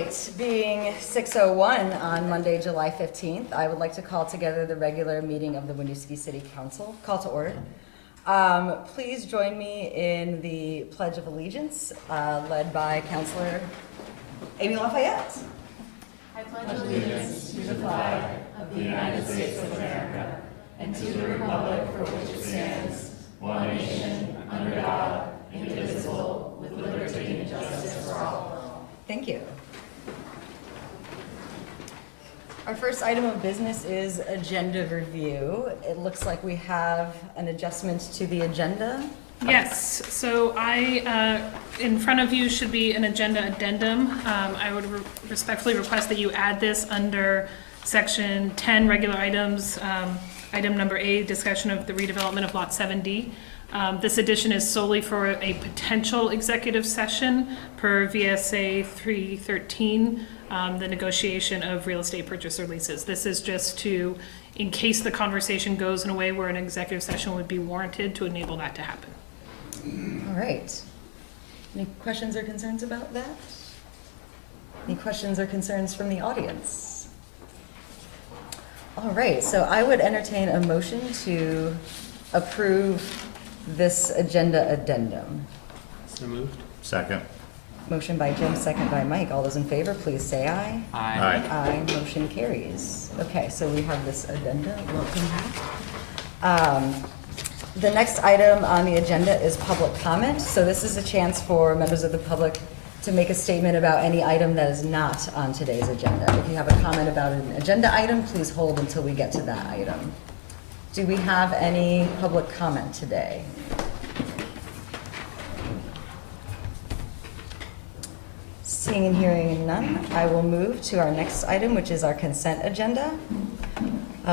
right, being 6:01 on Monday, July 15th, I would like to call together the regular meeting of the Winooski City Council. Call to order. Please join me in the Pledge of Allegiance, led by Councilor Amy Lafayette. I pledge allegiance to the flag of the United States of America and to the republic for which it stands, one nation, under God, indivisible, with liberty and justice for all. Thank you. Our first item of business is agenda review. It looks like we have an adjustment to the agenda. Yes, so in front of you should be an agenda addendum. I would respectfully request that you add this under section 10, regular items, item number A, discussion of the redevelopment of lot 7D. This addition is solely for a potential executive session per VSA 313, the negotiation of real estate purchase or leases. This is just to, in case the conversation goes in a way where an executive session would be warranted, to enable that to happen. All right. Any questions or concerns about that? Any questions or concerns from the audience? All right, so I would entertain a motion to approve this agenda addendum. So moved. Second. Motion by Jim, second by Mike. All those in favor, please say aye. Aye. Aye, motion carries. Okay, so we have this addenda. Welcome back. The next item on the agenda is public comment. So this is a chance for members of the public to make a statement about any item that is not on today's agenda. If you have a comment about an agenda item, please hold until we get to that item. Do we have any public comment today? Seeing and hearing none, I will move to our next item, which is our consent agenda.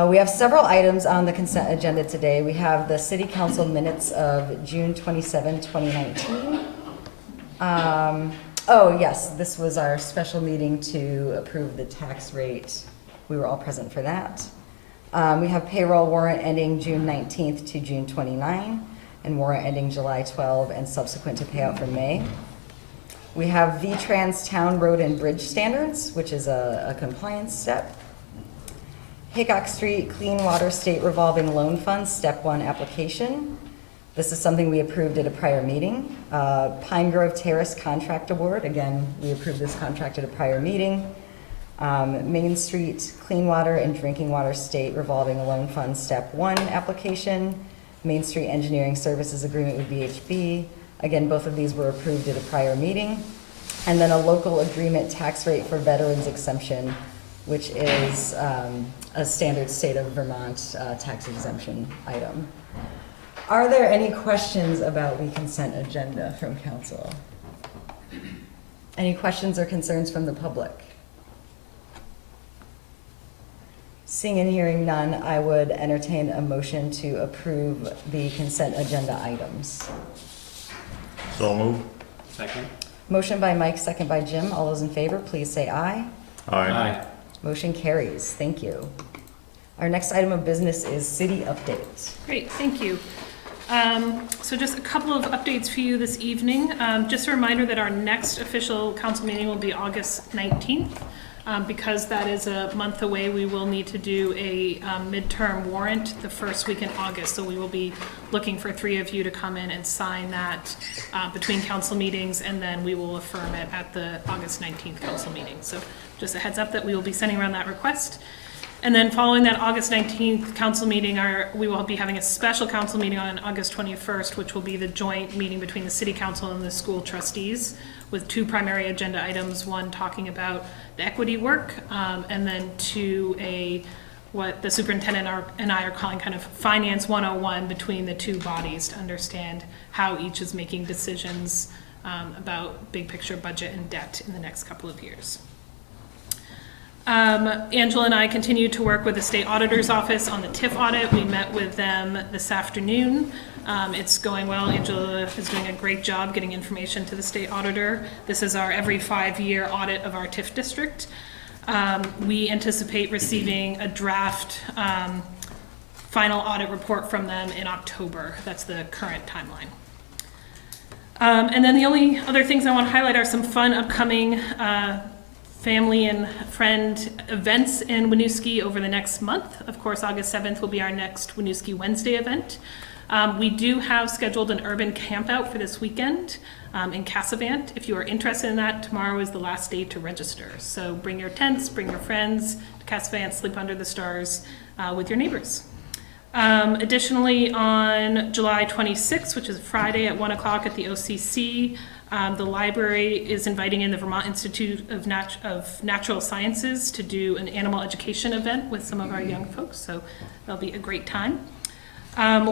We have several items on the consent agenda today. We have the City Council minutes of June 27, 2019. Oh yes, this was our special meeting to approve the tax rate. We were all present for that. We have payroll warrant ending June 19th to June 29, and warrant ending July 12 and subsequent to payout for May. We have VTrans Town Road and Bridge Standards, which is a compliance step. Hickok Street Clean Water State Revolving Loan Fund, Step 1 application. This is something we approved at a prior meeting. Pine Grove Terrace Contract Award, again, we approved this contract at a prior meeting. Main Street Clean Water and Drinking Water State Revolving Loan Fund, Step 1 application. Main Street Engineering Services Agreement with VHB. Again, both of these were approved at a prior meeting. And then a local agreement tax rate for veterans exemption, which is a standard state of Vermont tax exemption item. Are there any questions about the consent agenda from council? Any questions or concerns from the public? Seeing and hearing none, I would entertain a motion to approve the consent agenda items. So moved. Second. Motion by Mike, second by Jim. All those in favor, please say aye. Aye. Motion carries. Thank you. Our next item of business is city updates. Great, thank you. So just a couple of updates for you this evening. Just a reminder that our next official council meeting will be August 19th. Because that is a month away, we will need to do a midterm warrant the first week in August. So we will be looking for 3 of you to come in and sign that between council meetings, and then we will affirm it at the August 19th council meeting. So just a heads up that we will be sending around that request. And then following that August 19th council meeting, we will be having a special council meeting on August 21st, which will be the joint meeting between the city council and the school trustees, with 2 primary agenda items, one talking about the equity work, and then 2, what the superintendent and I are calling kind of finance 101 between the 2 bodies to understand how each is making decisions about big picture budget and debt in the next couple of years. Angela and I continue to work with the state auditor's office on the TIF audit. We met with them this afternoon. It's going well. Angela is doing a great job getting information to the state auditor. This is our every 5-year audit of our TIF district. We anticipate receiving a draft final audit report from them in October. That's the current timeline. And then the only other things I want to highlight are some fun upcoming family and friend events in Winooski over the next month. Of course, August 7th will be our next Winooski Wednesday event. We do have scheduled an urban campout for this weekend in Cassavant. If you are interested in that, tomorrow is the last day to register. So bring your tents, bring your friends to Cassavant, sleep under the stars with your neighbors. Additionally, on July 26th, which is Friday at 1 o'clock at the OCC, the library is inviting in the Vermont Institute of Natural Sciences to do an animal education event with some of our young folks, so that'll be a great time.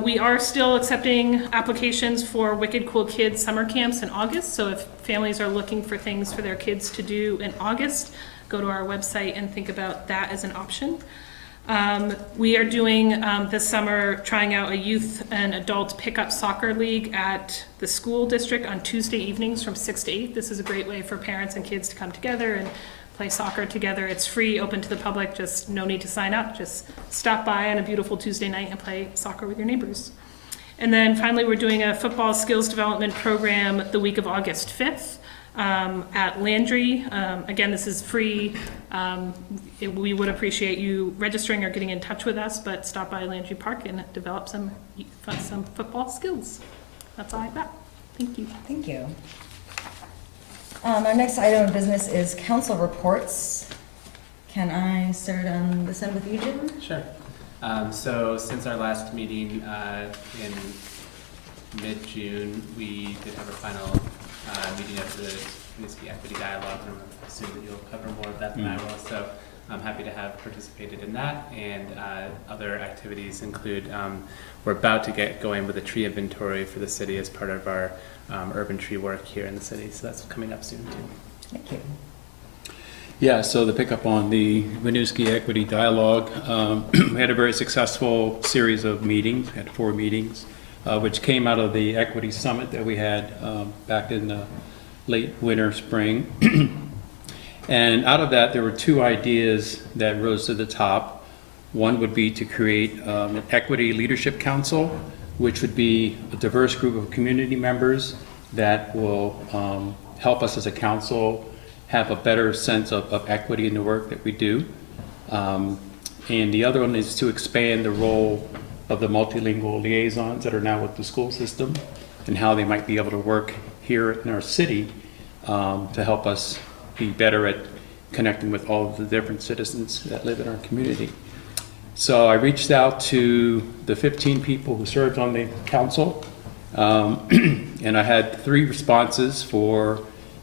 We are still accepting applications for Wicked Cool Kids summer camps in August, so if families are looking for things for their kids to do in August, go to our website and think about that as an option. We are doing this summer trying out a youth and adult pickup soccer league at the school district on Tuesday evenings from 6 to 8. This is a great way for parents and kids to come together and play soccer together. It's free, open to the public, just no need to sign up. Just stop by on a beautiful Tuesday night and play soccer with your neighbors. And then finally, we're doing a football skills development program the week of August 5th. At Landry. Again, this is free. We would appreciate you registering or getting in touch with us, but stop by Landry Park and develop some football skills. That's all I've got. Thank you. Thank you. Our next item of business is council reports. Can I start on this end with you, Jim? Sure. So since our last meeting in mid-June, we did have our final meeting of the Winooski Equity Dialogue, and I assume that you'll cover more of that than I will. So I'm happy to have participated in that, and other activities include we're about to get going with a tree inventory for the city as part of our urban tree work here in the city. So that's coming up soon too. Thank you. Yeah, so to pick up on the Winooski Equity Dialogue, we had a very successful series of meetings. We had 4 meetings, which came out of the Equity Summit that we had back in the late winter, spring. And out of that, there were 2 ideas that rose to the top. One would be to create an Equity Leadership Council, which would be a diverse group of community members that will help us as a council have a better sense of equity in the work that we do. And the other one is to expand the role of the multilingual liaisons that are now with the school system and how they might be able to work here in our city to help us be better at connecting with all of the different citizens that live in our community. So I reached out to the 15 people who served on the council, and I had 3 responses for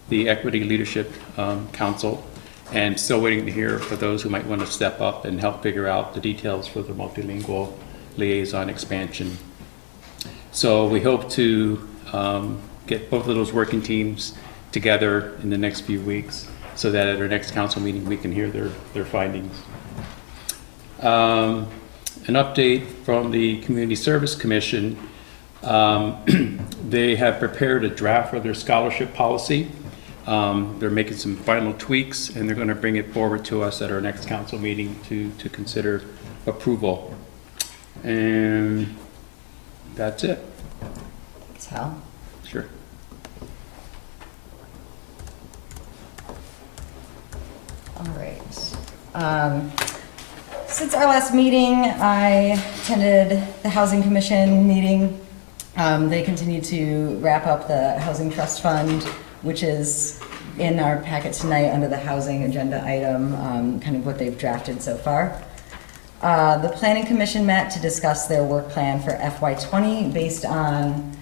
the Equity Leadership Council, and still waiting to hear for those who might want to step up and help figure out the details for the multilingual liaison expansion. So we hope to get both of those working teams together in the next few weeks so that at our next council meeting we can hear their findings. An update from the Community Service Commission. They have prepared a draft for their scholarship policy. They're making some final tweaks, and they're going to bring it forward to us at our next council meeting to consider approval. And that's it. Thanks, Hal. Sure. All right. Since our last meeting, I attended the Housing Commission meeting. They continue to wrap up the Housing Trust Fund, which is in our packet tonight under the housing agenda item, kind of what they've drafted so far. The Planning Commission met to discuss their work plan for FY20 based on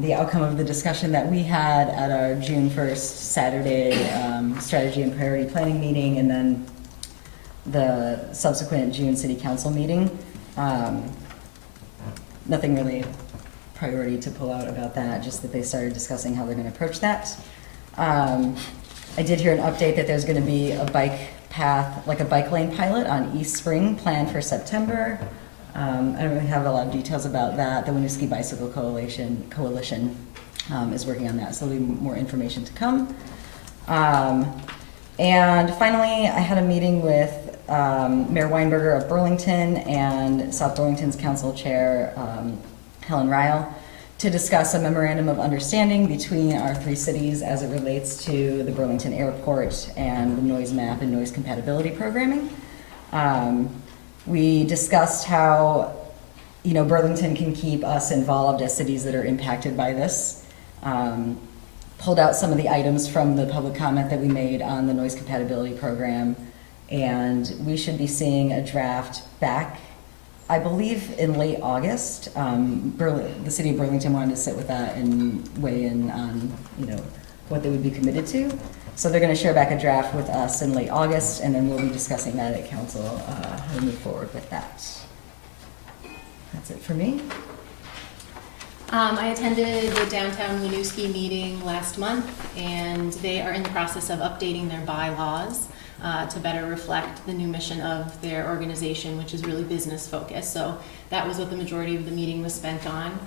the outcome of the discussion that we had at our June 1st Saturday strategy and priority planning meeting, and then the subsequent June City Council meeting. Nothing really priority to pull out about that, just that they started discussing how they're going to approach that. I did hear an update that there's going to be a bike path, like a bike lane pilot on East Spring planned for September. I don't really have a lot of details about that. The Winooski Bicycle Coalition is working on that, so there'll be more information to come. And finally, I had a meeting with Mayor Weinberger of Burlington and South Burlington's Council Chair, Helen Ryle, to discuss a memorandum of understanding between our three cities as it relates to the Burlington Airport and the noise map and noise compatibility programming. We discussed how, you know, Burlington can keep us involved as cities that are impacted by this. Pulled out some of the items from the public comment that we made on the noise compatibility program, and we should be seeing a draft back, I believe, in late August. The city of Burlington wanted to sit with that and weigh in on, you know, what they would be committed to. So they're going to share back a draft with us in late August, and then we'll be discussing that at council, how to move forward with that. That's it for me. I attended the downtown Winooski meeting last month, and they are in the process of updating their bylaws to better reflect the new mission of their organization, which is really business focused. So that was what the majority of the meeting was spent on.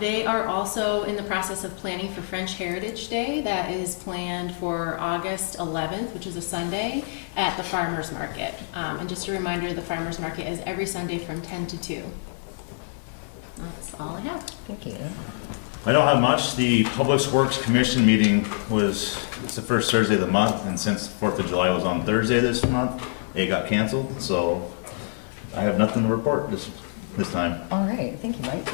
They are also in the process of planning for French Heritage Day. That is planned for August 11th, which is a Sunday, at the Farmers Market. And just a reminder, the Farmers Market is every Sunday from 10 to 2. That's all I have. Thank you. I don't have much. The Public Works Commission meeting it's the first Thursday of the month, and since 4th of July was on Thursday this month, it got canceled, so I have nothing to report this time. All right, thank you, Mike.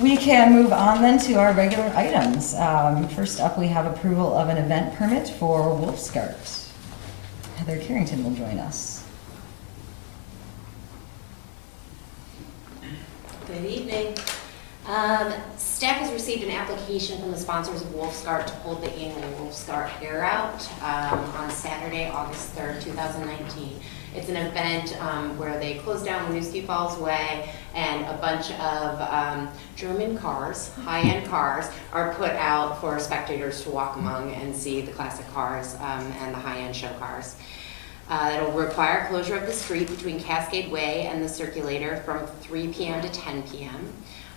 We can move on then to our regular items. First up, we have approval of an event permit for Wolfscart. Heather Carrington will join us. Good evening. Staff has received an application from the sponsors of Wolfscart to hold the annual Wolfscart Air Out on Saturday, August 3rd, 2019. It's an event where they close down Winooski Falls Way, and a bunch of German cars, high-end cars, are put out for spectators to walk among and see the classic cars and the high-end show cars. It'll require closure of the street between Cascade Way and the Circulator from 3 p.m. to 10 p.m.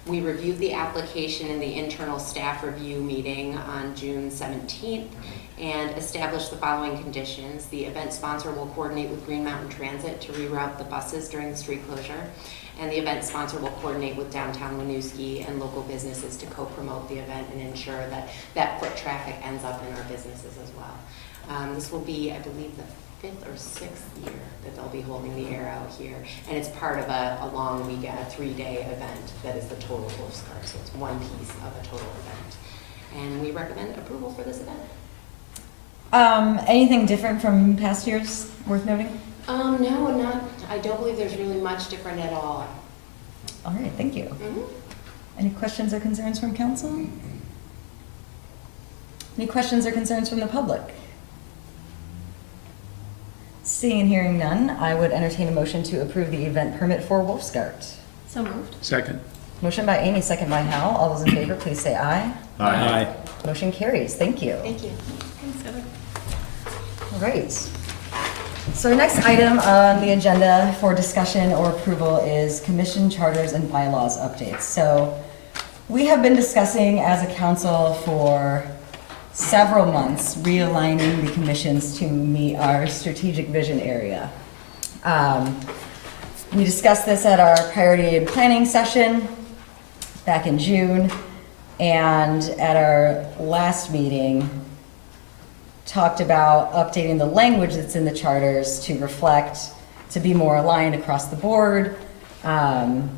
We reviewed the application in the internal staff review meeting on June 17th and established the following conditions. The event sponsor will coordinate with Green Mountain Transit to reroute the buses during the street closure, and the event sponsor will coordinate with downtown Winooski and local businesses to co-promote the event and ensure that foot traffic ends up in our businesses as well. This will be, I believe, the 5th or 6th year that they'll be holding the Air Out here, and it's part of a long weekend, a 3-day event that is the total Wolfscart, so it's one piece of a total event, and we recommend approval for this event. Anything different from past years worth noting? No, not. I don't believe there's really much different at all. All right, thank you. Mm-hmm. Any questions or concerns from council? Any questions or concerns from the public? Seeing and hearing none, I would entertain a motion to approve the event permit for Wolfscart. So moved. Second. Motion by Amy, second by Hal. All those in favor, please say aye. Aye. Motion carries. Thank you. Thank you. Thanks, Heather. All right. So our next item on the agenda for discussion or approval is commission charters and bylaws updates. So we have been discussing as a council for several months realigning the commissions to meet our strategic vision area. We discussed this at our priority and planning session back in June, and at our last meeting talked about updating the language that's in the charters to reflect, to be more aligned across the board, to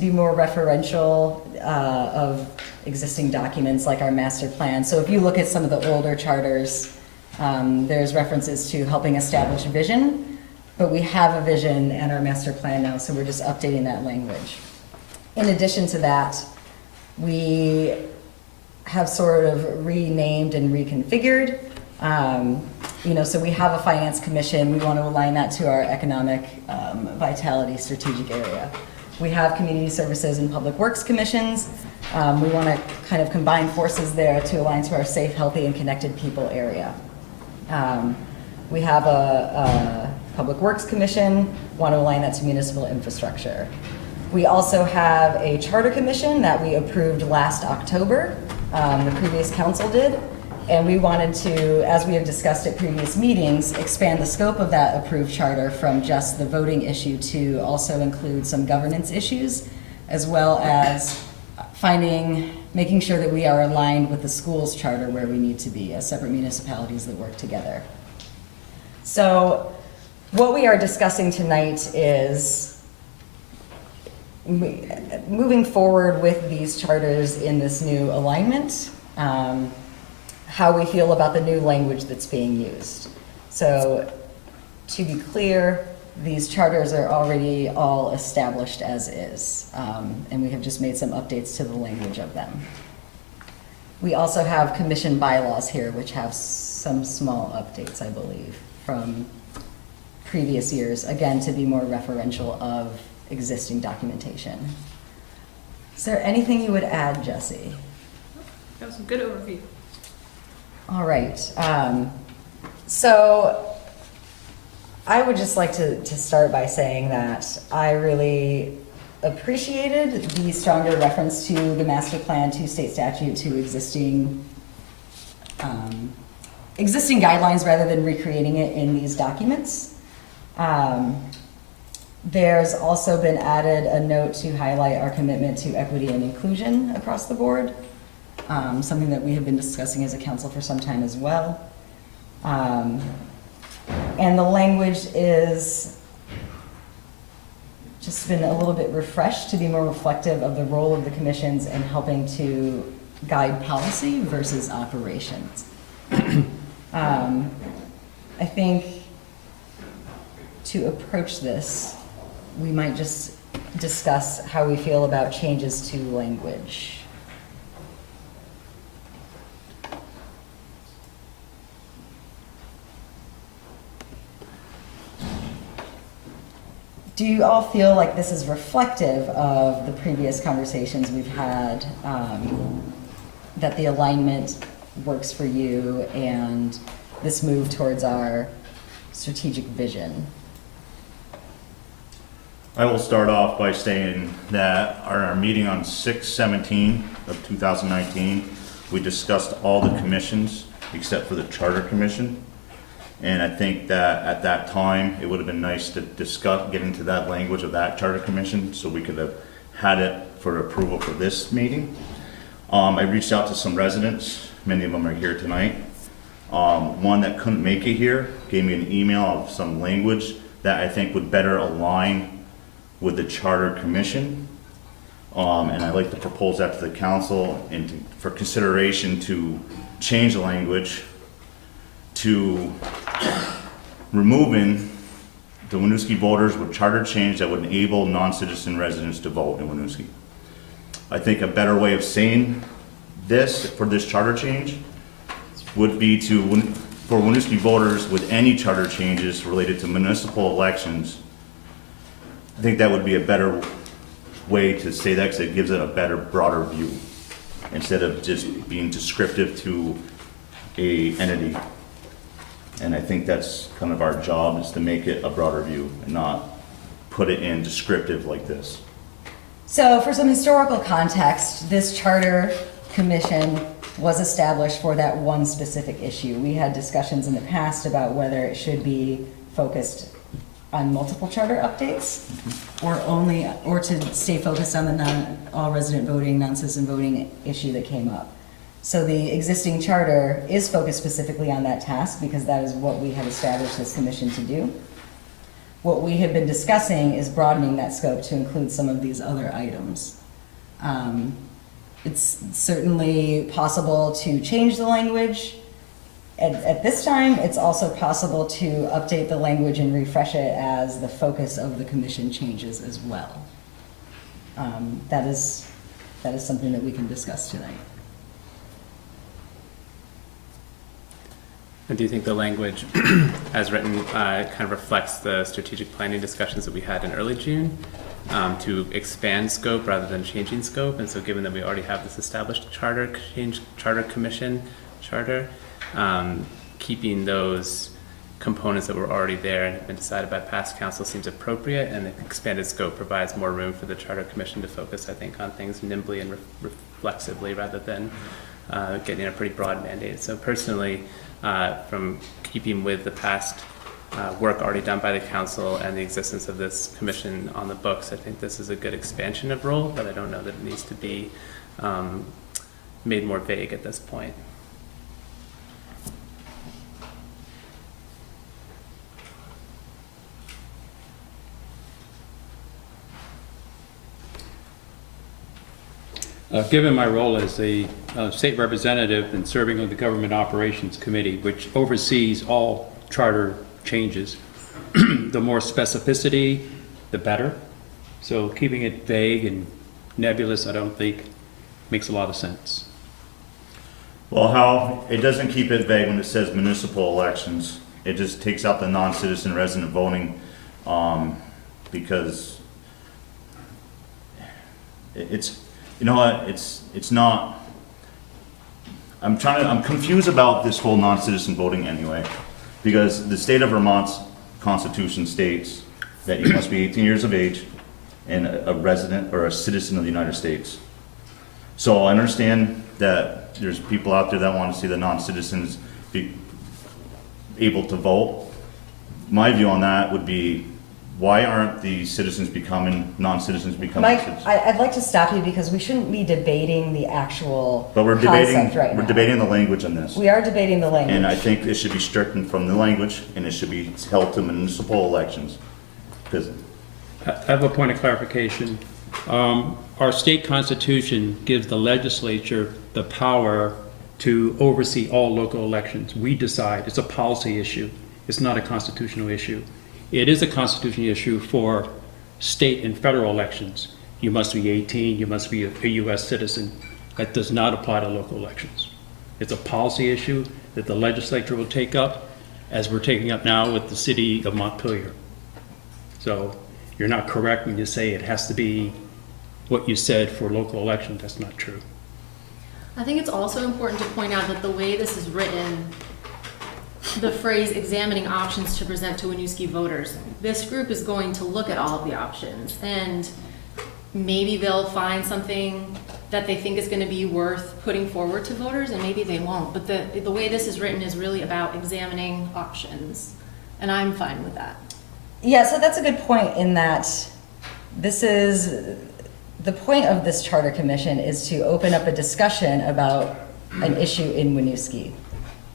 be more referential of existing documents like our master plan. So if you look at some of the older charters, there's references to helping establish vision, but we have a vision and our master plan now, so we're just updating that language. In addition to that, we have sort of renamed and reconfigured. So we have a finance commission. We want to align that to our economic vitality strategic area. We have community services and public works commissions. We want to kind of combine forces there to align to our safe, healthy, and connected people area. We have a public works commission, want to align that to municipal infrastructure. We also have a charter commission that we approved last October, the previous council did, and we wanted to, as we have discussed at previous meetings, expand the scope of that approved charter from just the voting issue to also include some governance issues as well as making sure that we are aligned with the school's charter where we need to be as separate municipalities that work together. So what we are discussing tonight is moving forward with these charters in this new alignment, how we feel about the new language that's being used. So to be clear, these charters are already all established as is, and we have just made some updates to the language of them. We also have commission bylaws here, which have some small updates, I believe, from previous years, again, to be more referential of existing documentation. Is there anything you would add, Jesse? That was a good overview. All right. So I would just like to start by saying that I really appreciated the stronger reference to the master plan, to state statute, to existing guidelines rather than recreating it in these documents. There's also been added a note to highlight our commitment to equity and inclusion across the board, something that we have been discussing as a council for some time as well. And the language is just been a little bit refreshed to be more reflective of the role of the commissions in helping to guide policy versus operations. I think to approach this, we might just discuss how we feel about changes to language. Do you all feel like this is reflective of the previous conversations we've had, that the alignment works for you and this move towards our strategic vision? I will start off by saying that our meeting on 6/17 of 2019, we discussed all the commissions except for the Charter Commission. And I think that at that time, it would have been nice to discuss, get into that language of that Charter Commission so we could have had it for approval for this meeting. I reached out to some residents, many of them are here tonight. One that couldn't make it here gave me an email of some language that I think would better align with the Charter Commission. And I'd like to propose that to the council and for consideration to change the language to removing the Winooski voters with charter change that would enable non-citizen residents to vote in Winooski. I think a better way of saying this for this charter change would be for Winooski voters with any charter changes related to municipal elections. I think that would be a better way to say that because it gives it a better, broader view instead of just being descriptive to a entity. And I think that's kind of our job, is to make it a broader view and not put it in descriptive like this. So for some historical context, this Charter Commission was established for that one specific issue. We had discussions in the past about whether it should be focused on multiple charter updates or to stay focused on the all resident voting, non-citizen voting issue that came up. So the existing charter is focused specifically on that task because that is what we have established this commission to do. What we have been discussing is broadening that scope to include some of these other items. It's certainly possible to change the language. At this time, it's also possible to update the language and refresh it as the focus of the commission changes as well. That is something that we can discuss tonight. And do you think the language as written kind of reflects the strategic planning discussions that we had in early June to expand scope rather than changing scope? And so given that we already have this established charter commission charter, keeping those components that were already there and have been decided by past council seems appropriate, and the expanded scope provides more room for the charter commission to focus, I think, on things nimbly and reflexively rather than getting a pretty broad mandate. So personally, from keeping with the past work already done by the council and the existence of this commission on the books, I think this is a good expansion of role, but I don't know that it needs to be made more vague at this point. Given my role as a state representative and serving on the Government Operations Committee, which oversees all charter changes, the more specificity, the better. So keeping it vague and nebulous, I don't think makes a lot of sense. Well, how, it doesn't keep it vague when it says municipal elections. It just takes out the non-citizen resident voting, because it's, you know what, it's not, I'm confused about this whole non-citizen voting anyway, because the state of Vermont's constitution states that you must be 18 years of age and a resident or a citizen of the United States. So I understand that there's people out there that want to see the non-citizens be able to vote. My view on that would be, why aren't the citizens becoming, non-citizens becoming Mike, citizens? I'd like to stop you because we shouldn't be debating the actual But we're debating, concept right we're now. debating the language on this. We are debating the language. And I think it should be stricken from the language, and it should be held to municipal elections. Because I have a point of clarification. Our state constitution gives the legislature the power to oversee all local elections. We decide. It's a policy issue. It's not a constitutional issue. It is a constitutional issue for state and federal elections. You must be 18, you must be a U.S. citizen. That does not apply to local elections. It's a policy issue that the legislature will take up, as we're taking up now with the city of Montpelier. So you're not correct when you say it has to be what you said for local elections. That's not true. I think it's also important to point out that the way this is written, the phrase examining options to present to Winooski voters, this group is going to look at all of the options, and maybe they'll find something that they think is going to be worth putting forward to voters, and maybe they won't. But the way this is written is really about examining options, and I'm fine with that. Yeah, so that's a good point in that this is, the point of this charter commission is to open up a discussion about an issue in Winooski.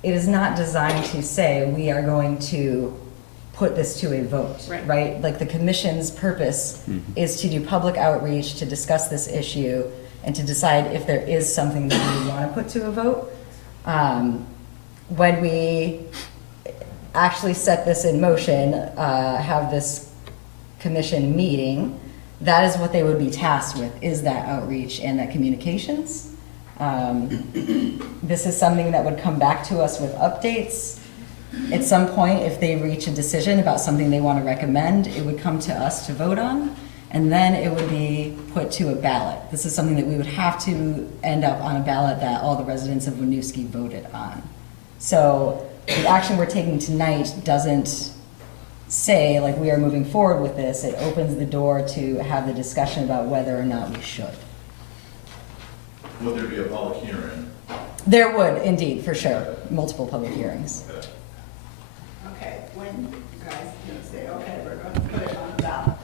It is not designed to say we are going to put this to a vote, right? Like the commission's purpose is to do public outreach, to discuss this issue, and to decide if there is something that we want to put to a vote. When we actually set this in motion, have this commission meeting, that is what they would be tasked with, is that outreach and that communications. This is something that would come back to us with updates. At some point, if they reach a decision about something they want to recommend, it would come to us to vote on, and then it would be put to a ballot. This is something that we would have to end up on a ballot that all the residents of Winooski voted on. So the action we're taking tonight doesn't say, like, we are moving forward with this. It opens the door to have the discussion about whether or not we should. would there be a public hearing? There would, indeed, for sure. Multiple public hearings. Okay, when you guys can say, okay, we're going to put it on the ballot.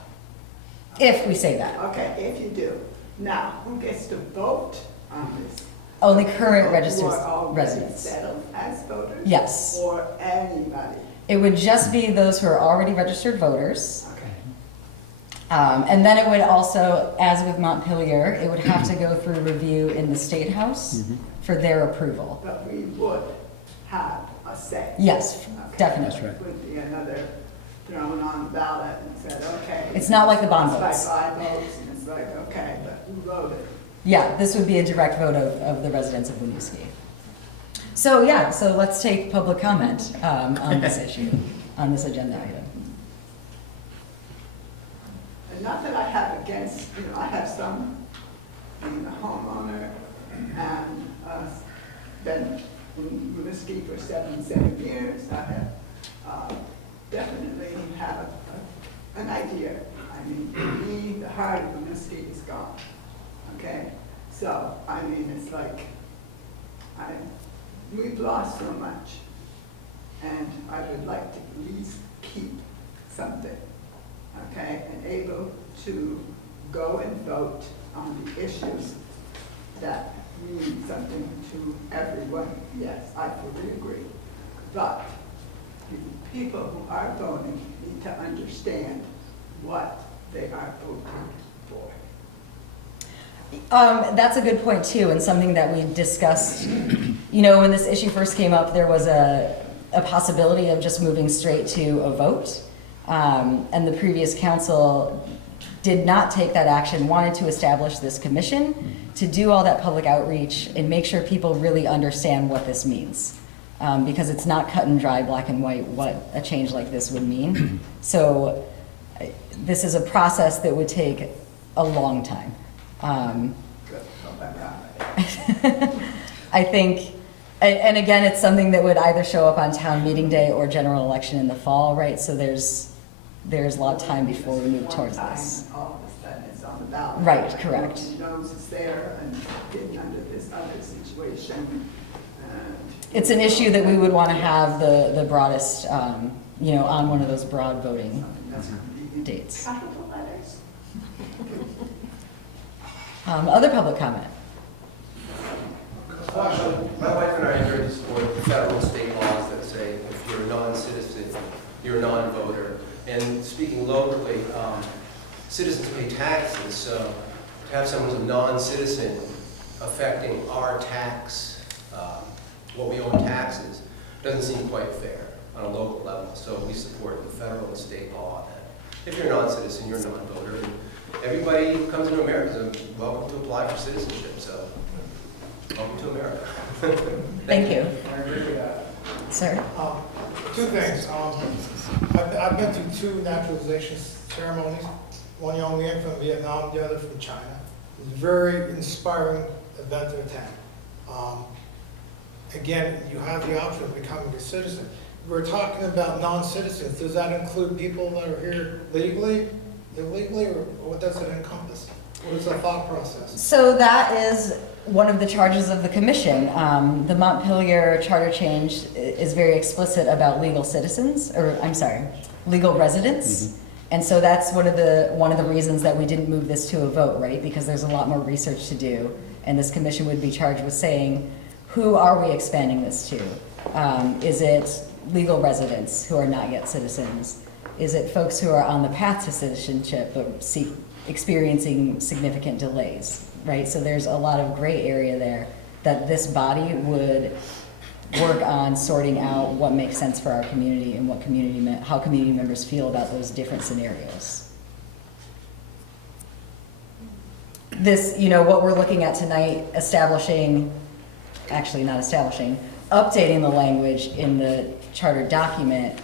If we say that. Okay, if you do. Now, who gets to vote on this? Only current registered Who are already residents. settled as voters? Yes. Or anybody? It would just be those who are already registered voters. Okay. And then it would also, as with Montpelier, it would have to go through review in the State House for their approval. But we would have a say. Yes, Okay. definitely. That's right. Would be another thrown on the ballot and said, okay. It's not like the bond It's votes. like 5 votes, and it's like, okay, but who voted? Yeah, this would be a direct vote of the residents of Winooski. So, yeah, so let's take public comment on this issue, on this agenda item. And not that I have against, I have some, being a homeowner, and been in Winooski for 7 years. I have definitely have an idea. I mean, for me, the heart of Winooski is gone, okay? So, I mean, it's like, we've lost so much, and I would like to at least keep something, okay, and able to go and vote on the issues that mean something to everyone. Yes, I fully agree. But the people who are voting need to understand what they are voting for. That's a good point too, and something that we discussed. You know, when this issue first came up, there was a possibility of just moving straight to a vote. And the previous council did not take that action, wanted to establish this commission to do all that public outreach and make sure people really understand what this means. Because it's not cut and dry, black and white, what a change like this would mean. So this is a process that would take a long time. I think, and again, it's something that would either show up on town meeting day or general election in the fall, right? So there's a lot of time before we move towards this. All of a sudden it's on the ballot. Right, correct. Everyone knows it's there and getting under this other situation. And It's an issue that we would want to have the broadest, you know, on one of those broad voting something that's gonna be in dates. capital letters. Other public comment? My wife and I are here to support federal and state laws that say if you're a non-citizen, you're a non-voter. And speaking locally, citizens pay taxes, so to have someone who's a non-citizen affecting our tax, what we owe in taxes, doesn't seem quite fair on a local level. So we support the federal and state law that if you're a non-citizen, you're a non-voter. And everybody who comes into America is welcome to apply for citizenship, so welcome to America. Thank you. I agree with that. Sir? Two things. I've been to two naturalization ceremonies, one young man from Vietnam, the other from China. It was a very inspiring event to attend. Again, you have the option of becoming a citizen. We're talking about non-citizens. Does that include people that are here legally, illegally, or what does it encompass? What is the thought process? So that is one of the charges of the commission. The Montpelier charter change is very explicit about legal citizens, or I'm sorry, legal residents. And so that's one of the reasons that we didn't move this to a vote, right? Because there's a lot more research to do, and this commission would be charged with saying, who are we expanding this to? Is it legal residents who are not yet citizens? Is it folks who are on the path to citizenship but experiencing significant delays, right? So there's a lot of gray area there that this body would work on sorting out what makes sense for our community and what how community members feel about those different scenarios. This, you know, what we're looking at tonight, updating the language in the charter document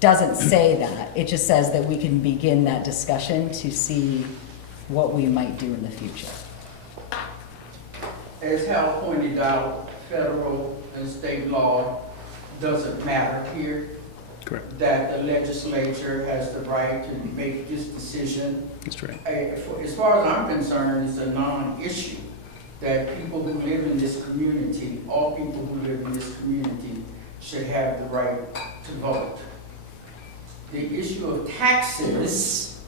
doesn't say that. It just says that we can begin that discussion to see what we might do in the future. As Hal pointed out, federal and state law doesn't matter here. Correct. That the legislature has the right to make this decision. That's right. As far as I'm concerned, it's a non-issue that people who live in this community, all people who live in this community, should have the right to vote. The issue of taxes,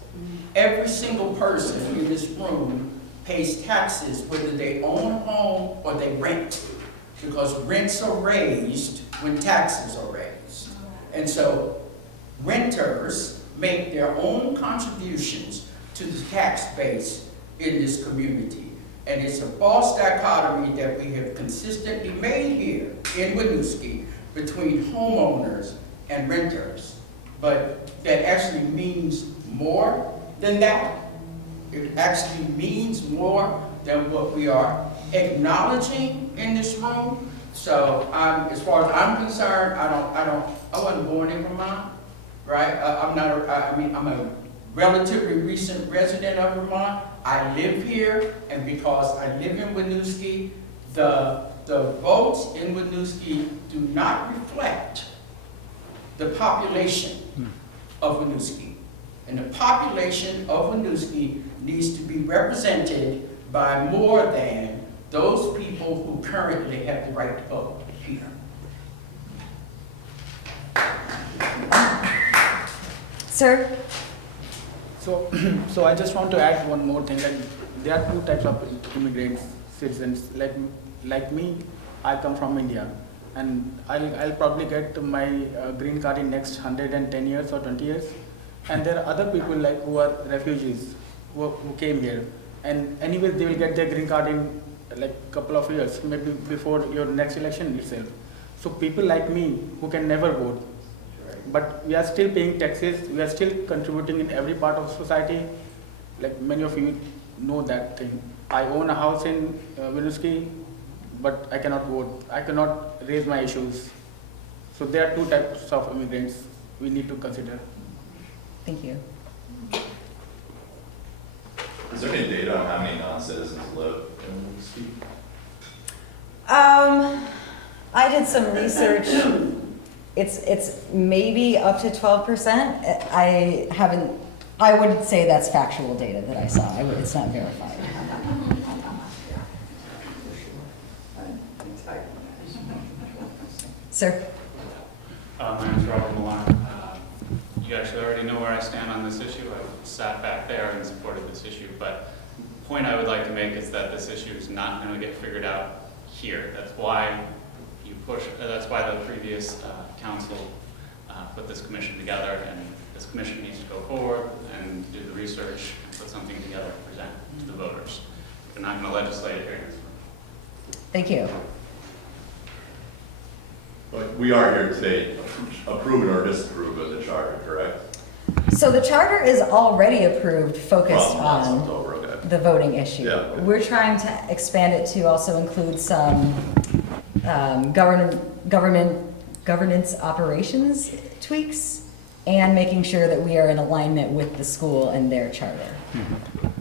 every single person in this room pays taxes whether they own a home or they rent, because rents are raised when taxes are raised. And so renters make their own contributions to the tax base in this community. And it's a false dichotomy that we have consistently made here in Winooski between homeowners and renters. But that actually means more than that. It actually means more than what we are acknowledging in this room. So as far as I'm concerned, I wasn't born in Vermont, right? I'm a relatively recent resident of Vermont. I live here, and because I live in Winooski, the votes in Winooski do not reflect the population of Winooski. And the population of Winooski needs to be represented by more than those people who currently have the right to vote here. Sir? So, so I just want to add one more thing. Like, there are two types of immigrants, citizens. Like me, I come from India, and I'll probably get my green card in next 110 years or 20 years. And there are other people like who are refugees who came here, and anyway they will get their green card in like couple of years, maybe before your next election itself. So people like me who can never vote, but we are still paying taxes, we are still contributing in every part of society. Like many of you know that thing. I own a house in Winooski, but I cannot vote. I cannot raise my issues. So there are two types of immigrants we need to consider. Thank you. Is there any data on how many non-citizens live in Winooski? I did some research. It's maybe up to 12%. I would say that's factual data that I saw. It's not verified. Sir? My name's Robert Milan. You actually already know where I stand on this issue. I sat back there and supported this issue, but the point I would like to make is that this issue is not going to get figured out here. That's why that's why the previous council put this commission together, and this commission needs to go forward and do the research and put something together to present to the voters. We're not going to legislate it here. Thank you. But we are here today approving or disapproving the charter, correct? So the charter is already approved, focused Well, on October, okay. the voting issue. Yeah, okay. We're trying to expand it to also include some governance operations tweaks and making sure that we are in alignment with the school and their charter.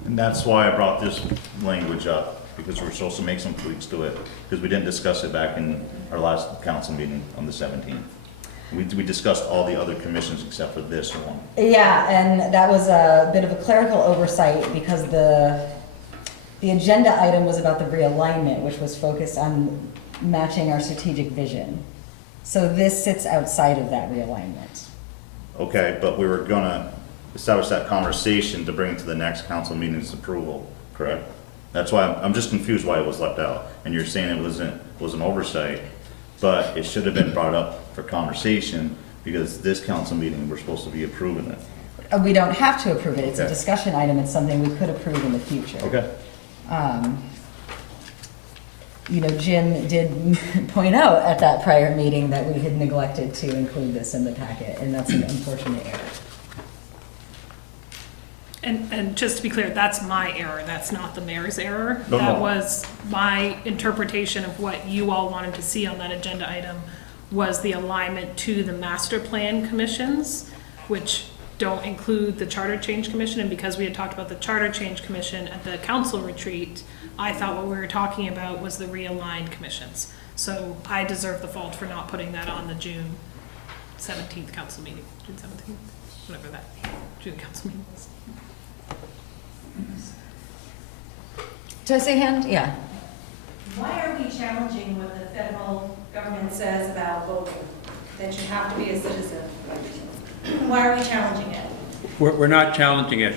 And that's why I brought this language up, because we're supposed to make some tweaks to it, because we didn't discuss it back in our last council meeting on the 17th. We discussed all the other commissions except for this one. Yeah, and that was a bit of a clerical oversight because the agenda item was about the realignment, which was focused on matching our strategic vision. So this sits outside of that realignment. Okay, but we were gonna establish that conversation to bring it to the next council meeting's approval, correct? That's why I'm just confused why it was left out. And you're saying it was an oversight, but it should have been brought up for conversation because this council meeting, we're supposed to be approving it. We don't have to approve it. It's a Okay. discussion item. It's something we could approve in the future. Okay. You know, Jim did point out at that prior meeting that we had neglected to include this in the packet, and that's an unfortunate error. And just to be clear, that's my error, that's not the mayor's error. No, That no. was my interpretation of what you all wanted to see on that agenda item, was the alignment to the master plan commissions, which don't include the charter change commission, and because we had talked about the charter change commission at the council retreat, I thought what we were talking about was the realigned commissions. So I deserve the fault for not putting that on the June 17th council meeting, June 17th, whatever that June council meeting was. Did I say hand? Yeah. Why are we challenging what the federal government says about voting, that you have to be a citizen? Why are we challenging it? We're not challenging it.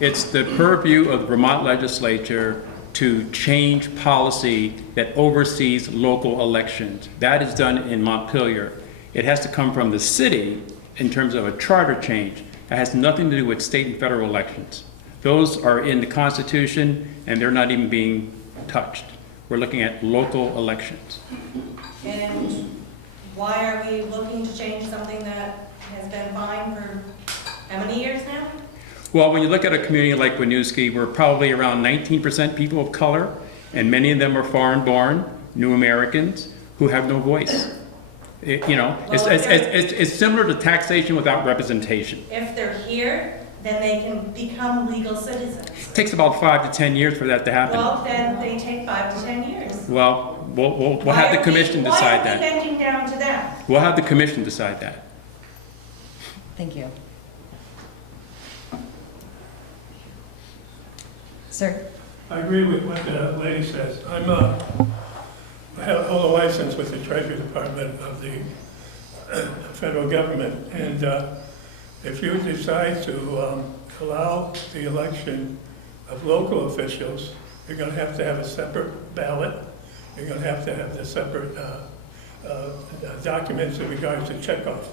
It's the purview of the Vermont legislature to change policy that oversees local elections. That is done in Montpelier. It has to come from the city in terms of a charter change. That has nothing to do with state and federal elections. Those are in the Constitution and they're not even being touched. We're looking at local elections. And why are we looking to change something that has been fine for how many years now? Well, when you look at a community like Winooski, we're probably around 19% people of color, and many of them are foreign-born, new Americans, who have no voice. It's similar to taxation without representation. If they're here, then they can become legal citizens. It takes about 5 to 10 years for that to happen. Well, then they take 5 to 10 years. Well, we'll have the commission decide Why are we that. bending down to them? We'll have the commission decide that. Thank you. Sir? I agree with what the lady says. I hold a license with the Treasury Department of the federal government, and if you decide to allow the election of local officials, you're going to have a separate ballot. You're going to have the separate documents in regards to checkoff,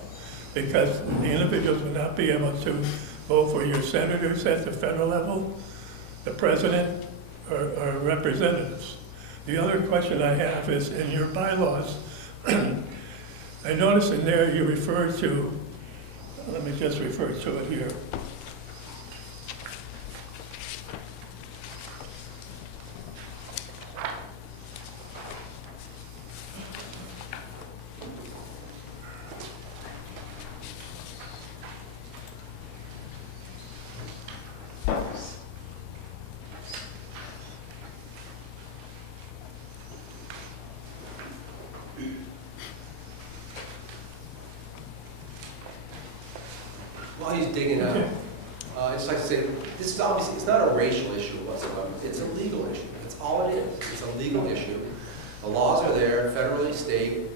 because the individuals will not be able to vote for your senators at the federal level, the president, or representatives. The other question I have is, in your bylaws, I noticed in there you refer to, let me just refer to it here. While he's digging out, I'd just like to say, this is obviously, it's not a racial issue whatsoever. It's a legal issue. That's all it is. It's a legal issue. The laws are there, federally, state.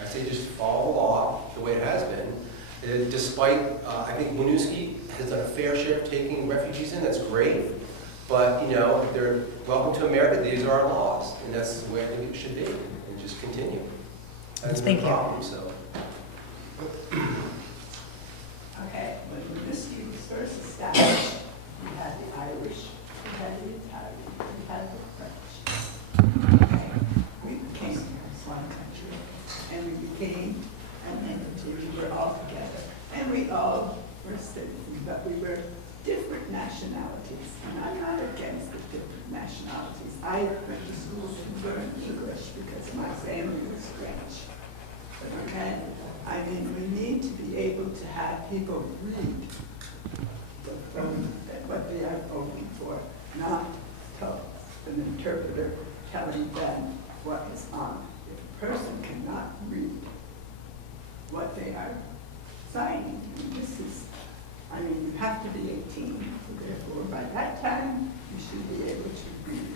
I say just follow the law the way it has been. Despite, I think Winooski has done a fair share of taking refugees in. That's great. But, you know, they're welcome to America. These are our laws. And that's the way I think it should be. And just continue. That's Thank the you. problem, so. Okay, when Winooski was first established, we had the Irish, we had the Italian, we had the French. Okay, we became one country, and we became an entity. We were all together, and we all were citizens, but we were different nationalities. And I'm not against the different nationalities. I went to school to learn English because my family was French. Okay? I mean, we need to be able to have people read what they are voting for, not tell an interpreter telling them what is on. If a person cannot read what they are signing, and this is, I mean, you have to be 18, so therefore by that time, you should be able to read.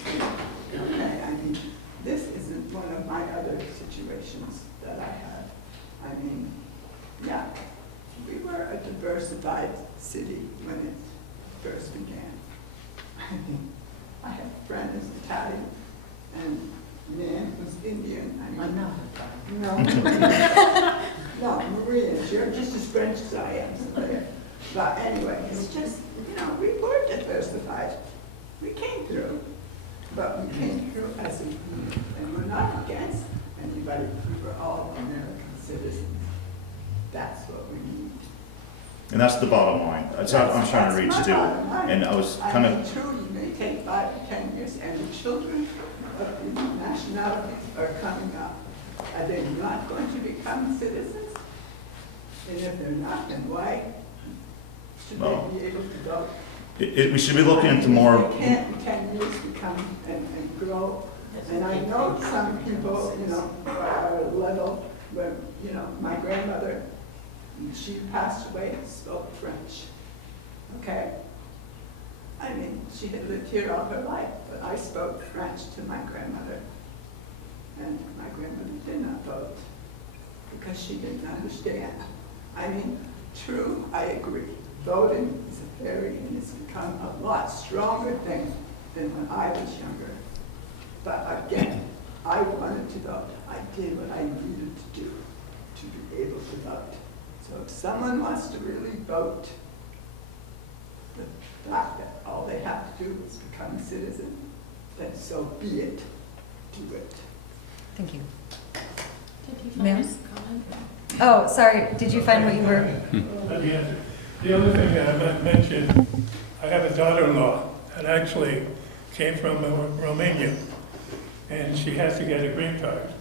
Okay, I mean, this isn't one of my other situations that I have. I mean, yeah, we were a diversified city when it first began. I mean, I had a friend who's Italian and man who's Indian. I mean, no, no, Marians, you're just as French as I am. So but anyway, it's just, you know, we were diversified. We came through, but we came through as a group, and we're not against anybody. We were all American citizens. That's what we need. And that's the bottom line. That's what I'm trying to reach to. And I was kind of. I mean, truly, it may take 5 to 10 years, and the children of the nationalities are coming up. Are they not going to become citizens? And if they're not, then why should they be able to vote? We should be looking into more. They can't in 10 years become and grow. And I know some people, you know, are little, where, you know, my grandmother, she passed away, spoke French. Okay? I mean, she had lived here all her life, but I spoke French to my grandmother. And my grandmother did not vote because she didn't understand. I mean, true, I agree. Voting is a very, and it's become a lot stronger thing than when I was younger. But again, I wanted to vote. I did what I needed to do to be able to vote. So if someone wants to really vote, the fact that all they have to do is become a citizen, then so be it. Do it. Thank you. Did you Ma'am? find his comment? Oh, sorry, did you find what you were? The other thing that I might mention, I have a daughter-in-law that actually came from Romania, and she has to get a green card.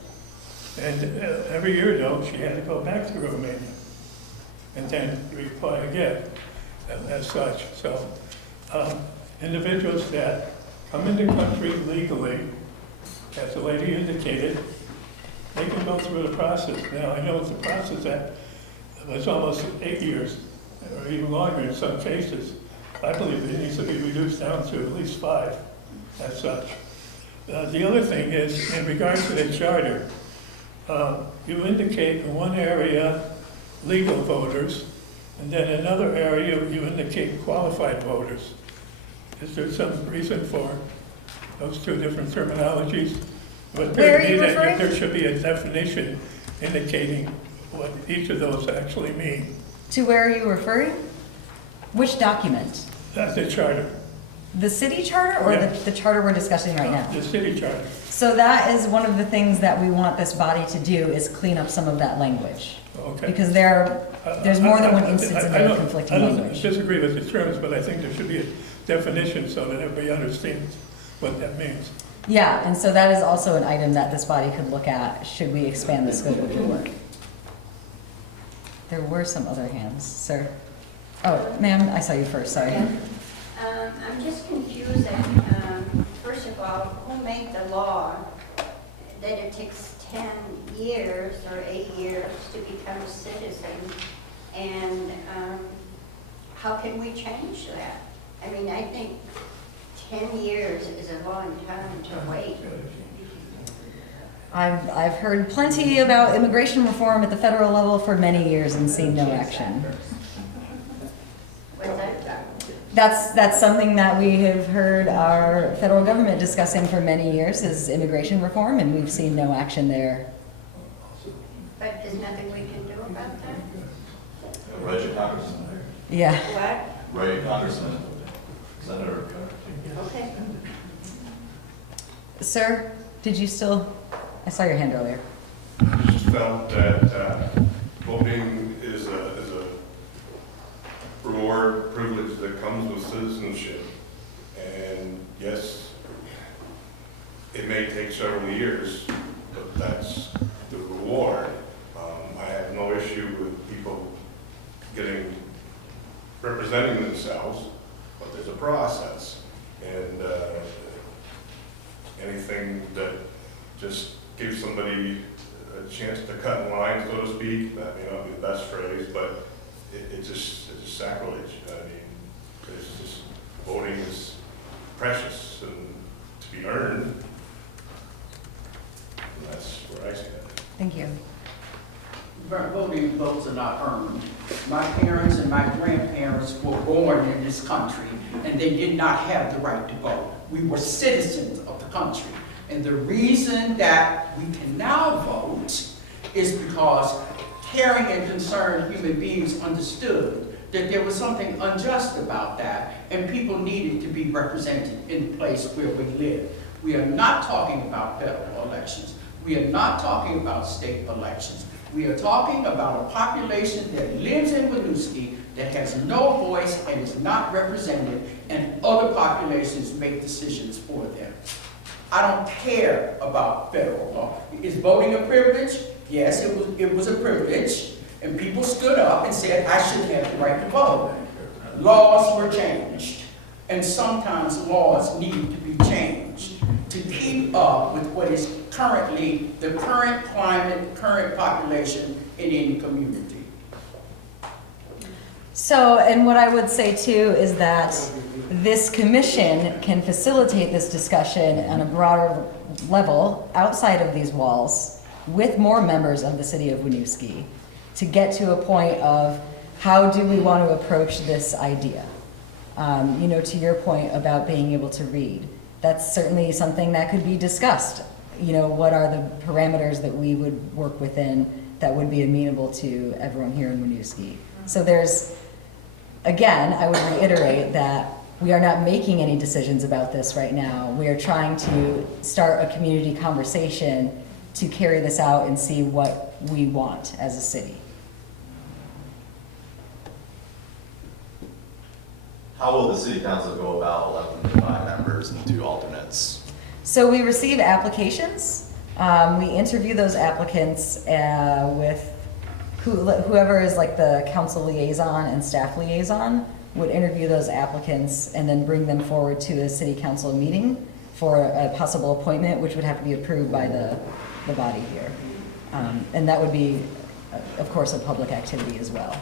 And every year, though, she had to go back to Romania and then reapply again as such. So individuals that come into the country legally, as the lady indicated, they can go through the process. Now, I know it's a process that was almost 8 years, or even longer in some cases. I believe it needs to be reduced down to at least 5 as such. The other thing is, in regards to the charter, you indicate in one area legal voters, And then another area, you indicate qualified voters. Is there some reason for those two different terminologies? But Where are you that referring? there should be a definition indicating what each of those actually mean. To where are you referring? Which document? That's the charter, The city charter or Yeah. the charter we're discussing right now? the city charter. So that is one of the things that we want this body to do, is clean up some of that language. Okay. Because there's more than one instance in I there don't- of conflicting I don't language. disagree with the terms, but I think there should be a definition so that everybody understands what that means. Yeah, and so that is also an item that this body could look at, should we expand the scope of the work. There were some other hands, sir. Oh, ma'am, I saw you first, sorry. I'm just confused that, first of all, who made the law that it takes 10 years or 8 years to become a citizen? And how can we change that? I mean, I think 10 years is a long time to wait. I've heard plenty about immigration reform at the federal level for many years and seen no action. What's that? That's something that we have heard our federal government discussing for many years, is immigration reform, and we've seen no action there. But there's nothing we can do about that? Write your congressman. Yeah. What? Write your congressman. Senator. Okay. Sir, did you still, I saw your hand earlier. I just felt that voting is a reward, privilege that comes with citizenship. And yes, it may take several years, but that's the reward. I have no issue with people representing themselves, but there's a process. And anything that just gives somebody a chance to cut in line, so to speak, that may not be the best phrase, but it's just sacrilege. I mean, it's just, voting is precious and to be earned. And that's where I stand. Thank you. Voting votes are not earned. My parents and my grandparents were born in this country, and they did not have the right to vote. We were citizens of the country. And the reason that we can now vote is because caring and concerned human beings understood that there was something unjust about that, and people needed to be represented in the place where we live. We are not talking about federal elections. We are not talking about state elections. We are talking about a population that lives in Winooski that has no voice and is not represented, and other populations make decisions for them. I don't care about federal law. Is voting a privilege? Yes, it was a privilege. And people stood up and said, I should have the right to vote. Laws were changed. And sometimes laws need to be changed to keep up with what is currently the current climate, current population in any community. So, and what I would say too is that this commission can facilitate this discussion on a broader level outside of these walls with more members of the city of Winooski to get to a point of how do we want to approach this idea. You know, to your point about being able to read, that's certainly something that could be discussed. You know, what are the parameters that we would work within that would be amenable to everyone here in Winooski? So there's, again, I would reiterate that we are not making any decisions about this right now. We are trying to start a community conversation to carry this out and see what we want as a city. How will the city council go about electing 5 members and 2 alternates? So we receive applications. We interview those applicants with whoever is like the council liaison and staff liaison would interview those applicants and then bring them forward to a city council meeting for a possible appointment, which would have to be approved by the body here. And that would be, of course, a public activity as well.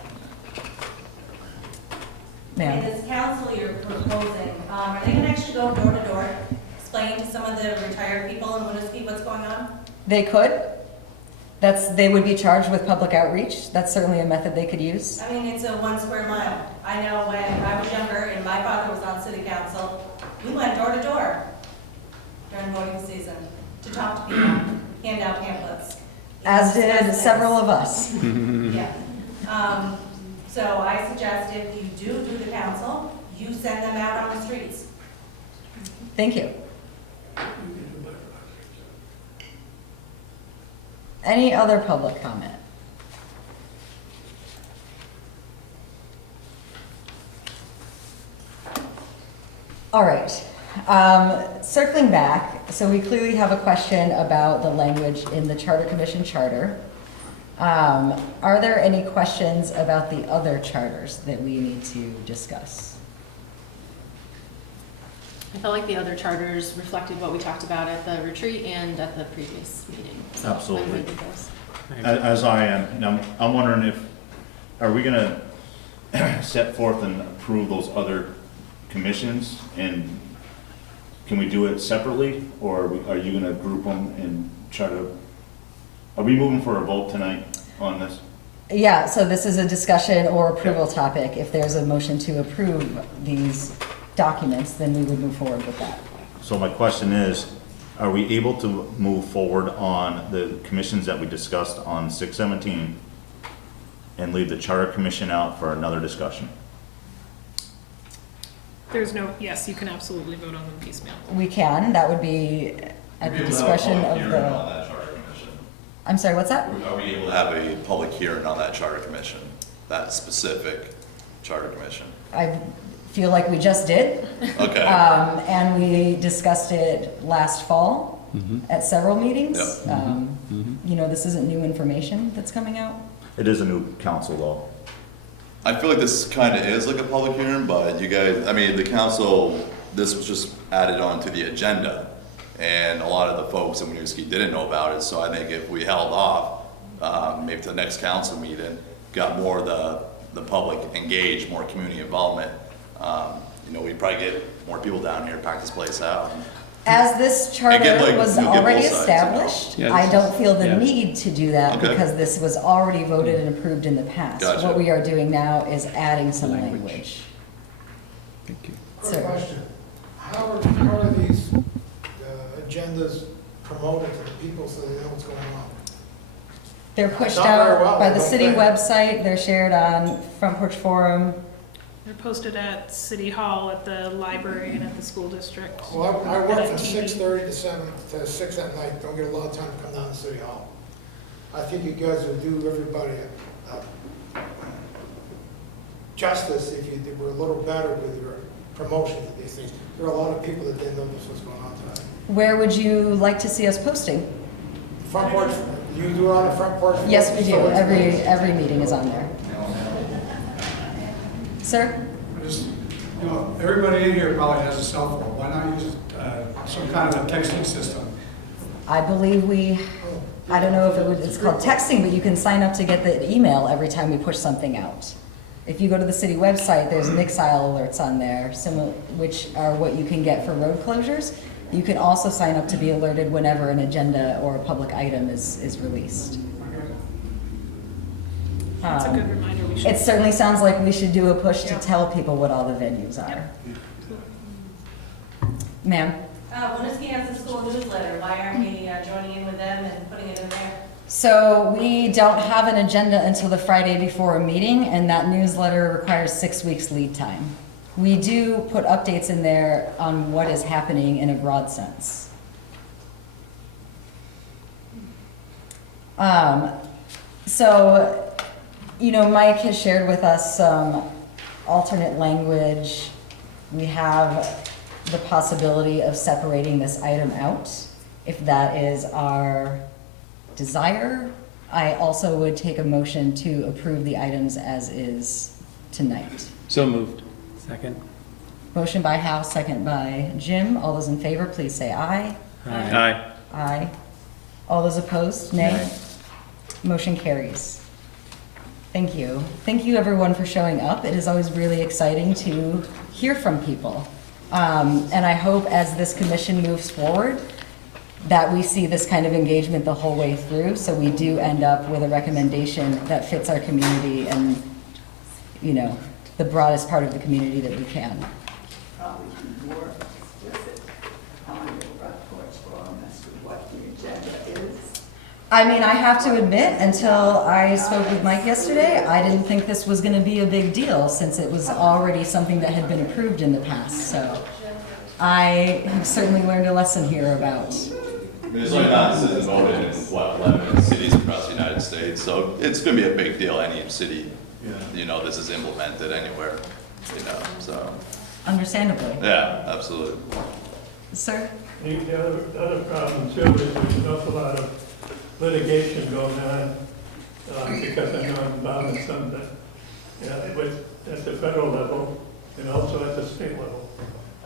Ma'am. And this council you're proposing, are they gonna actually go door to door, explain to some of the retired people in Winooski what's going on? They could. They would be charged with public outreach. That's certainly a method they could use. I mean, it's a 1 square mile. I know when I was younger and my father was on city council, we went door to door during voting season to talk to people, hand out pamphlets. As did several of us. Yeah. So I suggest if you do the council, you send them out on the streets. Thank you. Any other public comment? All right. Circling back, so we clearly have a question about the language in the Charter Commission charter. Are there any questions about the other charters that we need to discuss? I felt like the other charters reflected what we talked about at the retreat and at the previous meeting. So Absolutely. I'm good with those. As I am, now, I'm wondering if, are we gonna set forth and approve those other commissions, and can we do it separately, or are you gonna group them and try to, are we moving for a vote tonight on this? Yeah, so this is a discussion or approval topic. If there's a motion to approve these documents, then we would move forward with that. So my question is, are we able to move forward on the commissions that we discussed on 6/17 and leave the Charter Commission out for another discussion? There's no, yes, you can absolutely vote on them piecemeal. We can, that would be at the discretion of On the, that Charter Commission. I'm sorry, what's that? Are we able to have a public hearing on that Charter Commission, that specific Charter Commission? I feel like we just did. Okay. And we discussed it last fall at several meetings. Yep. You know, this isn't new information that's coming out. It is a new council though. I feel like this kind of is like a public hearing, but you guys, I mean, the council, this was just added on to the agenda, and a lot of the folks in Winooski didn't know about it, so I think if we held off, maybe to the next council meeting, got more of the public engaged, more community involvement, you know, we'd probably get more people down here, pack this place out. As this charter get, like, was you get both already sides, you know? established, Yeah, I don't feel the yeah. need to do that Okay. because this was already voted and approved in the past. Gotcha. What we are doing now is adding some Language. language. Thank you. Quick Sir. question. How are these agendas promoted to the people so they know what's going on? They're pushed Not very out well, by I the don't city think. website, they're shared on Front Porch Forum. They're posted at City Hall, at the library, and at the school district. Well, I work And from at TV. 6:30 to 7 to 6 at night, don't get a lot of time to come down to City Hall. I think you guys would do everybody justice if you were a little better with your promotion of these things. There are a lot of people that didn't know this was going on tonight. Where would you like to see us posting? Front porch, you do it on the front porch? Yes, we do. So it's- Every meeting is on there. Sir? Just, you know, everybody in here probably has a cell phone. Why not use some kind of a texting system? I believe I don't know if it's called texting, but you can sign up to get the email every time we push something out. If you go to the city website, there's Nixile alerts on there, which are what you can get for road closures. You can also sign up to be alerted whenever an agenda or a public item is released. That's a good reminder. We should. It certainly sounds like we should do a push to tell people what all the venues are. Ma'am? Winooski has a school newsletter. Why aren't we joining in with them and putting it in there? So we don't have an agenda until the Friday before a meeting, and that newsletter requires 6 weeks lead time. We do put updates in there on what is happening in a broad sense. So, you know, Mike has shared with us some alternate language. We have the possibility of separating this item out, if that is our desire. I also would take a motion to approve the items as is tonight. So moved. Second. Motion by Hal, second by Jim. All those in favor, please say aye. Aye. Aye. All those opposed, nay. Motion carries. Thank you. Thank you everyone for showing up. It is always really exciting to hear from people. And I hope as this commission moves forward, that we see this kind of engagement the whole way through, so we do end up with a recommendation that fits our community and, you know, the broadest part of the community that we can. Probably be more explicit on your front porch forum as to what the agenda is. I mean, I have to admit, until I spoke with Mike yesterday, I didn't think this was gonna be a big deal, since it was already something that had been approved in the past, so I have certainly learned a lesson here about. I mean, it's only non-citizens voted in, what, 11 cities across the United States, so it's gonna be a big deal, any city, you know, this is implemented anywhere, you know, so. Understandably. Yeah, absolutely. Sir? The other problem too is there's an awful lot of litigation going on, because I know I'm involved in some that, at the federal level and also at the state level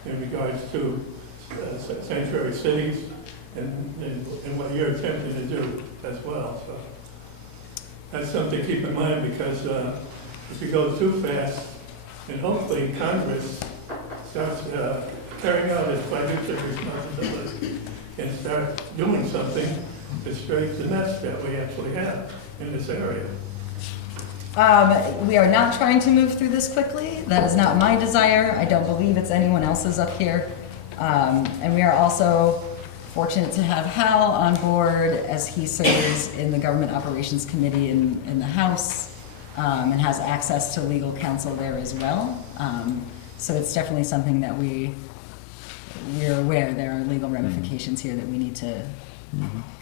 in regards to sanctuary cities and what you're attempting to do as well. So that's something to keep in mind, because if you go too fast, and hopefully Congress starts carrying out its fiduciary responsibility and start doing something to straighten the mess that we actually have in this area. We are not trying to move through this quickly. That is not my desire. I don't believe it's anyone else's up here. And we are also fortunate to have Hal on board, as he serves in the Government Operations Committee in the House, and has access to legal counsel there as well. So it's definitely something that we're aware there are legal ramifications here that we need to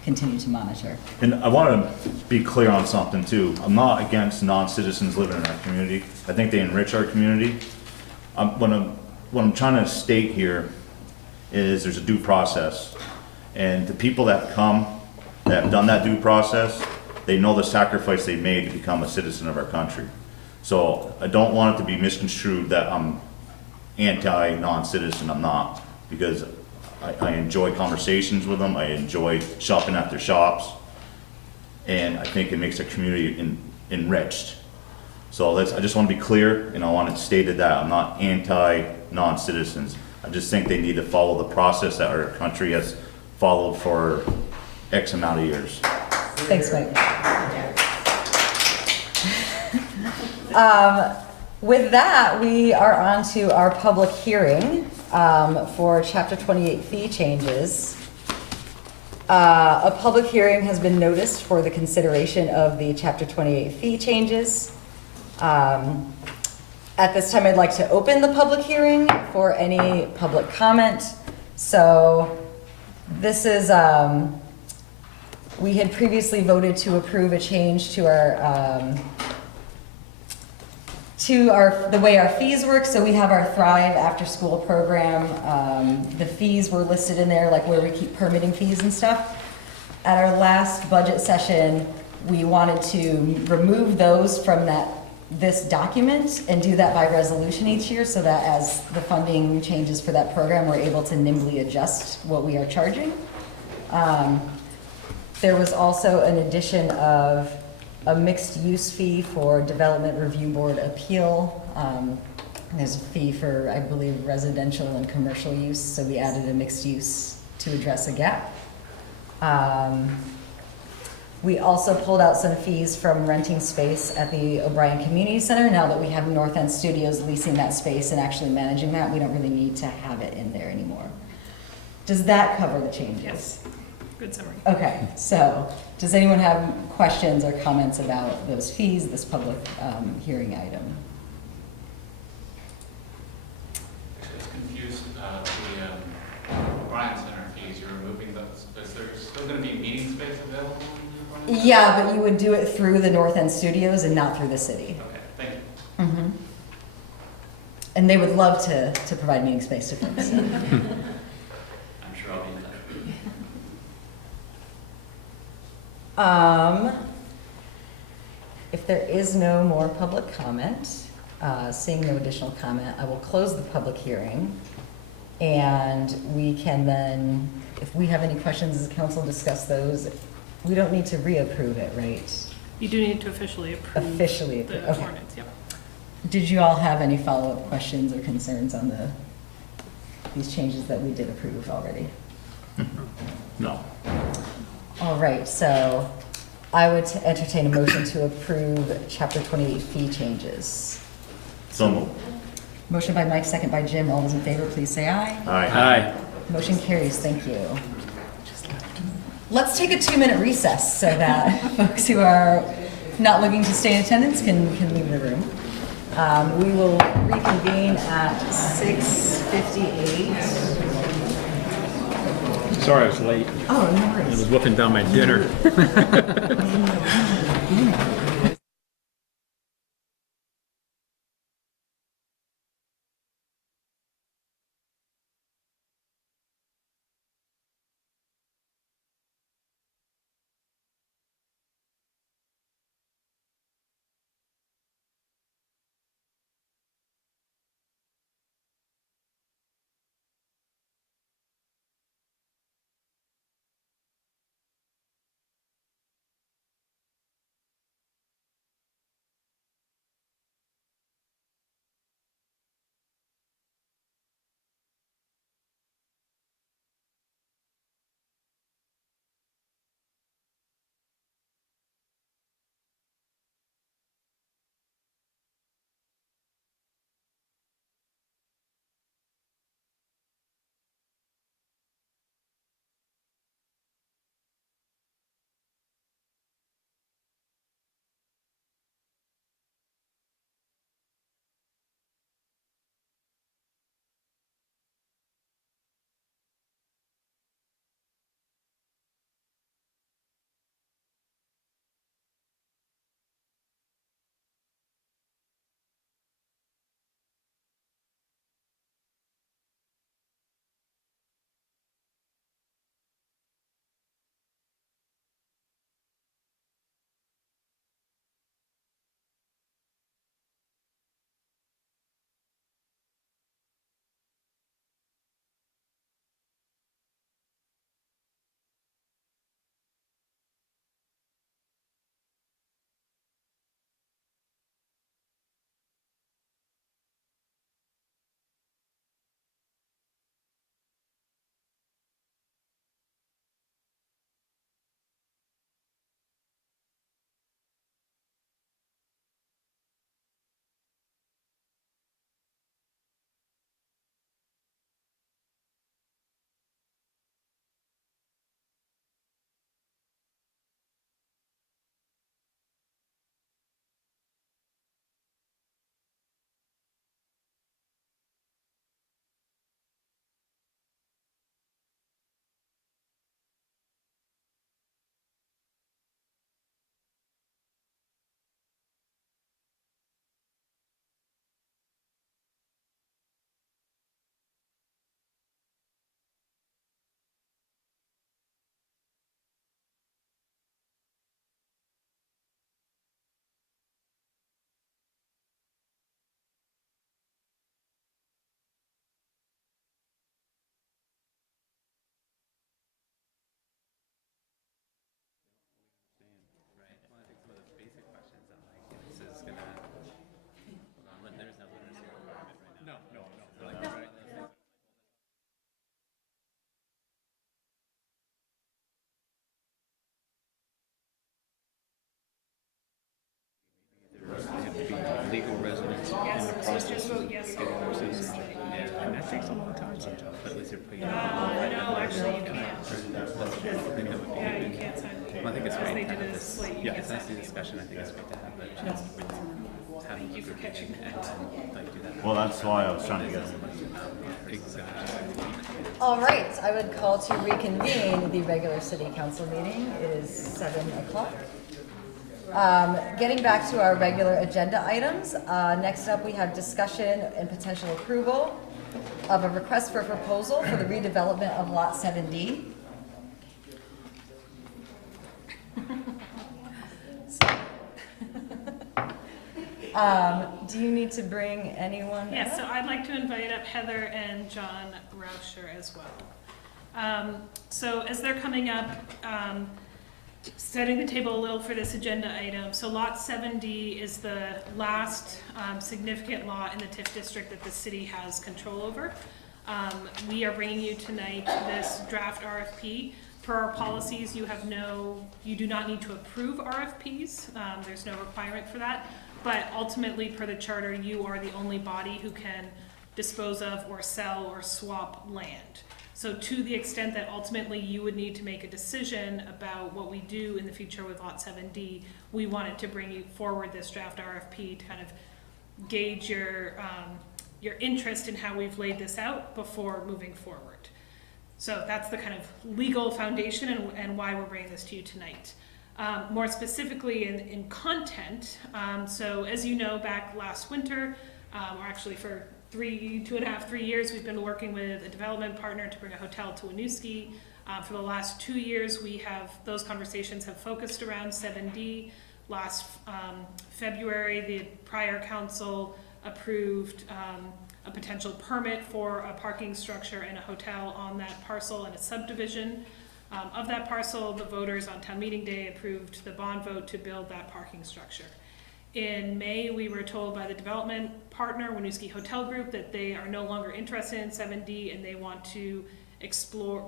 continue to monitor. And I want to be clear on something too. I'm not against non-citizens living in our community. I think they enrich our community. What I'm trying to state here is there's a due process. And the people that come, that have done that due process, they know the sacrifice they made to become a citizen of our country. So I don't want it to be misconstrued that I'm anti-non-citizen. I'm not, because I enjoy conversations with them. I enjoy shopping at their shops. And I think it makes the community enriched. So I just want to be clear, and I want it stated that I'm not anti-non-citizens. I just think they need to follow the process that our country has followed for X amount of years. Thanks, Mike. With that, we are on to our public hearing for Chapter 28 fee changes. A public hearing has been noticed for the consideration of the Chapter 28 fee changes. At this time, I'd like to open the public hearing for any public comment. So this is, we had previously voted to approve a change to the way our fees work. So we have our Thrive after school program. The fees were listed in there, like where we keep permitting fees and stuff. At our last budget session, we wanted to remove those from this document and do that by resolution each year, so that as the funding changes for that program, we're able to nimbly adjust what we are charging. There was also an addition of a mixed use fee for Development Review Board appeal. There's a fee for, I believe, residential and commercial use, so we added a mixed use to address a gap. We also pulled out some fees from renting space at the O'Brien Community Center. Now that we have North End Studios leasing that space and actually managing that, we don't really need to have it in there anymore. Does that cover the changes? Yes. Good summary. Okay, so does anyone have questions or comments about those fees, this public hearing item? Actually, I was confused, the O'Brien Center fees, you're removing those. Is there still going to be meeting space available in the O'Brien Center? Yeah, but you would do it through the North End Studios and not through the city. Okay, thank you. Mm-hmm. And they would love to provide meeting space to folks. So. I'm sure I'll be in touch. If there is no more public comment, seeing no additional comment, I will close the public hearing. And we can then, if we have any questions as a council, discuss those. We don't need to reapprove it, right? You do need to officially approve. Officially the approve, okay. ordinance, yep. Did you all have any follow-up questions or concerns on these changes that we did approve already? No. All right, so I would entertain a motion to approve Chapter 28 fee changes. So moved. Motion by Mike, second by Jim. All those in favor, please say aye. Aye. Motion carries, thank you. Let's take a 2-minute recess so that folks who are not looking to stay in attendance can leave the room. We will reconvene at 6:58. Sorry I was late. Oh, no I worries. was wolfing down my dinner. Legal residents in the process of getting their citizenship. Yeah, and that takes a long time sometimes. But at least they're putting No, actually you can't. Yeah, you can't sign the paper. Well, I think it's Because great they to did have a this, slate, you yeah, can't it's sign nice the discussion. I think it's great to have the chance to really have Thank you for catching that. like do that. Well, that's why I was trying to get them. Exactly. All right, I would call to reconvene the regular city council meeting. It is 7 o'clock. Getting back to our regular agenda items, next up we have discussion and potential approval of a request for proposal for the redevelopment of Lot 7D. Do you need to bring anyone? Yes, so I'd like to invite up Heather and John Rauscher as well. So as they're coming up, setting the table a little for this agenda item. So Lot 7D is the last significant lot in the TIF district that the city has control over. We are bringing you tonight this draft RFP per our policies, you do not need to approve RFPs. There's no requirement for that. But ultimately, per the charter, you are the only body who can dispose of or sell or swap land. So to the extent that ultimately you would need to make a decision about what we do in the future with Lot 7D, we wanted to bring you forward this draft RFP to kind of gauge your interest in how we've laid this out before moving forward. So that's the kind of legal foundation and why we're bringing this to you tonight. More specifically in content, so as you know, back last winter, or actually for 2.5, 3 years, we've been working with a development partner to bring a hotel to Winooski. For the last 2 years, those conversations have focused around 7D. Last February, the prior council approved a potential permit for a parking structure and a hotel on that parcel and a subdivision. Of that parcel, the voters on town meeting day approved the bond vote to build that parking structure. In May, we were told by the development partner, Winooski Hotel Group, that they are no longer interested in 7D and they want to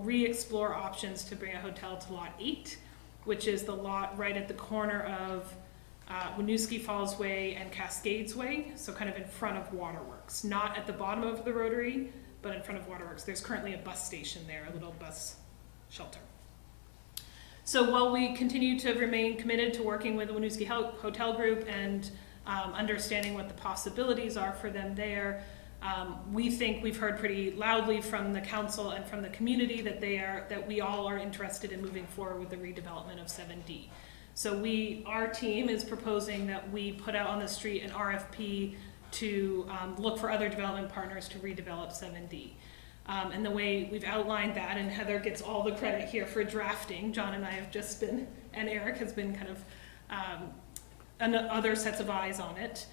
re-explore options to bring a hotel to Lot 8, which is the lot right at the corner of Winooski Falls Way and Cascades Way, so kind of in front of Waterworks. Not at the bottom of the rotary, but in front of Waterworks. There's currently a bus station there, a little bus shelter. So while we continue to remain committed to working with the Winooski Hotel Group and understanding what the possibilities are for them there, we think we've heard pretty loudly from the council and from the community that we all are interested in moving forward with the redevelopment of 7D. So our team is proposing that we put out on the street an RFP to look for other development partners to redevelop 7D. And the way we've outlined that, and Heather gets all the credit here for drafting, John and I have just been, and Eric has been kind of other sets of eyes on it.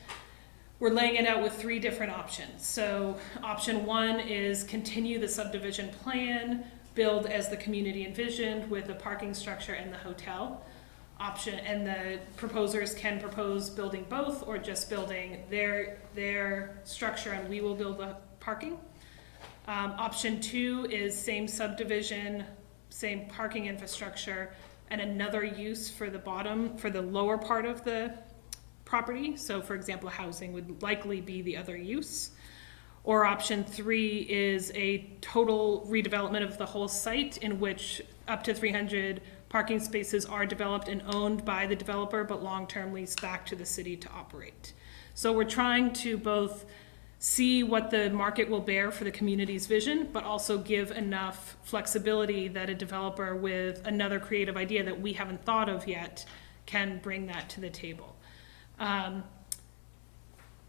We're laying it out with 3 different options. So option 1 is continue the subdivision plan, build as the community envisioned with the parking structure and the hotel. And the proposers can propose building both or just building their structure and we will build the parking. Option 2 is same subdivision, same parking infrastructure, and another use for the lower part of the property. So for example, housing would likely be the other use. Or option 3 is a total redevelopment of the whole site in which up to 300 parking spaces are developed and owned by the developer, but long-term leased back to the city to operate. So we're trying to both see what the market will bear for the community's vision, but also give enough flexibility that a developer with another creative idea that we haven't thought of yet can bring that to the table.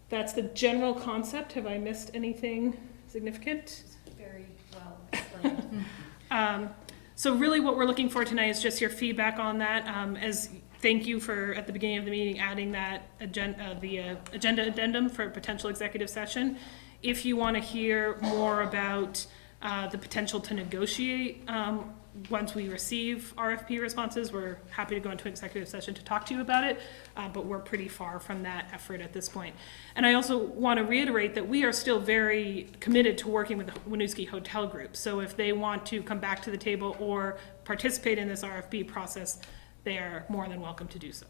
That's the general concept. Have I missed anything significant? Very well explained. So really what we're looking for tonight is just your feedback on that. Thank you for, at the beginning of the meeting, adding that agenda addendum for a potential executive session. If you want to hear more about the potential to negotiate once we receive RFP responses, we're happy to go into an executive session to talk to you about it, but we're pretty far from that effort at this point. And I also want to reiterate that we are still very committed to working with the Winooski Hotel Group. So if they want to come back to the table or participate in this RFP process, they are more than welcome to do so.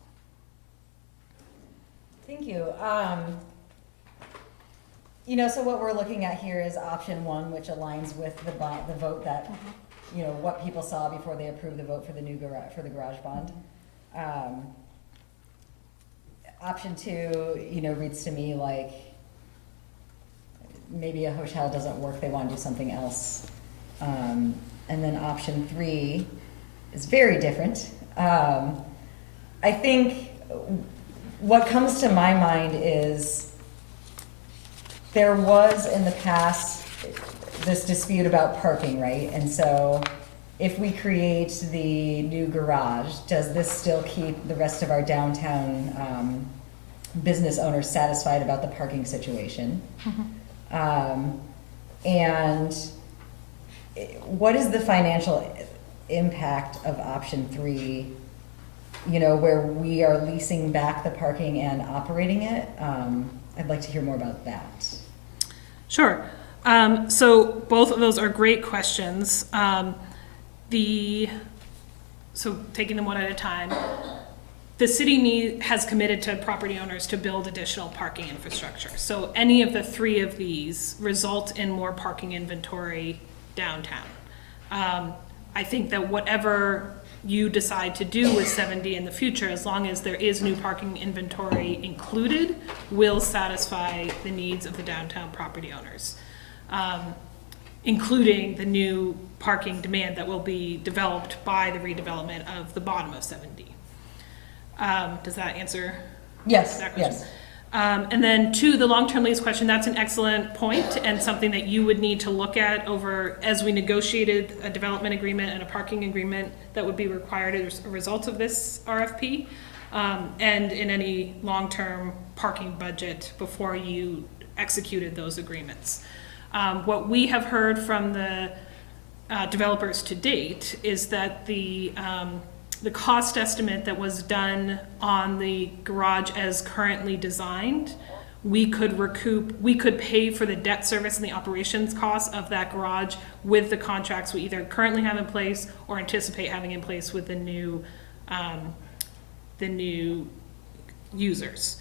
Thank you. So what we're looking at here is option 1, which aligns with the vote that, what people saw before they approved the vote for the the garage bond. Option 2, reads to me like maybe a hotel doesn't work, they want to do something else. And then option 3 is very different. I think what comes to my mind is there was in the past this dispute about parking, right? And so if we create the new garage, does this still keep the rest of our downtown business owners satisfied about the parking situation? And what is the financial impact of option 3, where we are leasing back the parking and operating it? I'd like to hear more about that. Sure. So both of those are great questions. The so taking them one at a time, the city has committed to property owners to build additional parking infrastructure. So any of the three of these result in more parking inventory downtown. I think that whatever you decide to do with 7D in the future, as long as there is new parking inventory included, will satisfy the needs of the downtown property owners, including the new parking demand that will be developed by the redevelopment of the bottom of 7D. Does that answer that question? Yes. And then to the long-term lease question, that's an excellent point and something that you would need to look at over as we negotiated a development agreement and a parking agreement that would be required as a result of this RFP, and in any long-term parking budget before you executed those agreements. What we have heard from the developers to date is that the cost estimate that was done on the garage as currently designed, we could pay for the debt service and the operations costs of that garage with the contracts we either currently have in place or anticipate having in place with the new users.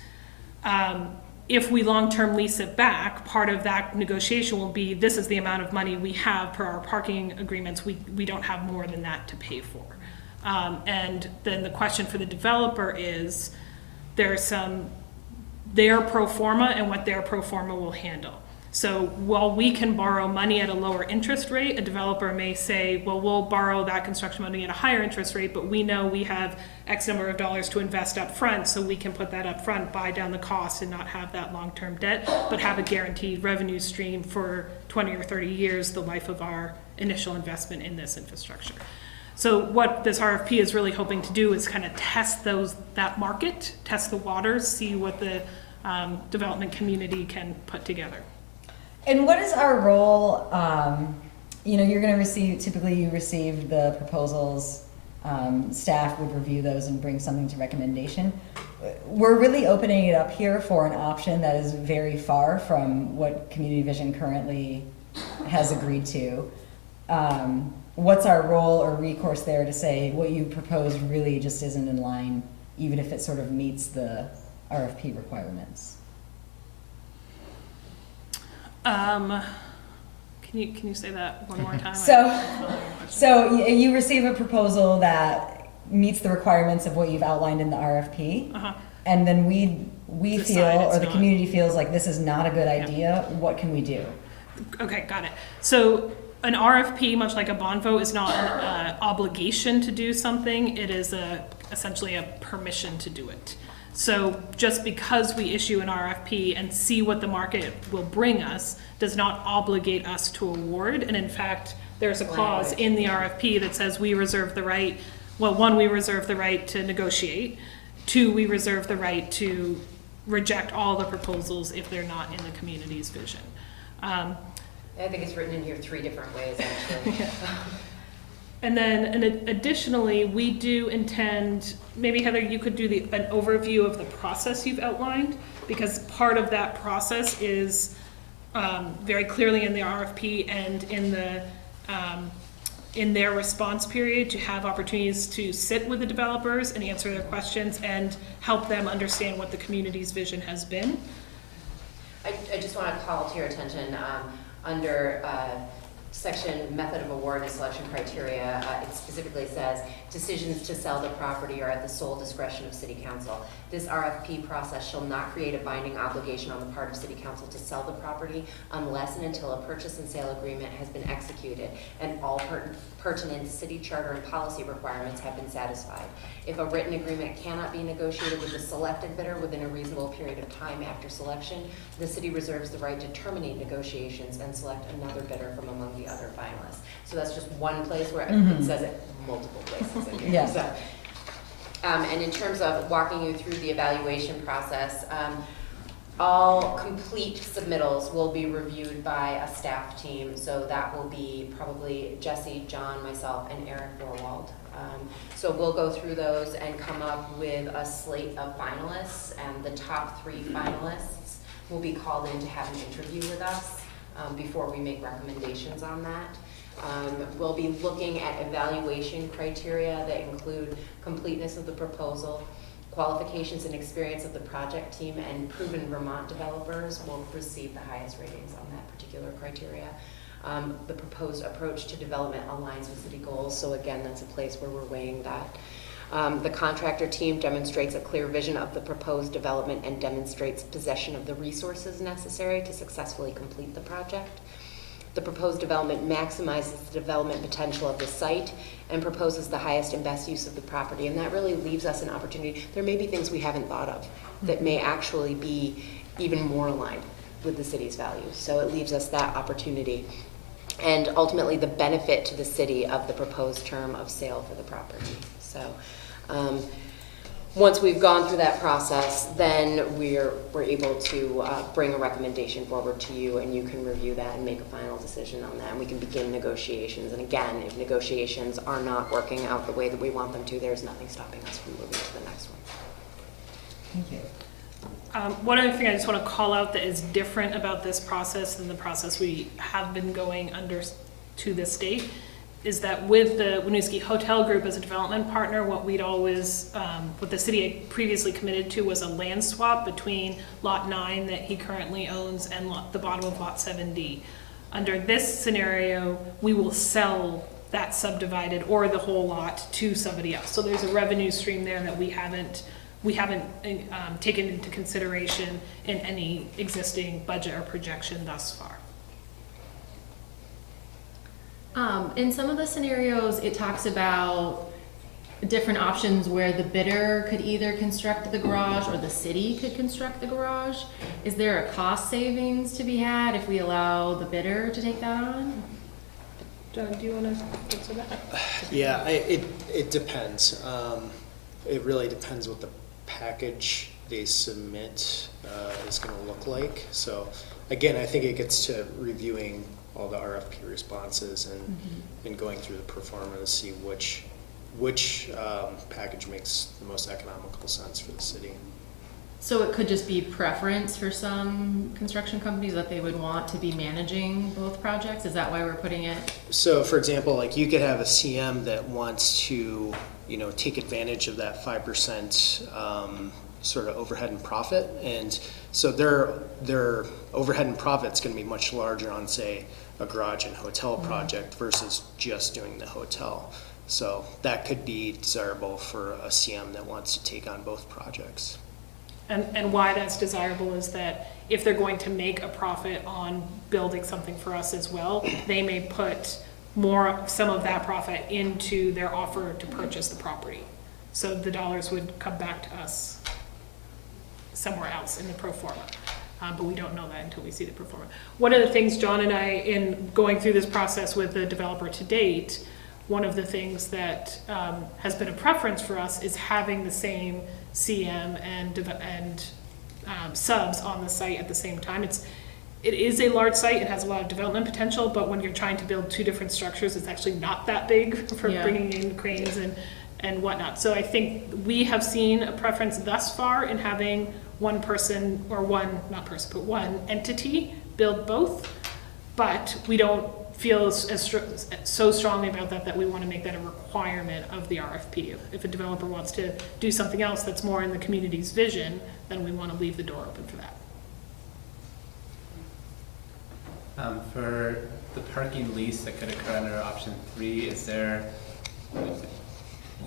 If we long-term lease it back, part of that negotiation will be, this is the amount of money we have per our parking agreements. We don't have more than that to pay for. And then the question for the developer is, their pro forma and what their pro forma will handle. So while we can borrow money at a lower interest rate, a developer may say, well, we'll borrow that construction money at a higher interest rate, but we know we have X number of dollars to invest up front, so we can put that up front, buy down the cost, and not have that long-term debt, but have a guaranteed revenue stream for 20 or 30 years, the life of our initial investment in this infrastructure. So what this RFP is really hoping to do is kind of test that market, test the waters, see what the development community can put together. And what is our role? You're going to typically you receive the proposals, staff would review those and bring something to recommendation. We're really opening it up here for an option that is very far from what Community Vision currently has agreed to. What's our role or recourse there to say what you propose really just isn't in line, even if it sort of meets the RFP requirements? Can you say that one more time? So you receive a proposal that meets the requirements of what you've outlined in the RFP, and then we feel, or the community feels like this is not a good idea. What can we do? Okay, got it. So an RFP, much like a bond vote, is not an obligation to do something. It is essentially a permission to do it. So just because we issue an RFP and see what the market will bring us does not obligate us to award. And in fact, there's a clause in the RFP that says we reserve the right, well, one, we reserve the right to negotiate. Two, we reserve the right to reject all the proposals if they're not in the community's vision. I think it's written in here 3 different ways, actually. And then additionally, we do intend, maybe Heather, you could do an overview of the process you've outlined, because part of that process is very clearly in the RFP and in their response period to have opportunities to sit with the developers and answer their questions and help them understand what the community's vision has been. I just want to call to your attention, under section method of award and selection criteria, it specifically says decisions to sell the property are at the sole discretion of City Council. This RFP process shall not create a binding obligation on the part of City Council to sell the property unless and until a purchase and sale agreement has been executed and all pertinent city charter and policy requirements have been satisfied. If a written agreement cannot be negotiated with the selected bidder within a reasonable period of time after selection, the city reserves the right to terminate negotiations and select another bidder from among the other finalists. So that's just one place where it says it multiple places in here. Yeah. So, and in terms of walking you through the evaluation process, all complete submittals will be reviewed by a staff team. So that will be probably Jesse, John, myself, and Eric Norwald. So we'll go through those and come up with a slate of finalists, and the top 3 finalists will be called in to have an interview with us before we make recommendations on that. We'll be looking at evaluation criteria that include completeness of the proposal, qualifications and experience of the project team, and proven Vermont developers will receive the highest ratings on that particular criteria. The proposed approach to development aligns with city goals, so again, that's a place where we're weighing that. The contractor team demonstrates a clear vision of the proposed development and demonstrates possession of the resources necessary to successfully complete the project. The proposed development maximizes the development potential of the site and proposes the highest and best use of the property, and that really leaves us an opportunity. There may be things we haven't thought of that may actually be even more aligned with the city's values, so it leaves us that opportunity. And ultimately the benefit to the city of the proposed term of sale for the property. So once we've gone through that process, then we're able to bring a recommendation forward to you, and you can review that and make a final decision on that, and we can begin negotiations. And again, if negotiations are not working out the way that we want them to, there's nothing stopping us from moving to the next one. Thank you. One other thing I just want to call out that is different about this process than the process we have been going under to this date is that with the Winooski Hotel Group as a development partner, what we'd always, what the city had previously committed to was a land swap between Lot 9 that he currently owns and the bottom of Lot 7D. Under this scenario, we will sell that subdivided or the whole lot to somebody else. So there's a revenue stream there that we haven't taken into consideration in any existing budget or projection thus far. In some of the scenarios, it talks about different options where the bidder could either construct the garage or the city could construct the garage. Is there a cost savings to be had if we allow the bidder to take that on? John, do you want to answer that? Yeah, it depends. It really depends what the package they submit is going to look like. So again, I think it gets to reviewing all the RFP responses and going through the pro forma to see which package makes the most economical sense for the city. So it could just be preference for some construction companies that they would want to be managing both projects? Is that why we're putting it? So for example, like you could have a CM that wants to, take advantage of that 5% sort of overhead and profit. And so their overhead and profit's going to be much larger on, say, a garage and hotel project versus just doing the hotel. So that could be desirable for a CM that wants to take on both projects. And why that's desirable is that if they're going to make a profit on building something for us as well, they may put some of that profit into their offer to purchase the property. So the dollars would come back to us somewhere else in the pro forma. But we don't know that until we see the pro forma. One of the things John and I, in going through this process with the developer to date, one of the things that has been a preference for us is having the same CM and subs on the site at the same time. It is a large site, it has a lot of development potential, but when you're trying to build two different structures, it's actually not that big for bringing in cranes and whatnot. So I think we have seen a preference thus far in having one person, or one entity build both, but we don't feel so strongly about that we want to make that a requirement of the RFP. If a developer wants to do something else that's more in the community's vision, then we want to leave the door open for that. For the parking lease that could occur under option 3, it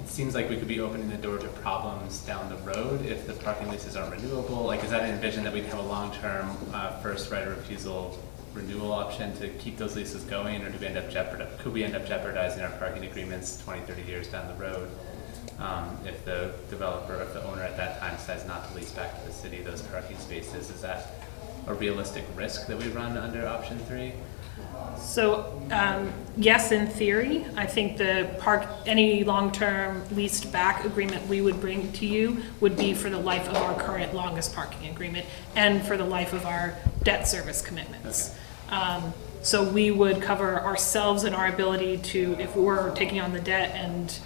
seems like we could be opening the door to problems down the road if the parking leases aren't renewable. Like, is that an envision that we'd have a long-term first right of refusal renewal option to keep those leases going, or could we end up jeopardizing our parking agreements 20, 30 years down the road if the developer, if the owner at that time decides not to lease back to the city those parking spaces? Is that a realistic risk that we run under option 3? So yes, in theory, I think any long-term leased back agreement we would bring to you would be for the life of our current longest parking agreement and for the life of our debt service commitments. Okay. So we would cover ourselves and our ability to, if we're taking on the debt and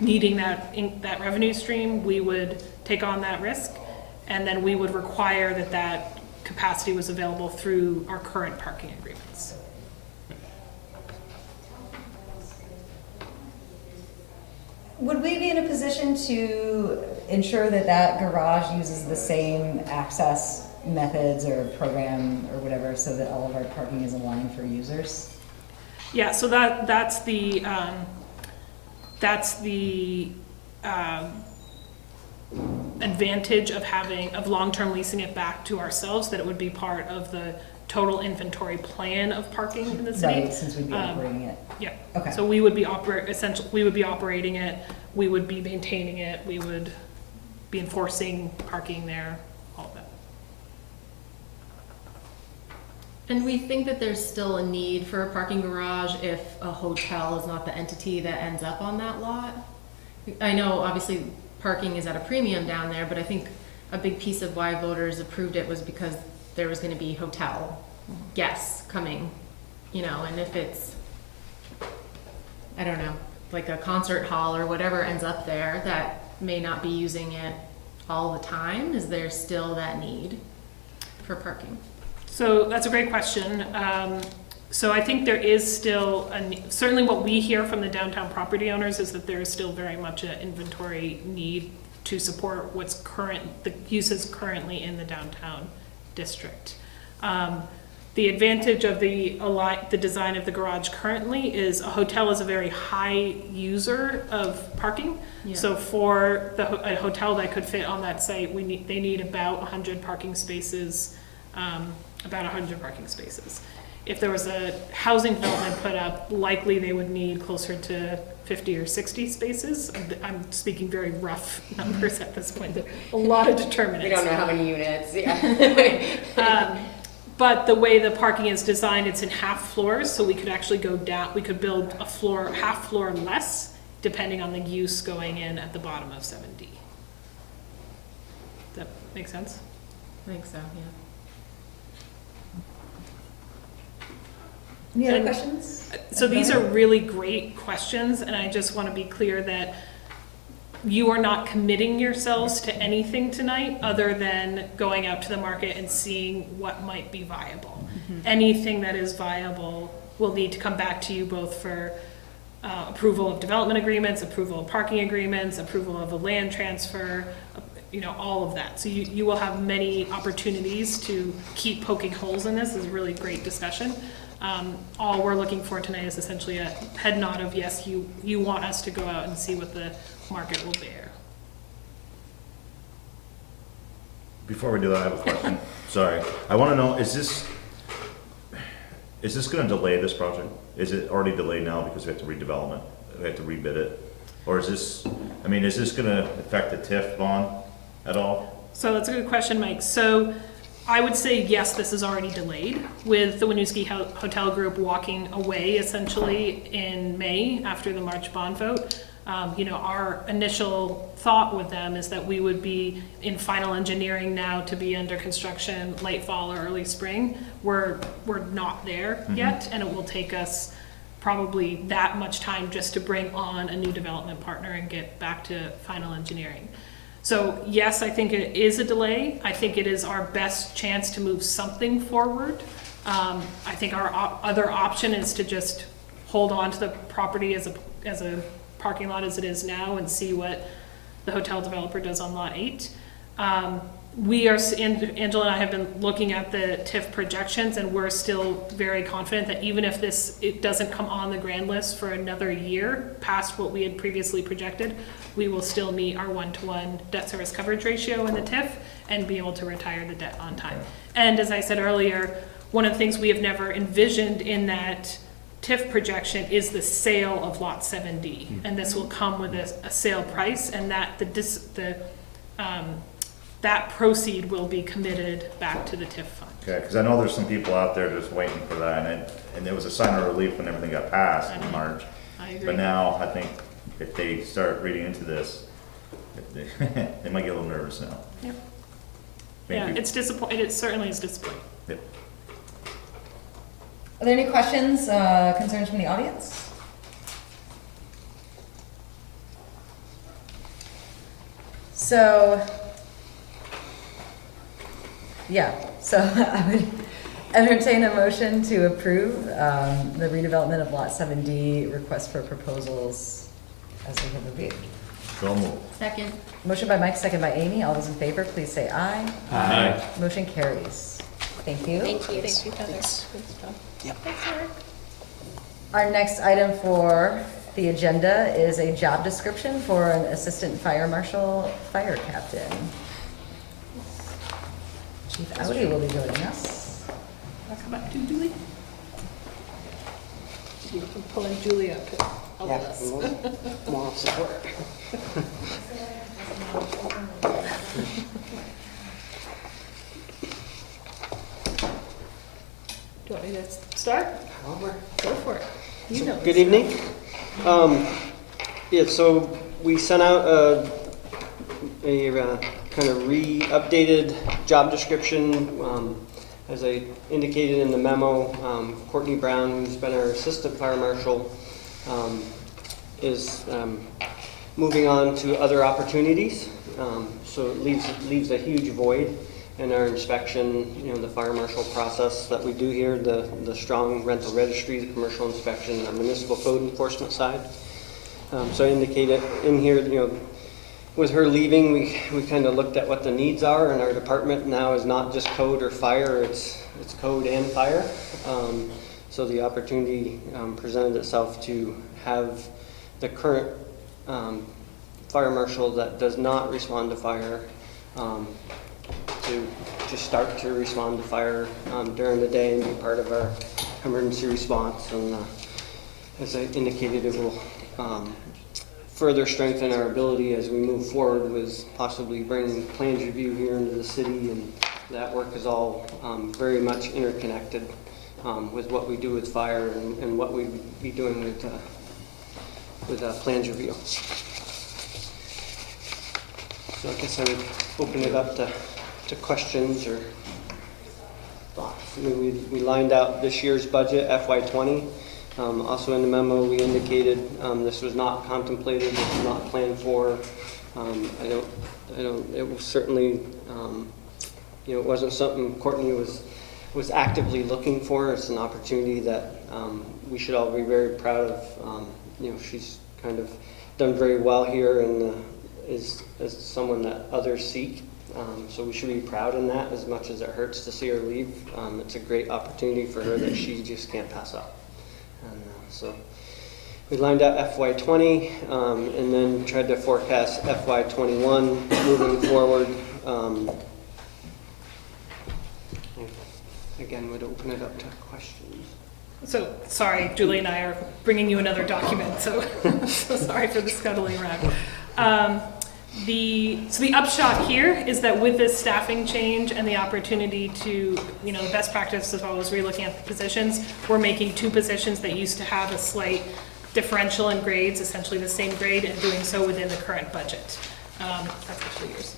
needing that revenue stream, we would take on that risk, and then we would require that capacity was available through our current parking agreements. Would we be in a position to ensure that that garage uses the same access methods or program or whatever, so that all of our parking is aligned for users? Yeah, so that's the advantage of long-term leasing it back to ourselves, that it would be part of the total inventory plan of parking in the city. Right, since we'd be operating it. Yeah. Okay. So we would be operating it, we would be maintaining it, we would be enforcing parking there, all of that. And we think that there's still a need for a parking garage if a hotel is not the entity that ends up on that lot. I know obviously parking is at a premium down there, but I think a big piece of why voters approved it was because there was gonna be hotel guests coming, you know, and if it's, I don't know, like a concert hall or whatever ends up there that may not be using it all the time, is there still that need for parking? So that's a great question. So I think there is still, certainly what we hear from the downtown property owners is that there is still very much an inventory need to support the uses currently in the downtown district. The advantage of the design of the garage currently is a hotel is a very high user of parking. Yeah. So for a hotel that could fit on that site, they need about 100 parking spaces, If there was a housing development put up, likely they would need closer to 50 or 60 spaces. I'm speaking very rough numbers at this point. There are a lot of determinants. We don't know how many units, yeah. But the way the parking is designed, it's in half floors, so we could actually go down, we could build a floor, half floor less, depending on the use going in at the bottom of 7D. Does that make sense? I think so, yeah. Any other questions? So these are really great questions, and I just want to be clear that you are not committing yourselves to anything tonight other than going out to the market and seeing what might be viable. Anything that is viable will need to come back to you both for approval of development agreements, approval of parking agreements, approval of a land transfer, all of that. So you will have many opportunities to keep poking holes in this. This is a really great discussion. All we're looking for tonight is essentially a head nod of yes, you want us to go out and see what the market will bear. Before we do that, I have a question. Sorry. I want to know, is this going to delay this project? Is it already delayed now because we have to redevelopment? We have to rebid it? Or is this going to affect the TIF bond at all? So that's a good question, Mike. So I would say yes, this is already delayed with the Winooski Hotel Group walking away essentially in May after the March bond vote. Our initial thought with them is that we would be in final engineering now to be under construction late fall or early spring. We're not there yet, and it will take us probably that much time just to bring on a new development partner and get back to final engineering. So yes, I think it is a delay. I think it is our best chance to move something forward. I think our other option is to just hold on to the property as a parking lot as it is now and see what the hotel developer does on lot 8. Angela and I have been looking at the TIF projections, and we're still very confident that even if it doesn't come on the grand list for another year past what we had previously projected, we will still meet our 1-to-1 debt service coverage ratio in the TIF and be able to retire the debt on time. And as I said earlier, one of the things we have never envisioned in that TIF projection is the sale of lot 7D, and this will come with a sale price, and that that proceed will be committed back to the TIF fund. Okay, because I know there's some people out there just waiting for that, and it was a sign of relief when everything got passed in March. I agree. But now I think if they start reading into this, they might get a little nervous now. Yep. Thank you. It's disappointing. It certainly is disappointing. Yep. Are there any questions, concerns from the audience? So I would entertain a motion to approve the redevelopment of lot 7D request for proposals as we have reviewed. So moved. Second. Motion by Mike, second by Amy. All those in favor, please say aye. Aye. Motion carries. Thank you. Thank you. Thank you, Heather. Thanks. Good stuff. Yep. Thanks, Eric. Our next item for the agenda is a job description for an assistant fire marshal, fire captain. Chief Audi will be joining us. I'll come back to you, Julie. You can pull in Julie up to help us. Moral support. Do you want me to start? Go for it. You know. Good evening. Yeah, so we sent out a kind of updated job description. As I indicated in the memo, Courtney Brown, who's been our assistant fire marshal, is moving on to other opportunities. So it leaves a huge void in our inspection, the fire marshal process that we do here, the strong rental registry, the commercial inspection, our municipal code enforcement side. So I indicated in here, with her leaving, we kind of looked at what the needs are, and our department now is not just code or fire, it's code and fire. So the opportunity presented itself to have the current fire marshal that does not respond to fire to just start to respond to fire during the day and be part of our emergency response. And as I indicated, it will further strengthen our ability as we move forward with possibly bringing plans review here into the city, and that work is all very much interconnected with what we do with fire and what we'd be doing with plans review. So I guess I would open it up to questions or thoughts. I mean, we lined out this year's budget, FY20. Also in the memo, we indicated this was not contemplated, this was not planned for. It was certainly, it wasn't something Courtney was actively looking for. It's an opportunity that we should all be very proud of. She's kind of done very well here and is someone that others seek. So we should be proud in that, as much as it hurts to see her leave. It's a great opportunity for her that she just can't pass up. And so we lined out FY20 and then tried to forecast FY21 moving forward. Again, would open it up to questions. So, sorry, Julie and I are bringing you another document, so so sorry for the scuttling around. The upshot here is that with this staffing change and the opportunity to, the best practice as always relooking at the positions, we're making two positions that used to have a slight differential in grades, essentially the same grade, and doing so within the current budget. That's actually yours.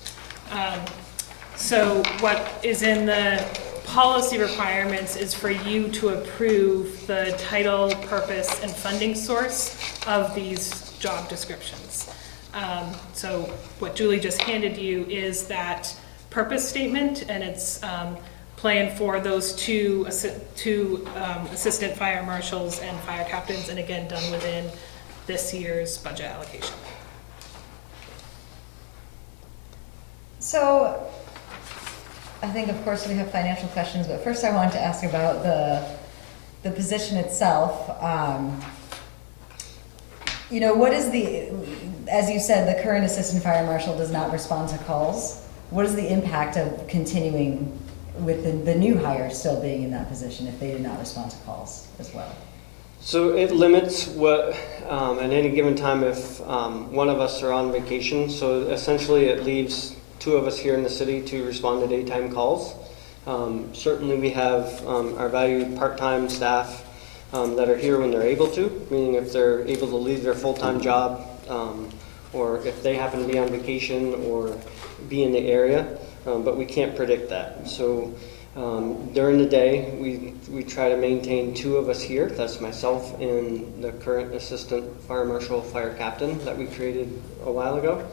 So what is in the policy requirements is for you to approve the title, purpose, and funding source of these job descriptions. So what Julie just handed you is that purpose statement, and it's planned for those two assistant fire marshals and fire captains, and again, done within this year's budget allocation. So, I think of course we have financial questions, but first I wanted to ask about the position itself. What is as you said, the current assistant fire marshal does not respond to calls. What is the impact of continuing with the new hire still being in that position if they do not respond to calls as well? So it limits what, at any given time, if one of us are on vacation, so essentially it leaves two of us here in the city to respond to daytime calls. Certainly we have our valued part-time staff that are here when they're able to, meaning if they're able to leave their full-time job, or if they happen to be on vacation or be in the area, but we can't predict that. So during the day, we try to maintain two of us here. That's myself and the current assistant fire marshal, fire captain that we created a while ago.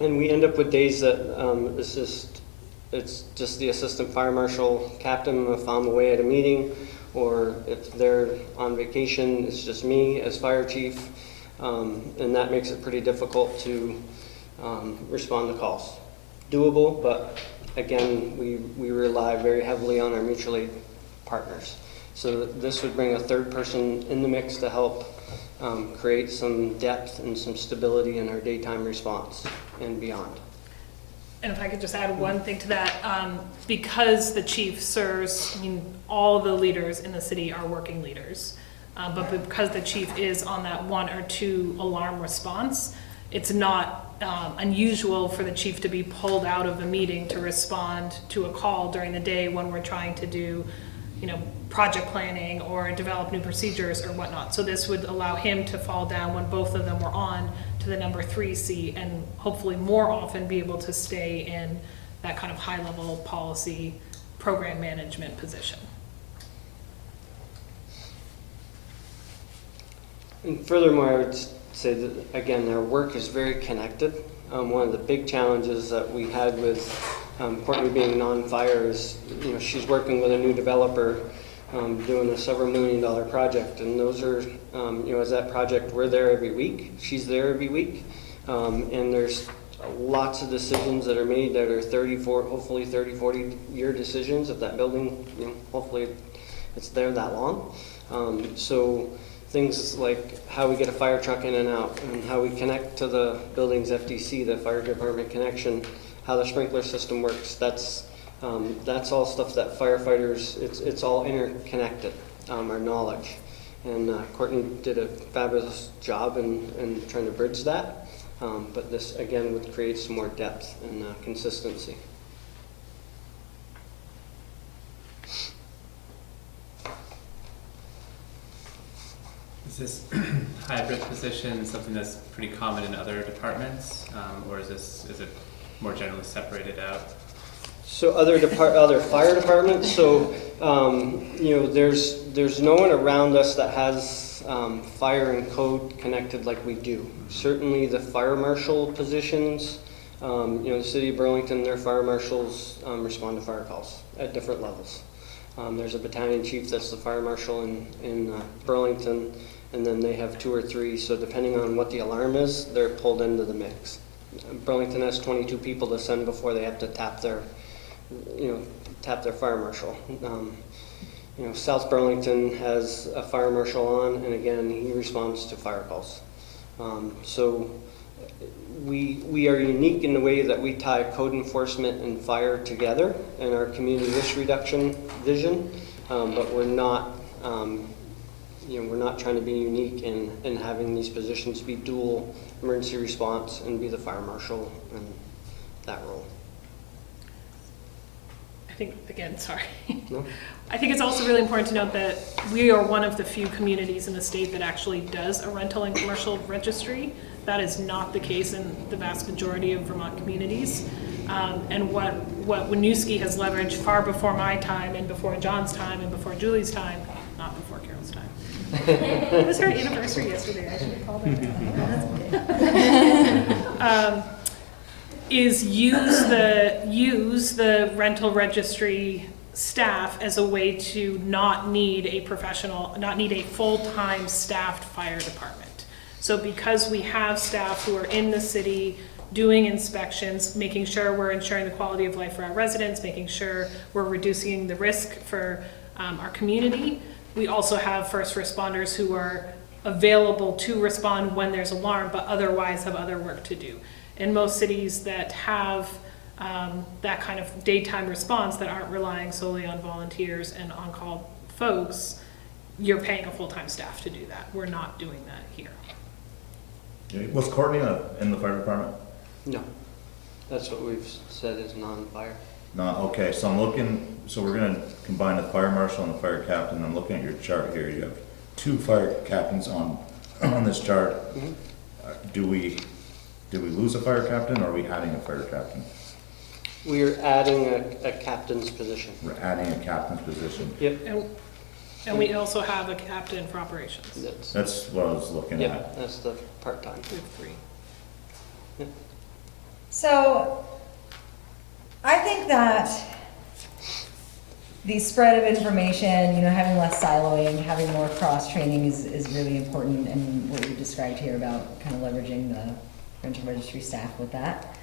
And we end up with days that it's just the assistant fire marshal captain if I'm away at a meeting, or if they're on vacation, it's just me as fire chief. and that makes it pretty difficult to respond to calls. Doable, but again, we rely very heavily on our mutual aid partners. So this would bring a third person in the mix to help create some depth and some stability in our daytime response and beyond. And if I could just add one thing to that, because the chief serves, I mean, all the leaders in the city are working leaders, but because the chief is on that 1 or 2 alarm response, it's not unusual for the chief to be pulled out of a meeting to respond to a call during the day when we're trying to do, you know, project planning or develop new procedures or whatnot. So this would allow him to fall down when both of them were on to the number 3 seat, and hopefully more often be able to stay in that kind of high-level policy program management position. And furthermore, I would say that, again, our work is very connected. One of the big challenges that we had with Courtney being non-fire is, you know, she's working with a new developer doing a several $million project, and those are, you know, as that project, we're there every week, she's there every week, and there's lots of decisions that are made that are hopefully 30, 40 year decisions if that building, you know, hopefully it's there that long. So things like how we get a fire truck in and out, and how we connect to the building's FDC, the fire department connection, how the sprinkler system works, that's all stuff that firefighters, it's all interconnected, our knowledge. And Courtney did a fabulous job in trying to bridge that, but this, again, would create some more depth and consistency. Is this hybrid position something that's pretty common in other departments, or is it more generally separated out? So other fire departments, so you know, there's no one around us that has fire and code connected like we do. Certainly the fire marshal positions, you know, the city of Burlington, their fire marshals respond to fire calls at different levels. There's a battalion chief that's the fire marshal in Burlington, and then they have 2 or 3, so depending on what the alarm is, they're pulled into the mix. Burlington has 22 people to send before they have to tap their fire marshal. You know, South Burlington has a fire marshal on, and again, he responds to fire calls. So we are unique in the way that we tie code enforcement and fire together in our community risk reduction vision, but we're not, you know, we're not trying to be unique in having these positions be dual emergency response and be the fire marshal in that role. I think, again, sorry. No? I think it's also really important to note that we are one of the few communities in the state that actually does a rental and commercial registry. That is not the case in the vast majority of Vermont communities. And what Winooski has leveraged far before my time and before John's time and before Julie's time, not before Carol's time. It was her anniversary yesterday, I should have called her. Is use the rental registry staff as a way to not need a full-time staffed fire department. So because we have staff who are in the city doing inspections, making sure we're ensuring the quality of life for our residents, making sure we're reducing the risk for our community, we also have first responders who are available to respond when there's alarm, but otherwise have other work to do. In most cities that have that kind of daytime response that aren't relying solely on volunteers and on-call folks, you're paying a full-time staff to do that. We're not doing that here. Was Courtney in the fire department? No, that's what we've said is non-fire. No, okay, so I'm looking, so we're gonna combine the fire marshal and the fire captain. I'm looking at your chart here. You have 2 fire captains on this chart. Mm-hmm. Do we lose a fire captain, or are we adding a fire captain? We are adding a captain's position. We're adding a captain's position. Yep. And we also have a captain for operations. That's what I was looking Yeah, at. that's the part-time. We have 3. Yep. So, I think that the spread of information, you know, having less siloing, having more cross-training is really important, and what you described here about kind of leveraging the rental registry staff with that.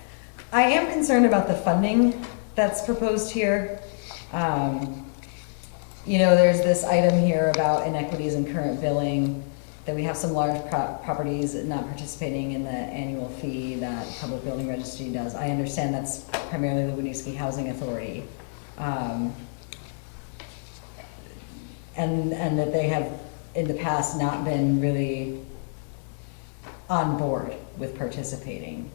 I am concerned about the funding that's proposed here. You know, there's this item here about inequities in current billing, that we have some large properties not participating in the annual fee that Public Building Registry does. I understand that's primarily the Winooski Housing Authority. And that they have in the past not been really on board with participating.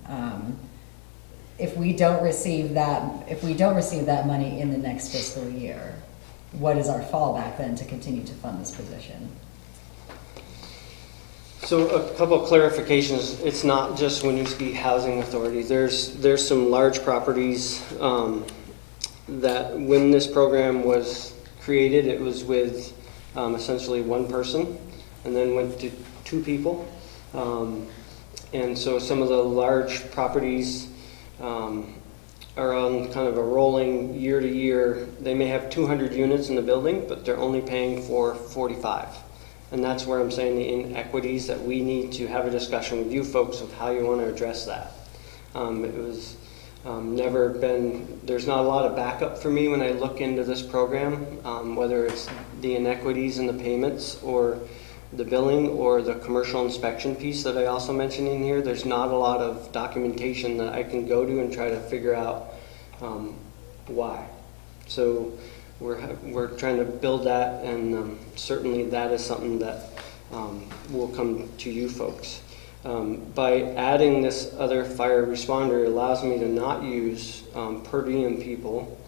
If we don't receive that money in the next fiscal year, what is our fallback then to continue to fund this position? So a couple of clarifications. It's not just Winooski Housing Authority. There's some large properties that when this program was created, it was with essentially one person, and then went to two people. And so some of the large properties are on kind of a rolling year to year. They may have 200 units in the building, but they're only paying for 45. And that's where I'm saying the inequities that we need to have a discussion with you folks of how you want to address that. It was never been, there's not a lot of backup for me when I look into this program, whether it's the inequities in the payments or the billing or the commercial inspection piece that I also mentioned in here. There's not a lot of documentation that I can go to and try to figure out why. So we're trying to build that, and certainly that is something that will come to you folks. By adding this other fire responder, it allows me to not use per diem people,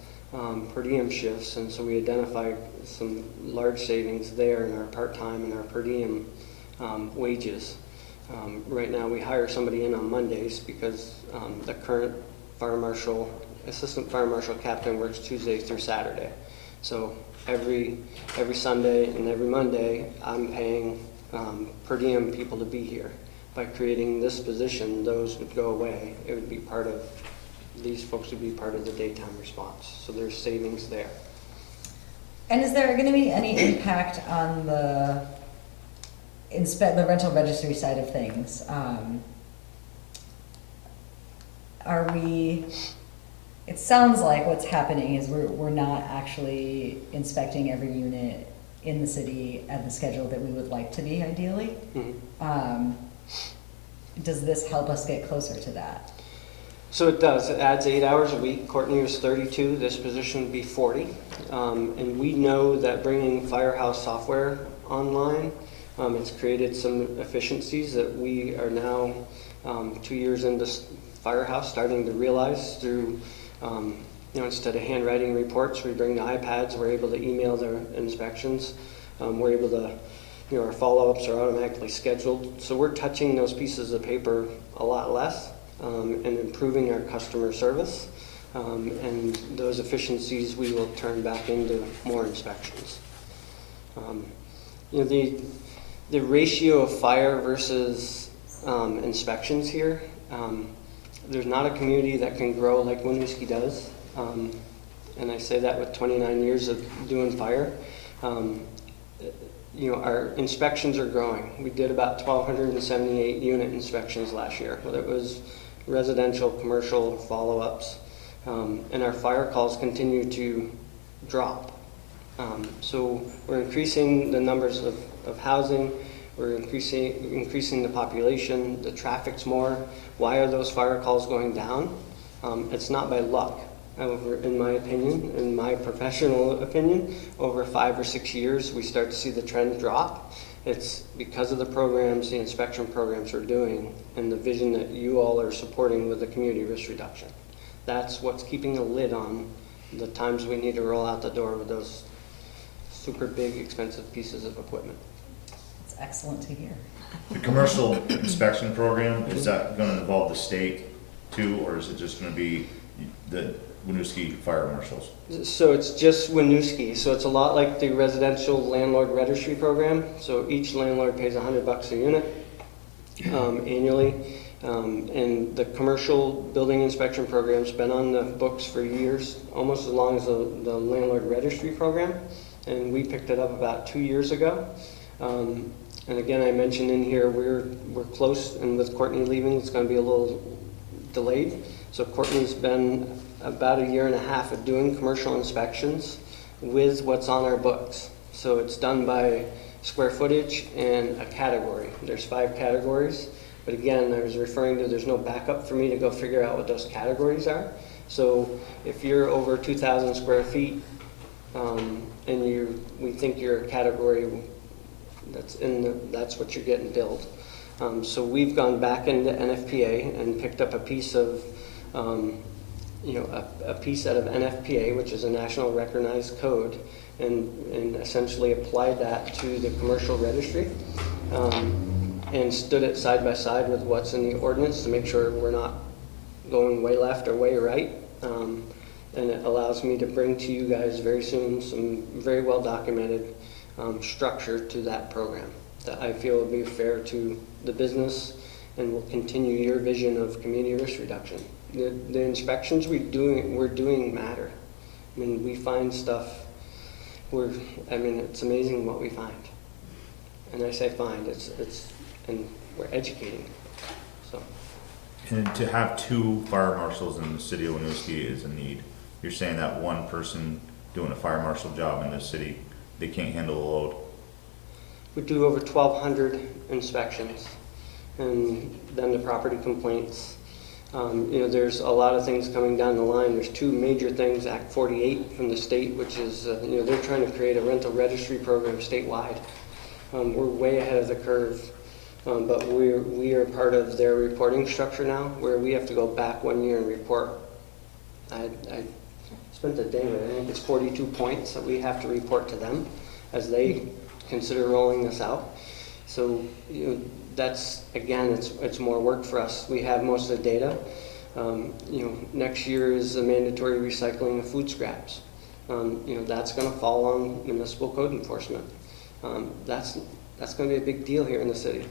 per diem shifts, and so we identify some large savings there in our part-time and our per diem wages. Right now we hire somebody in on Mondays because the current fire marshal, assistant fire marshal captain works Tuesday through Saturday. So every Sunday and every Monday I'm paying per diem people to be here. By creating this position, those would go away. It would be part of, these folks would be part of the daytime response. So there's savings there. And is there going to be any impact on the rental registry side of things? It sounds like what's happening is we're not actually inspecting every unit in the city at the schedule that we would like to be, ideally. Mm-hmm. Does this help us get closer to that? So it does. It adds 8 hours a week. Courtney was 32. This position would be 40. And we know that bringing Firehouse software online, it's created some efficiencies that we are now 2 years into Firehouse starting to realize through, instead of handwriting reports, we bring the iPads, we're able to email their inspections. We're able to, our follow-ups are automatically scheduled. So we're touching those pieces of paper a lot less and improving our customer service. And those efficiencies we will turn back into more inspections. The ratio of fire versus inspections here, there's not a community that can grow like Winooski does. And I say that with 29 years of doing fire. Our inspections are growing. We did about 1,278 unit inspections last year, whether it was residential, commercial, follow-ups. And our fire calls continue to drop. So we're increasing the numbers of housing, we're increasing the population, the traffic's more. Why are those fire calls going down? It's not by luck. In my opinion, in my professional opinion, over 5 or 6 years, we start to see the trend drop. It's because of the programs, the inspection programs we're doing, and the vision that you all are supporting with the community risk reduction. That's what's keeping a lid on the times we need to roll out the door with those super big, expensive pieces of equipment. It's excellent to hear. The commercial inspection program, is that going to involve the state too, or is it just going to be the Winooski fire marshals? So it's just Winooski. So it's a lot like the residential landlord registry program. So each landlord pays $100 a unit annually, And the commercial building inspection program's been on the books for years, almost as long as the landlord registry program. And we picked it up about 2 years ago. And again, I mentioned in here, we're close, and with Courtney leaving, it's gonna be a little delayed. So Courtney's been about 1.5 years of doing commercial inspections with what's on our books. So it's done by square footage and a category. There's 5 categories. But again, I was referring to, there's no backup for me to go figure out what those categories are. So if you're over 2,000 square feet, and we think you're a category that's what you're getting billed. So we've gone back into NFPA and picked up a piece of, a piece out of NFPA, which is a national recognized code, and essentially applied that to the commercial registry. And stood it side by side with what's in the ordinance to make sure we're not going way left or way right. And it allows me to bring to you guys very soon some very well documented structure to that program that I feel will be fair to the business and will continue your vision of community risk reduction. The inspections we're doing matter. I mean, we find stuff it's amazing what we find. And I say find, and we're educating. So. And to have 2 fire marshals in the city of Winooski is a need. You're saying that one person doing a fire marshal job in the city, they can't handle the load? We do over 1,200 inspections, and then the property complaints. There's a lot of things coming down the line. There's 2 major things, Act 48 from the state, which is, they're trying to create a rental registry program statewide. We're way ahead of the curve. But we are part of their reporting structure now, where we have to go back 1 year and report. I spent the day with, I think it's 42 points that we have to report to them as they consider rolling this out. So that's, again, it's more work for us. We have most of the data. Next year is the mandatory recycling of food scraps. That's going to fall on municipal code enforcement. That's going to be a big deal here in the city.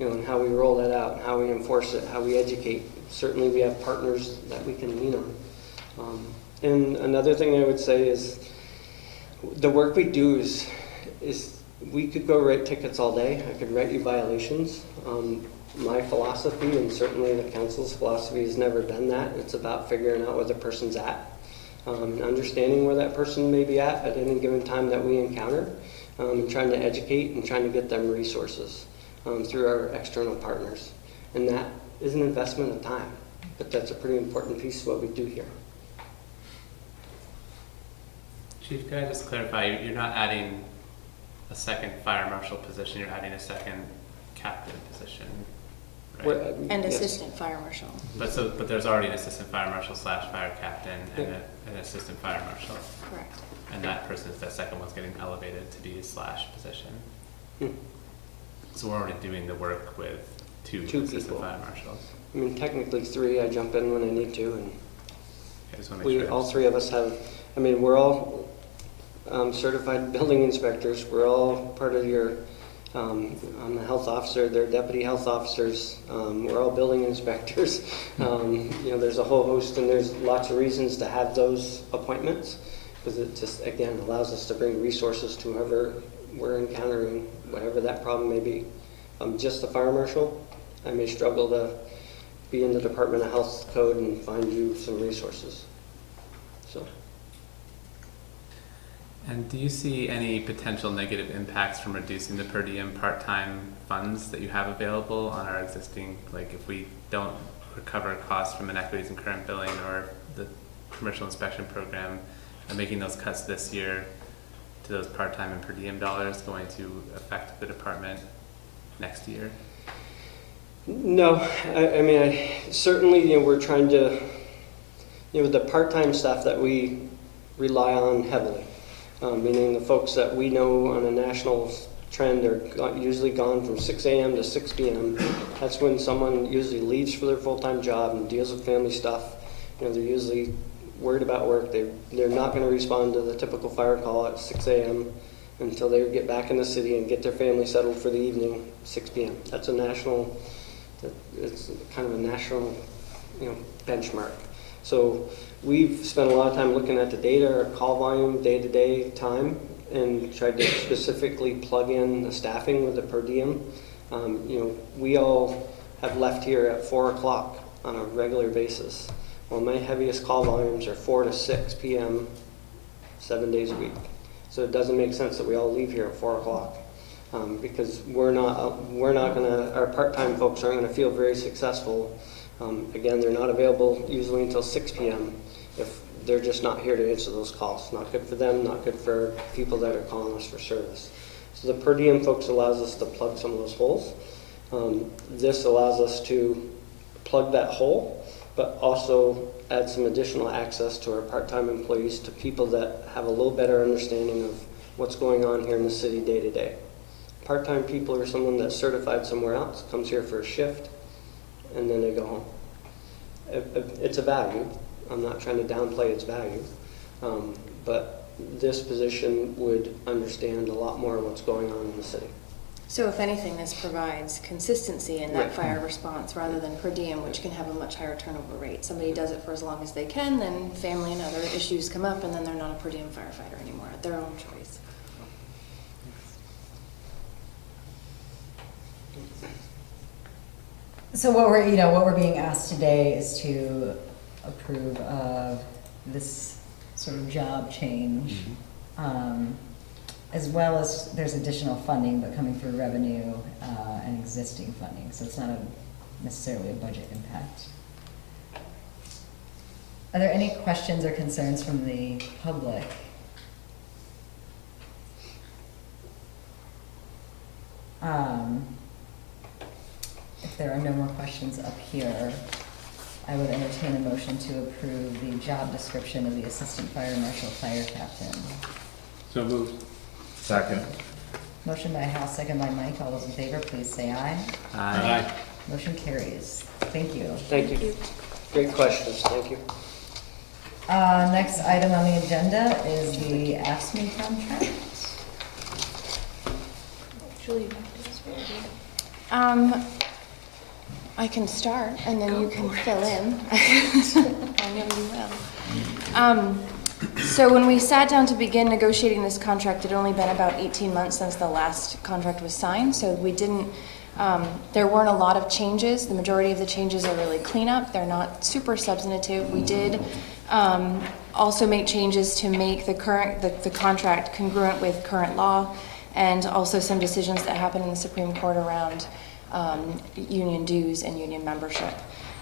And how we roll that out, and how we enforce it, how we educate. Certainly we have partners that we can lean on. And another thing I would say is the work we do is we could go write tickets all day. I could write you violations. My philosophy, and certainly the council's philosophy, has never been that. It's about figuring out where the person's at, and understanding where that person may be at any given time that we encounter, and trying to educate and trying to get them resources through our external partners. And that is an investment of time, but that's a pretty important piece of what we do here. Chief, can I just clarify, you're not adding a second fire marshal position, you're adding a second captain position, right? And assistant fire marshal. But there's already an assistant fire marshal / fire captain and an assistant fire marshal. Correct. And that second one's getting elevated to be a / position. So we're already doing the work with two assistant people. Fire marshals. I mean, technically 3. I jump in when I need to, and all 3 of us have. I mean, we're all certified building inspectors. We're all part of your. I'm a health officer. They're deputy health officers. We're all building inspectors. There's a whole host, and there's lots of reasons to have those appointments, because it just, again, allows us to bring resources to whoever we're encountering, whatever that problem may be. I'm just a fire marshal. I may struggle to be in the Department of Health code and find you some resources. So. And do you see any potential negative impacts from reducing the per diem part-time funds that you have available on our existing, like if we don't recover costs from inequities in current billing or the commercial inspection program, and making those cuts this year to those part-time and per diem dollars going to affect the department next year? No, I mean, certainly, we're trying to, the part-time staff that we rely on heavily, meaning the folks that we know on a national trend are usually gone from 6 a.m. to 6 p.m. That's when someone usually leaves for their full-time job and deals with family stuff. They're usually worried about work. They're not going to respond to the typical fire call at 6 a.m. until they get back in the city and get their family settled for the evening, 6 p.m. That's a national It's kind of a national, benchmark. So we've spent a lot of time looking at the data, our call volume, day-to-day time, and tried to specifically plug in the staffing with the per diem. We all have left here at 4 o'clock on a regular basis. Well, my heaviest call volumes are 4 to 6 p.m., 7 days a week. So it doesn't make sense that we all leave here at 4 o'clock. Because our part-time folks aren't gonna feel very successful. Again, they're not available usually until 6 p.m. if they're just not here to answer those calls. Not good for them, not good for people that are calling us for service. So the per diem folks allows us to plug some of those holes. This allows us to plug that hole, but also add some additional access to our part-time employees, to people that have a little better understanding of what's going on here in the city day to day. Part-time people are someone that's certified somewhere else, comes here for a shift, and then they go home. It's a value. I'm not trying to downplay its value, but this position would understand a lot more of what's going on in the city. So if anything, this provides consistency in that Right. fire response rather than per diem, which can have a much higher turnover rate. Somebody does it for as long as they can, then family and other issues come up, and then they're not a per diem firefighter anymore at their own choice. So what we're being asked today is to approve of this sort of job change, as well as there's additional funding, but coming through revenue and existing funding. So it's not necessarily a budget impact. Are there any questions or concerns from the public? If there are no more questions up here, I would entertain a motion to approve the job description of the Assistant Fire Marshal Fire Captain. So moved. Second. Motion by Hal, second by Mike. All those in favor, please say aye. Aye. Motion carries. Thank you. Thank you. Great questions. Thank you. Next item on the agenda is the AFSCME contract. Julie, I can start, and then you can fill in. I know you will. So when we sat down to begin negotiating this contract, it had only been about 18 months since the last contract was signed, so we didn't, there weren't a lot of changes. The majority of the changes are really cleanup. They're not super substantive. We did also make changes to make the contract congruent with current law, and also some decisions that happened in the Supreme Court around union dues and union membership.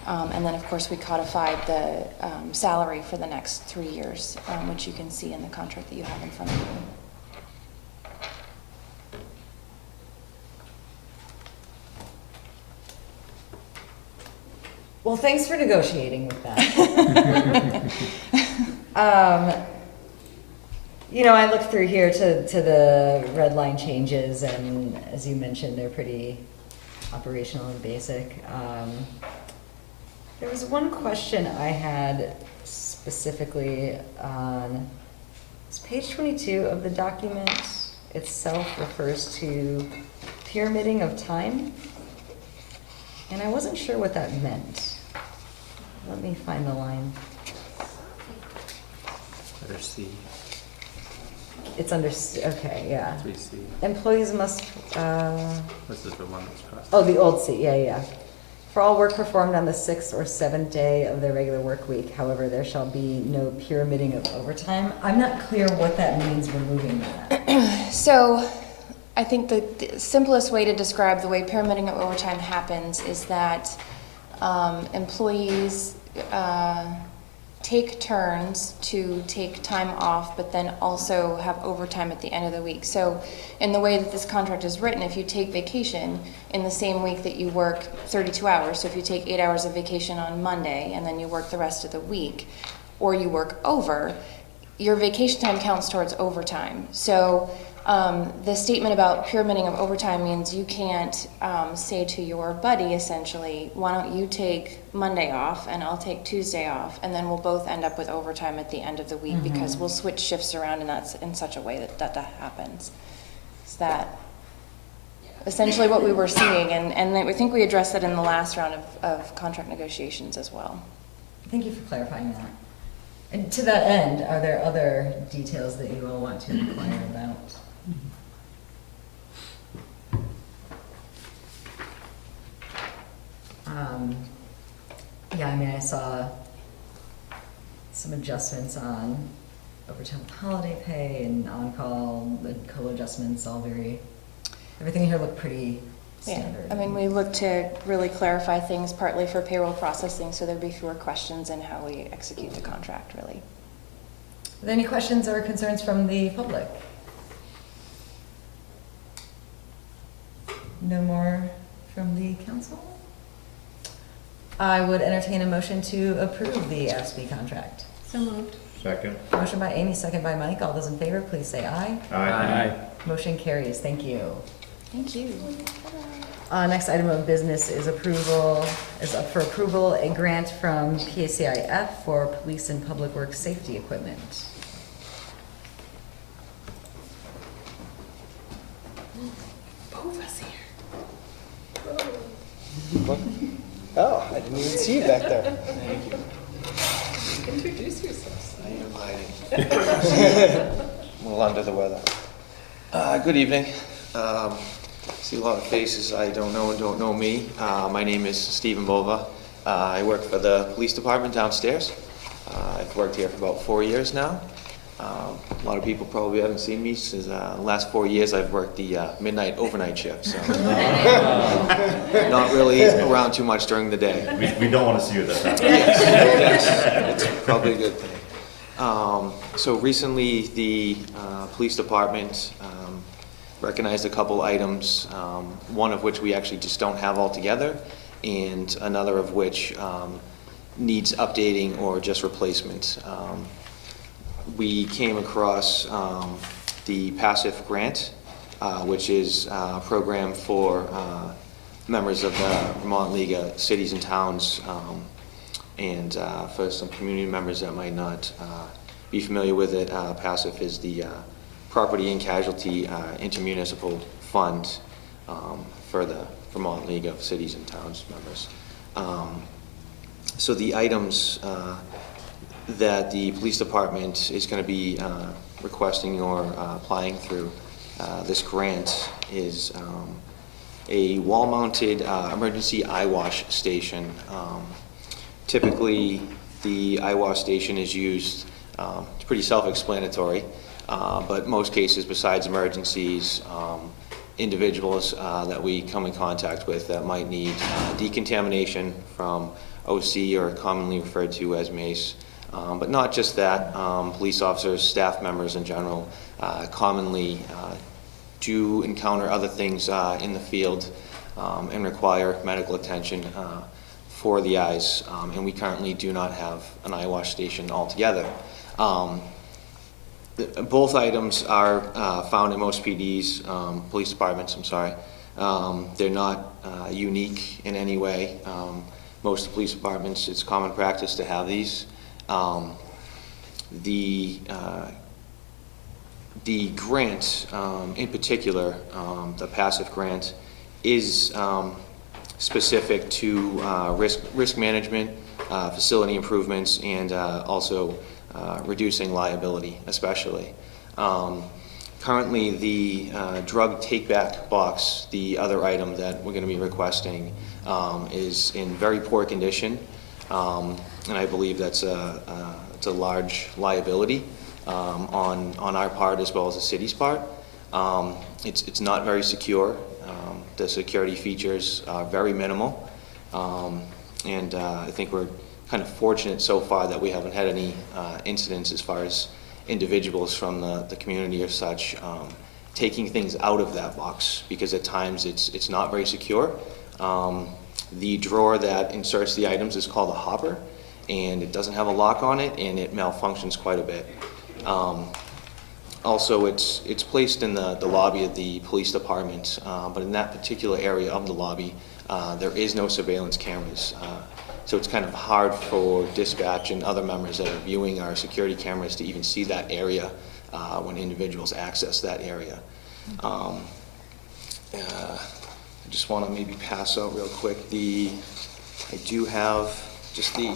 And then, of course, we codified the salary for the next 3 years, which you can see in the contract that you have in front of you. Well, thanks for negotiating with that. I looked through here to the red line changes, and as you mentioned, they're pretty operational and basic. There was one question I had specifically on, it's page 22 of the document itself refers to pyramiding of time, and I wasn't sure what that meant. Let me find the line. Letter C. It's under, okay, yeah. 3C. Employees must, This is the one that's crossed. oh, the old C, yeah. For all work performed on the 6th or 7th day of their regular work week, however, there shall be no pyramiding of overtime. I'm not clear what that means, removing that. So I think the simplest way to describe the way pyramiding of overtime happens is that employees take turns to take time off, but then also have overtime at the end of the week. So in the way that this contract is written, if you take vacation in the same week that you work 32 hours, so if you take 8 hours of vacation on Monday and then you work the rest of the week, or you work over, your vacation time counts towards overtime. So the statement about pyramiding of overtime means you can't say to your buddy, essentially, why don't you take Monday off and I'll take Tuesday off, and then we'll both end up with overtime at the end of the week because we'll switch shifts around, and that's in such a way that happens. Is that essentially what we were seeing, and I think we addressed that in the last round of contract negotiations as well. Thank you for clarifying that. And to that end, are there other details that you all want to inquire about? Yeah, I mean, I saw some adjustments on overtime with holiday pay and on-call, the co-adjustments, everything here looked pretty standard. Yeah, I mean, we look to really clarify things partly for payroll processing, so there'd be fewer questions in how we execute the contract, really. Are there any questions or concerns from the public? No more from the council? I would entertain a motion to approve the ASB contract. So moved. Second. Motion by Amy, second by Mike. All those in favor, please say aye. Aye. Motion carries. Thank you. Thank you. Next item of business is up for approval, a grant from PACIF for police and public works safety equipment. Bova's here. Oh, I didn't even see you back there. Thank you. Introduce yourselves. I am hiding. I'm a little under the weather. Good evening. See a lot of faces I don't know and don't know me. My name is Stephen Bova. I work for the police department downstairs. I've worked here for about 4 years now. A lot of people probably haven't seen me since the last 4 years. I've worked the midnight overnight shift, so not really around too much during the day. We don't want to see you at that time. Yes, it's probably a good thing. So recently, the police department recognized a couple items, one of which we actually just don't have altogether, and another of which needs updating or just replacement. We came across the PACIF grant, which is a program for members of the Vermont League of Cities and Towns, and for some community members that might not be familiar with it, PACIF is the Property and Casualty Intermunicipal Fund for the Vermont League of Cities and Towns members. So the items that the police department is going to be requesting or applying through this grant is a wall-mounted emergency eye wash station. Typically, the eye wash station is used, it's pretty self-explanatory, but most cases besides emergencies, individuals that we come in contact with that might need decontamination from OC, or commonly referred to as MACE. But not just that, police officers, staff members in general, commonly do encounter other things in the field and require medical attention for the eyes, and we currently do not have an eye wash station altogether. Both items are found in most PDs, police departments, I'm sorry. They're not unique in any way. Most police departments, it's common practice to have these. The grant, in particular, the PACIF grant, is specific to risk management, facility improvements, and also reducing liability, especially. Currently, the drug take-back box, the other item that we're going to be requesting, is in very poor condition. And I believe that's it's a large liability on our part as well as the city's part. It's not very secure. The security features are very minimal, and I think we're kind of fortunate so far that we haven't had any incidents as far as individuals from the community or such taking things out of that box, because at times it's not very secure. The drawer that inserts the items is called a hopper, and it doesn't have a lock on it, and it malfunctions quite a bit. Also, it's placed in the lobby of the police department, but in that particular area of the lobby, there is no surveillance cameras. So it's kind of hard for dispatch and other members that are viewing our security cameras to even see that area when individuals access that area. I just want to maybe pass out real quick. I do have just the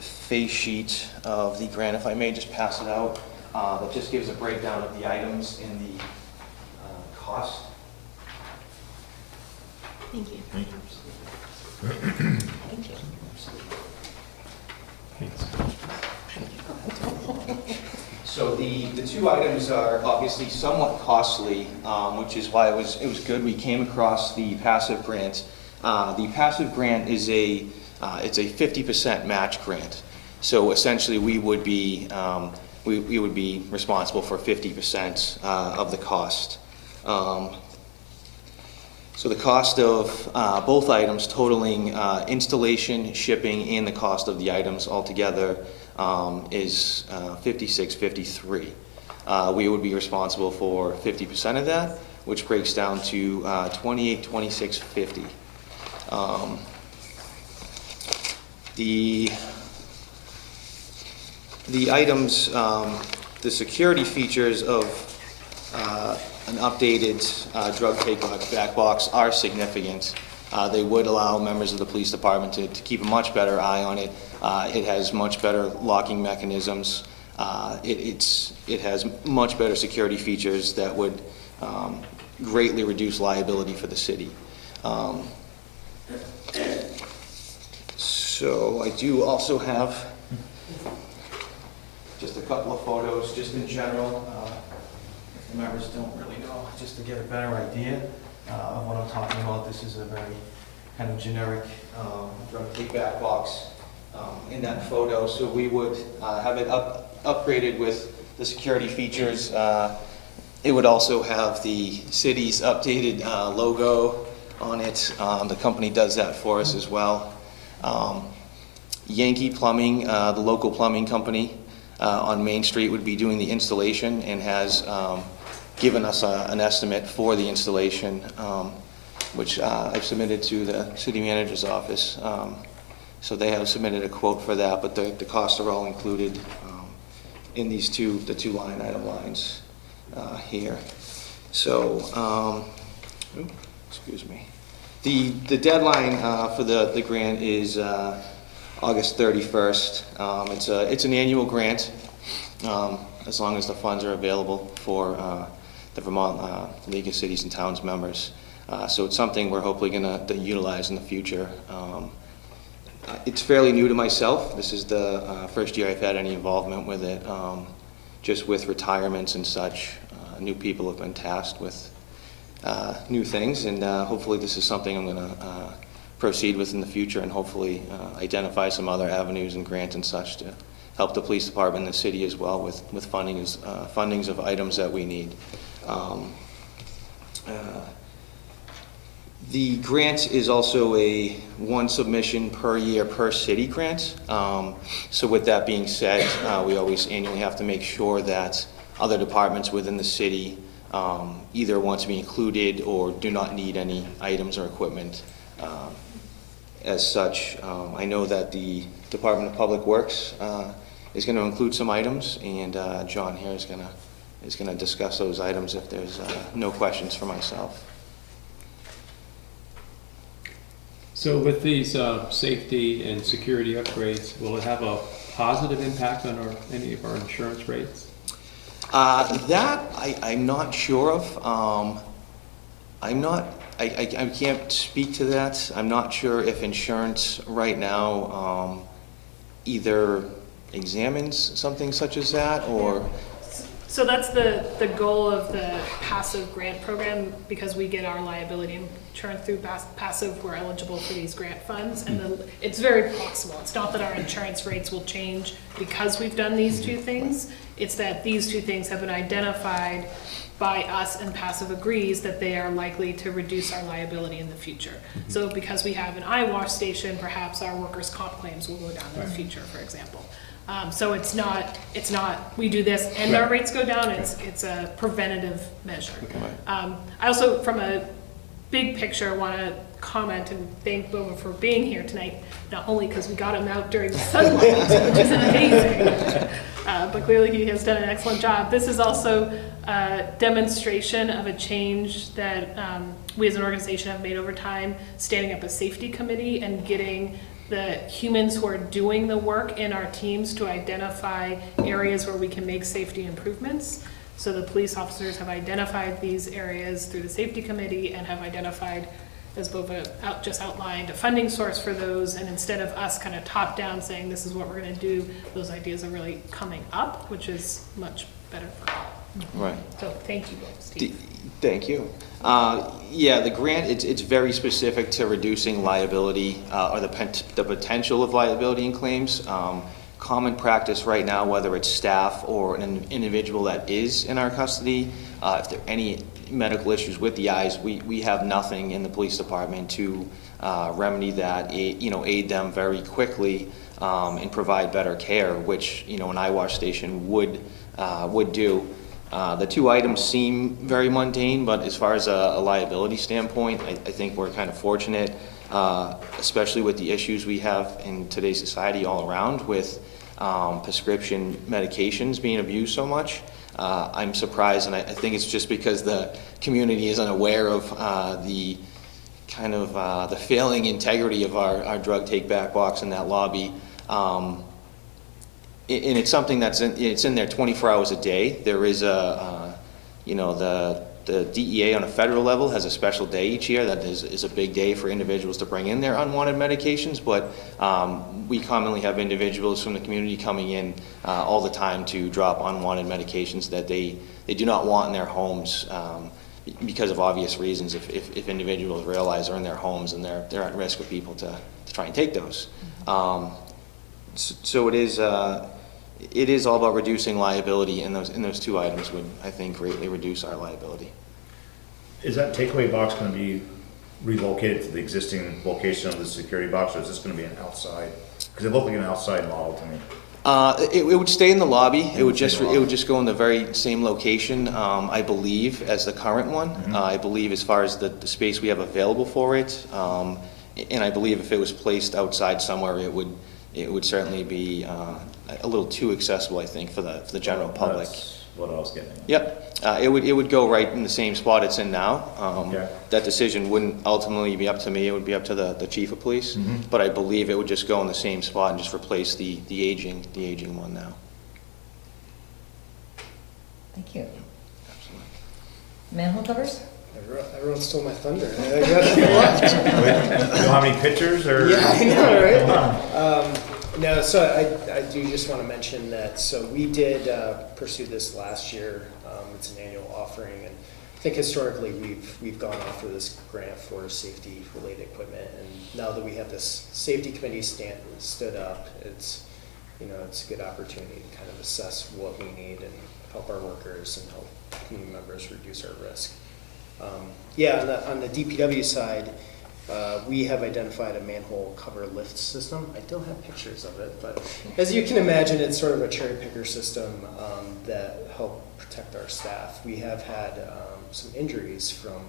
face sheet of the grant, if I may just pass it out. That just gives a breakdown of the items and the cost. Thank you. Thank Thank you. So the two items are obviously somewhat costly, which is why it was good we came across the passive grant. The passive grant is it's a 50% match grant. So essentially we would be we would be responsible for 50% of the cost. So the cost of both items totaling installation, shipping, and the cost of the items altogether is $56.53. We would be responsible for 50% of that, which breaks down to $28.26.50. The items, the security features of an updated drug take-back box are significant. They would allow members of the police department to keep a much better eye on it. It has much better locking mechanisms. It has much better security features that would greatly reduce liability for the city. So I do also have just a couple of photos, just in general. If the members don't really know, just to get a better idea of what I'm talking about. This is a very kind of generic drug take-back box in that photo. So we would have it upgraded with the security features. It would also have the city's updated logo on it. The company does that for us as well. Yankee Plumbing, the local plumbing company on Main Street, would be doing the installation and has given us an estimate for the installation, which I've submitted to the city manager's office. So they have submitted a quote for that, but the costs are all included in the two line item lines here. So, excuse me. The deadline for the grant is August 31st. It's an annual grant, as long as the funds are available for the Vermont League of Cities and Towns members. So it's something we're hopefully going to utilize in the future. It's fairly new to myself. This is the first year I've had any involvement with it. Just with retirements and such, new people have been tasked with new things, and hopefully this is something I'm going to proceed with in the future, and hopefully identify some other avenues and grants and such to help the police department and the city as well with fundings of items that we need. The grant is also a one submission per year per city grant. So with that being said, we always annually have to make sure that other departments within the city either want to be included or do not need any items or equipment. As such, I know that the Department of Public Works is going to include some items, and John here is going to discuss those items if there's no questions for myself. So with these safety and security upgrades, will it have a positive impact on any of our insurance rates? That I'm not sure of. I can't speak to that. I'm not sure if insurance right now either examines something such as that or... So that's the goal of the passive grant program, because we get our liability insurance through passive, we're eligible for these grant funds, and it's very possible. It's not that our insurance rates will change because we've done these two things. It's that these two things have been identified by us, and passive agrees that they are likely to reduce our liability in the future. So because we have an eye wash station, perhaps our workers' comp claims will go down in the future, for example. So it's not we do this and our rates go down. It's a preventative measure. I also, from a big picture, want to comment and thank Bova for being here tonight. Not only because we got him out during the sunlight, which is amazing, but clearly he has done an excellent job. This is also a demonstration of a change that we as an organization have made over time, standing up a safety committee and getting the humans who are doing the work in our teams to identify areas where we can make safety improvements. So the police officers have identified these areas through the safety committee and have identified, as Bova just outlined, a funding source for those. And instead of us kind of top down saying this is what we're going to do, those ideas are really coming up, which is much better for all. Right. So thank you both, Steve. Thank you. Yeah, the grant, it's very specific to reducing liability or the potential of liability in claims. Common practice right now, whether it's staff or an individual that is in our custody, if there are any medical issues with the eyes, we have nothing in the police department to remedy that, aid them very quickly and provide better care, which, an eye wash station would do. The two items seem very mundane, but as far as a liability standpoint, I think we're kind of fortunate, especially with the issues we have in today's society all around with prescription medications being abused so much. I'm surprised, and I think it's just because the community is unaware of the kind of the failing integrity of our drug take-back box in that lobby. And it's something that's in there 24 hours a day. There is the DEA on a federal level has a special day each year that is a big day for individuals to bring in their unwanted medications, but we commonly have individuals from the community coming in all the time to drop unwanted medications that they do not want in their homes because of obvious reasons. If individuals realize they're in their homes and they're at risk of people to try and take those. So it is all about reducing liability, and those two items would, I think, greatly reduce our liability. Is that takeaway box going to be relocated to the existing location of the security box, or is this going to be an outside? Because it looked like an outside model to me. It would stay in the lobby. It would just go in the very same location, I believe, as the current one. Mm-hmm. I believe as far as the space we have available for it, and I believe if it was placed outside somewhere, it would certainly be a little too accessible, I think, for the general public. That's what I was getting at. Yep. It would go right in the same spot it's in now. Okay. That decision wouldn't ultimately be up to me. It would be up to the chief of police. Mm-hmm. But I believe it would just go in the same spot and just replace the aging one now. Thank you. Manhole covers? Everyone stole my thunder. You know how many pictures or? Yeah, I know, right? No, so I do just want to mention that, so we did pursue this last year. It's an annual offering, and I think historically we've gone after this grant for safety-related equipment, and now that we have this safety committee stood up, it's a good opportunity to kind of assess what we need and help our workers and help community members reduce our risk. On the DPW side, we have identified a manhole cover lift system. I don't have pictures of it, but as you can imagine, it's sort of a cherry picker system that help protect our staff. We have had some injuries from,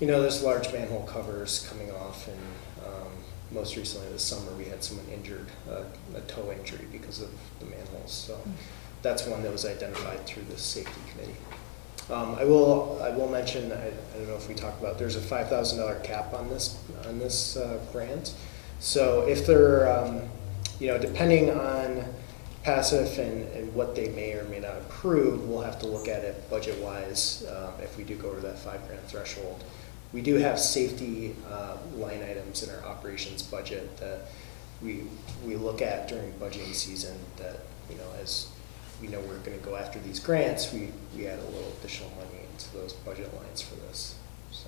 there's large manhole covers coming off, and most recently this summer we had someone injured, a toe injury because of the manholes. So that's one that was identified through the safety committee. I will mention, I don't know if we talked about, there's a $5,000 cap on this grant. So if they're, depending on PASIF and what they may or may not approve, we'll have to look at it budget-wise if we do go over that $5,000 threshold. We do have safety line items in our operations budget that we look at during budgeting season that, as we know we're going to go after these grants, we add a little additional money into those budget lines for this. So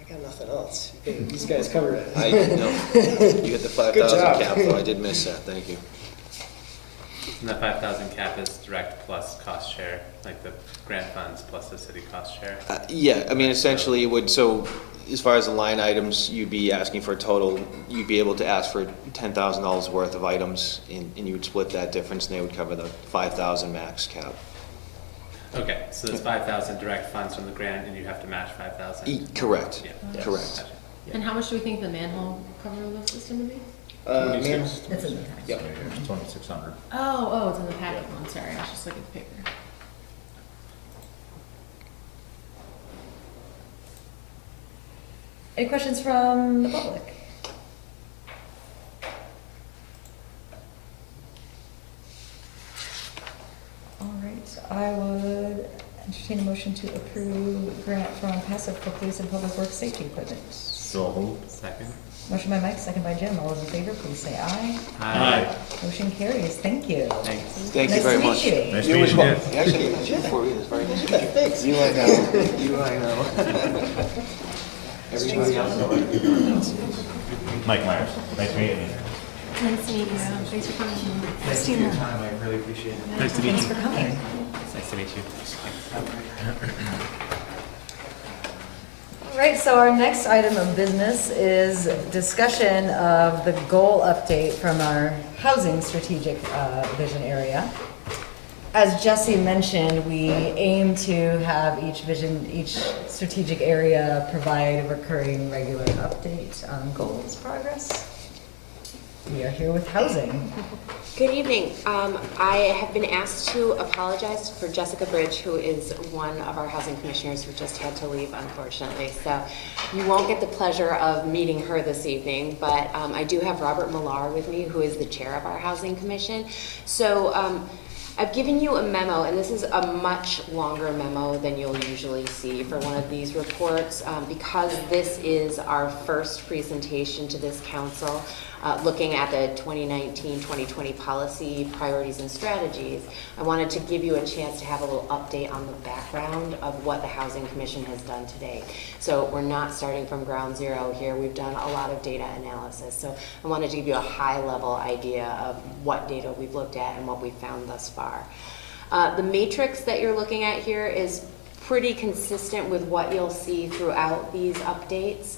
I got nothing else. These guys covered it. I know. You hit the 5,000 cap, though. I did miss that. Thank you. And that 5,000 cap is direct plus cost share, like the grant funds plus the city cost share? Yeah, I mean, essentially it would, so as far as the line items, you'd be asking for a total, you'd be able to ask for $10,000 worth of items, and you would split that difference, and they would cover the 5,000 max cap. Okay, so there's 5,000 direct funds from the grant, and you have to match 5,000? Correct. Yeah. Correct. Gotcha. And how much do we think the manhole cover lift system would be? 26. It's in the package. Yep. 2,600. Oh, it's in the packet one. Sorry, I was just looking at the paper. Any questions from the public? All right, I would entertain a motion to approve grant from passive for police and public works safety equipment. So moved. Second. Motion by Mike, second by Jim. All those in favor, please say aye. Aye. Motion carries. Thank you. Thanks. Thank you very much. Nice to meet you. Nice to meet you. Actually, it's you before you. It's very nice to meet you. Thanks. You I know. You I know. Everybody else. Mike Myers, nice to meet you. Nice to meet you. Thanks for coming. Thanks for your time. I really appreciate it. Nice to meet Thanks you. for coming. Nice to meet you. All right, so our next item of business is discussion of the goal update from our housing strategic vision area. As Jesse mentioned, we aim to have each strategic area provide a recurring regular update on goals progress. We are here with housing. Good evening. I have been asked to apologize for Jessica Bridge, who is one of our housing commissioners who just had to leave, unfortunately. So you won't get the pleasure of meeting her this evening, but I do have Robert Millar with me, who is the chair of our housing commission. So I've given you a memo, and this is a much longer memo than you'll usually see for one of these reports, because this is our first presentation to this council. Looking at the 2019-2020 policy priorities and strategies, I wanted to give you a chance to have a little update on the background of what the Housing Commission has done today. So we're not starting from ground zero here. We've done a lot of data analysis. So I wanted to give you a high-level idea of what data we've looked at and what we've found thus far. The matrix that you're looking at here is pretty consistent with what you'll see throughout these updates.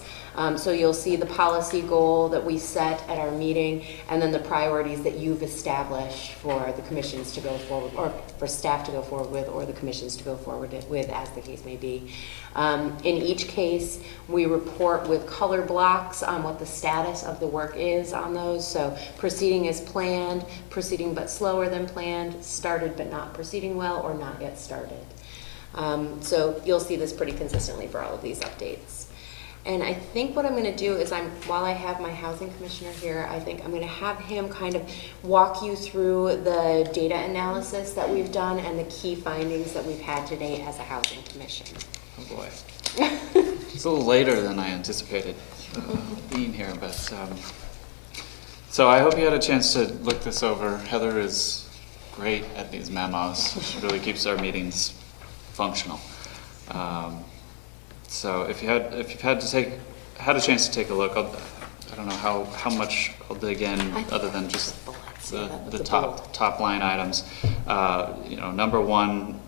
So you'll see the policy goal that we set at our meeting, and then the priorities that you've established for the commissions to go forward, or for staff to go forward with, or the commissions to go forward with, as the case may be. In each case, we report with color blocks on what the status of the work is on those. So proceeding as planned, proceeding but slower than planned, started but not proceeding well, or not yet started. So you'll see this pretty consistently for all of these updates. And I think what I'm going to do is, while I have my housing commissioner here, I think I'm going to have him kind of walk you through the data analysis that we've done and the key findings that we've had today as a housing commission. Oh boy. It's a little later than I anticipated being here, but so I hope you had a chance to look this over. Heather is great at these memos. She really keeps our meetings functional. So if you've had a chance to take a look, I don't know how much I'll dig in other than just the top line items. Number one,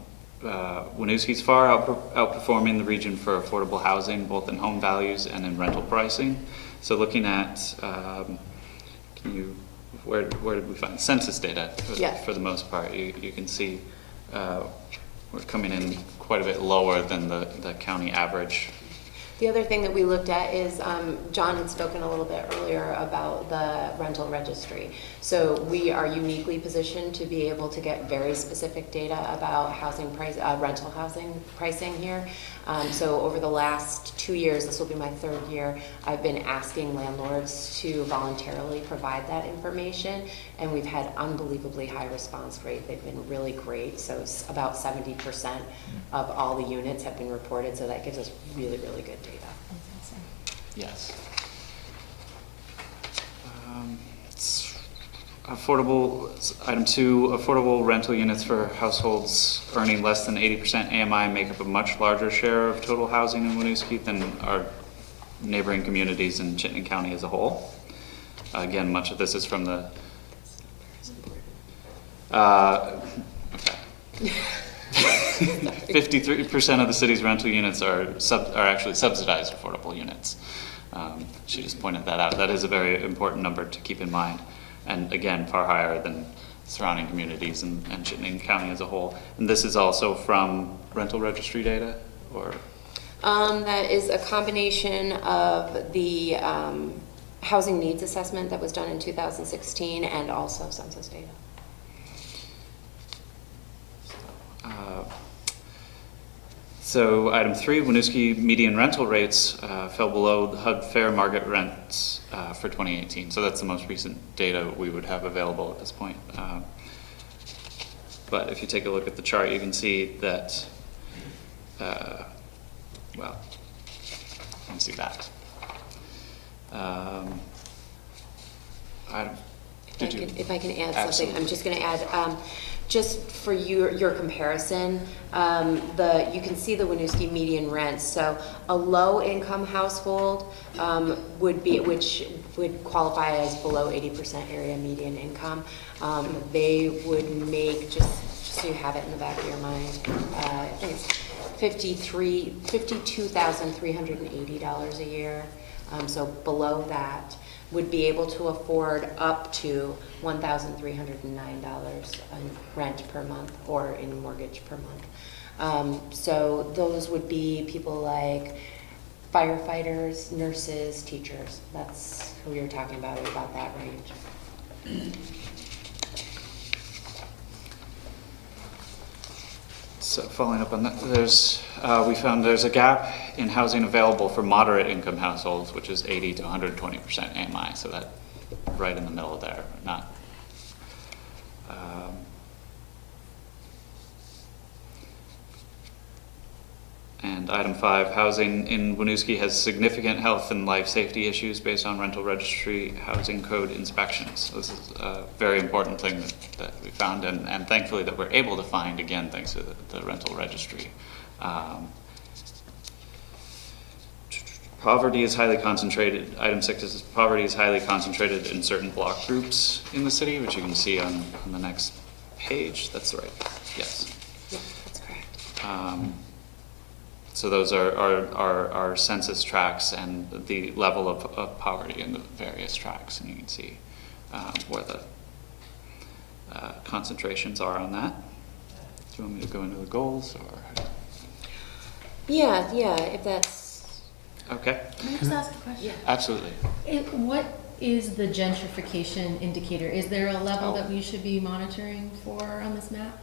Winooski's far outperforming the region for affordable housing, both in home values and in rental pricing. So looking at, where did we find census data? For the most part, you can see we're coming in quite a bit lower than the county average. The other thing that we looked at is, John had spoken a little bit earlier about the rental registry. So we are uniquely positioned to be able to get very specific data about rental housing pricing here. So over the last 2 years, this will be my third year, I've been asking landlords to voluntarily provide that information, and we've had unbelievably high response rate. They've been really great. So about 70% of all the units have been reported, so that gives us really, really good data. Yes. Item 2, affordable rental units for households earning less than 80% AMI make up a much larger share of total housing in Winooski than our neighboring communities in Chittenden County as a whole. Again, much of this is from the 53% of the city's rental units are actually subsidized affordable units. She just pointed that out. That is a very important number to keep in mind, and again, far higher than surrounding communities and Chittenden County as a whole. And this is also from rental registry data, or? That is a combination of the housing needs assessment that was done in 2016 and also census data. So item 3, Winooski median rental rates fell below the HUD fair market rents for 2018. So that's the most recent data we would have available at this point. But if you take a look at the chart, you can see that, well, you can see that. If I can add Absolutely. something, I'm just going to add, just for your comparison, you can see the Winooski median rents. So a low-income household which would qualify as below 80% area median income, they would make, just so you have it in the back of your mind, I think it's $52,380 a year. So below that would be able to afford up to $1,309 rent per month or in mortgage per month. So those would be people like firefighters, nurses, teachers. That's who you're talking about that range. So following up on that, we found there's a gap in housing available for moderate income households, which is 80 to 120% AMI. So that right in the middle there, not. And item 5, housing in Winooski has significant health and life safety issues based on rental registry housing code inspections. So this is a very important thing that we found, and thankfully that we're able to find, again, thanks to the rental registry. Poverty is highly concentrated. Item 6 is poverty is highly concentrated in certain block groups in the city, which you can see on the next page. That's right. Yes. Yeah, that's correct. So those are our census tracts and the level of poverty in the various tracts, and you can see where the concentrations are on that. Do you want me to go into the goals, or? Yeah, if that's. Okay. Can I just ask a question? Yeah. Absolutely. What is the gentrification indicator? Is there a level that we should be monitoring for on this map?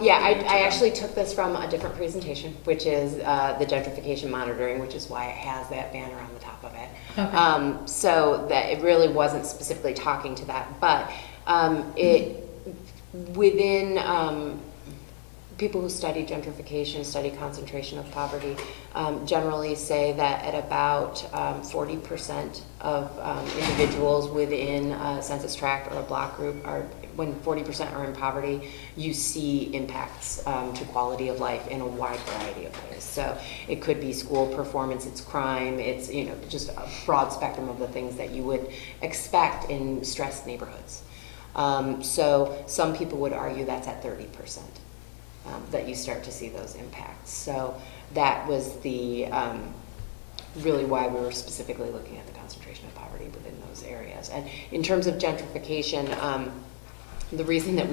Yeah, I actually took this from a different presentation, which is the gentrification monitoring, which is why it has that banner on the top of it. Okay. So that it really wasn't specifically talking to that, but it within people who study gentrification, study concentration of poverty, generally say that at about 40% of individuals within a census tract or a block group when 40% are in poverty, you see impacts to quality of life in a wide variety of ways. So it could be school performance, it's crime, it's just a broad spectrum of the things that you would expect in stressed neighborhoods. So some people would argue that's at 30%. That you start to see those impacts. So that was the really why we were specifically looking at the concentration of poverty within those areas. And in terms of gentrification, the reason that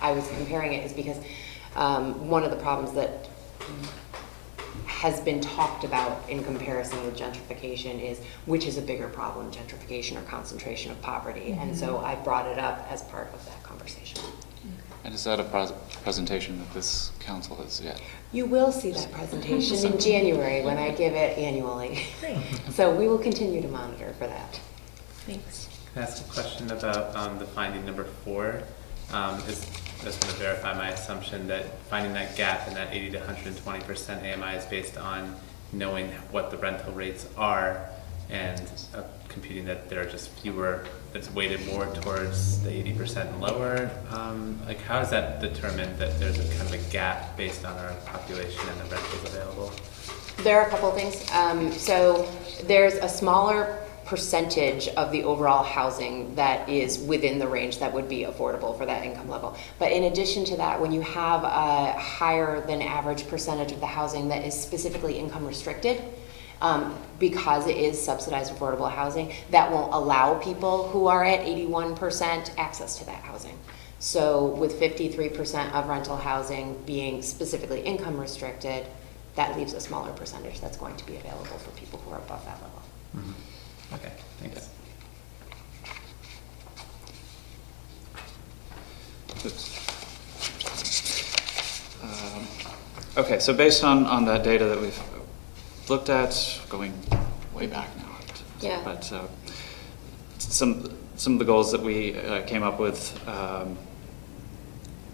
I was comparing it is because one of the problems that has been talked about in comparison with gentrification is which is a bigger problem, gentrification or concentration of poverty. And so I brought it up as part of that conversation. And is that a presentation that this council has yet? You will see that presentation in January when I give it annually. Great. So we will continue to monitor for that. Thanks. Can I ask a question about the finding number 4? Just to verify my assumption that finding that gap in that 80 to 120% AMI is based on knowing what the rental rates are and computing that there are just fewer that's weighted more towards the 80% and lower. Like how is that determined that there's a kind of a gap based on our population and the rentals available? There are a couple of things. So there's a smaller percentage of the overall housing that is within the range that would be affordable for that income level. But in addition to that, when you have a higher than average percentage of the housing that is specifically income restricted, because it is subsidized affordable housing, that won't allow people who are at 81% access to that housing. So with 53% of rental housing being specifically income restricted, that leaves a smaller percentage that's going to be available for people who are above that level. Mm-hmm. Okay, thanks. Okay, so based on that data that we've looked at, going way back now, Yeah. but some of the goals that we came up with,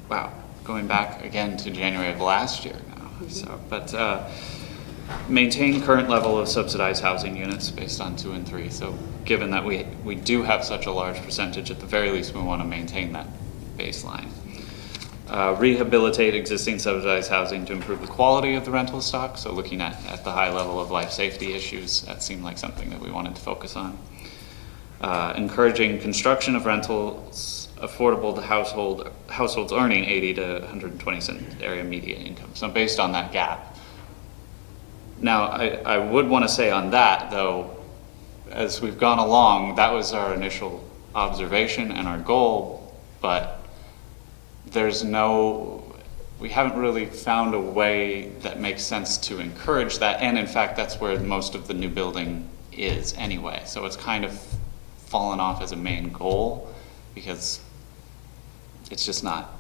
wow, going back again to January of last year now. So, but maintain current level of subsidized housing units based on 2 and 3. So given that we do have such a large percentage, at the very least we want to maintain that baseline. Rehabilitate existing subsidized housing to improve the quality of the rental stock. So looking at the high level of life safety issues, that seemed like something that we wanted to focus on. Encouraging construction of rentals affordable to households earning 80 to 120 cent area median income. So based on that gap. Now, I would want to say on that, though, as we've gone along, that was our initial observation and our goal, but we haven't really found a way that makes sense to encourage that, and in fact, that's where most of the new building is anyway. So it's kind of fallen off as a main goal, because it's just not,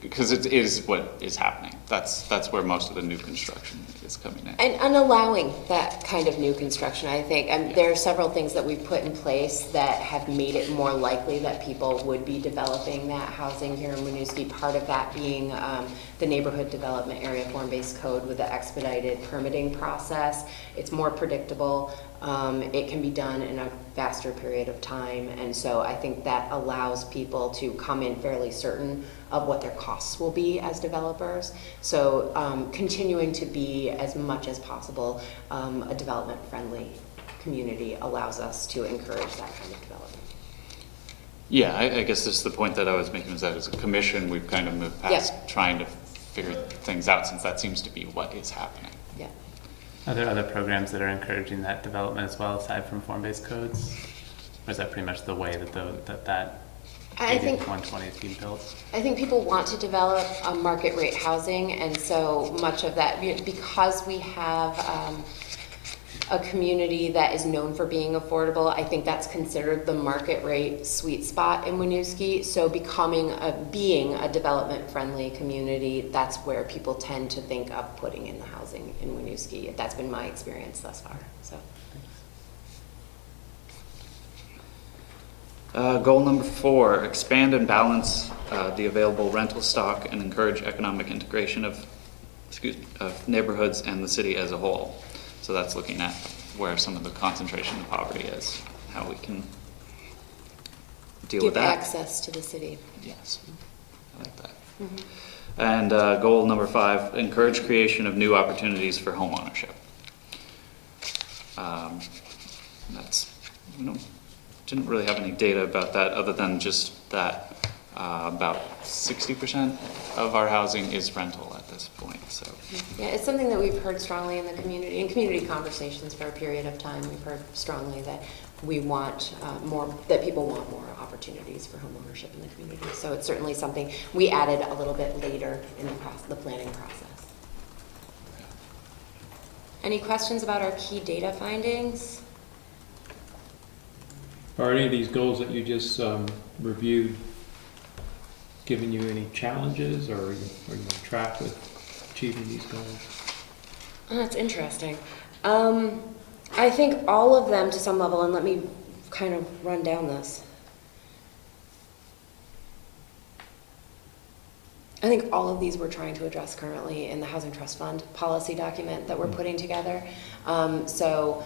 because it is what is happening. That's where most of the new construction is coming in. And allowing that kind of new construction, I think. And there are several things that we've put in place that have made it more likely that people would be developing that housing here in Winooski. Part of that being the Neighborhood Development Area Form-Based Code with the expedited permitting process. It's more predictable. It can be done in a faster period of time. And so I think that allows people to come in fairly certain of what their costs will be as developers. So continuing to be as much as possible a development-friendly community allows us to encourage that kind of development. Yeah, I guess that's the point that I was making, was that as a commission, we've kind of moved past trying to figure things out, since that seems to be what is happening. Yeah. Are there other programs that are encouraging that development as well, aside from form-based codes? Or is that pretty much the way that I think 120 is being built? I think people want to develop market rate housing, and so much of that, because we have a community that is known for being affordable, I think that's considered the market rate sweet spot in Winooski. So being a development friendly community, that's where people tend to think of putting in the housing in Winooski. That's been my experience thus far. So. Goal number 4, expand and balance the available rental stock and encourage economic integration of neighborhoods and the city as a whole. So that's looking at where some of the concentration of poverty is, how we can deal with that. Give access to the city. Yes, I like that. And goal number 5, encourage creation of new opportunities for home ownership. That's, didn't really have any data about that other than just that about 60% of our housing is rental at this point. So yeah, it's something that we've heard strongly in the community, in community conversations for a period of time. We've heard strongly that we want that people want more opportunities for home ownership in the community. So it's certainly something we added a little bit later in the planning process. Any questions about our key data findings? Are any of these goals that you just reviewed giving you any challenges, or are you on track with achieving these goals? Oh, that's interesting. I think all of them to some level, and let me kind of run down this. I think all of these we're trying to address currently in the Housing Trust Fund policy document that we're putting together. So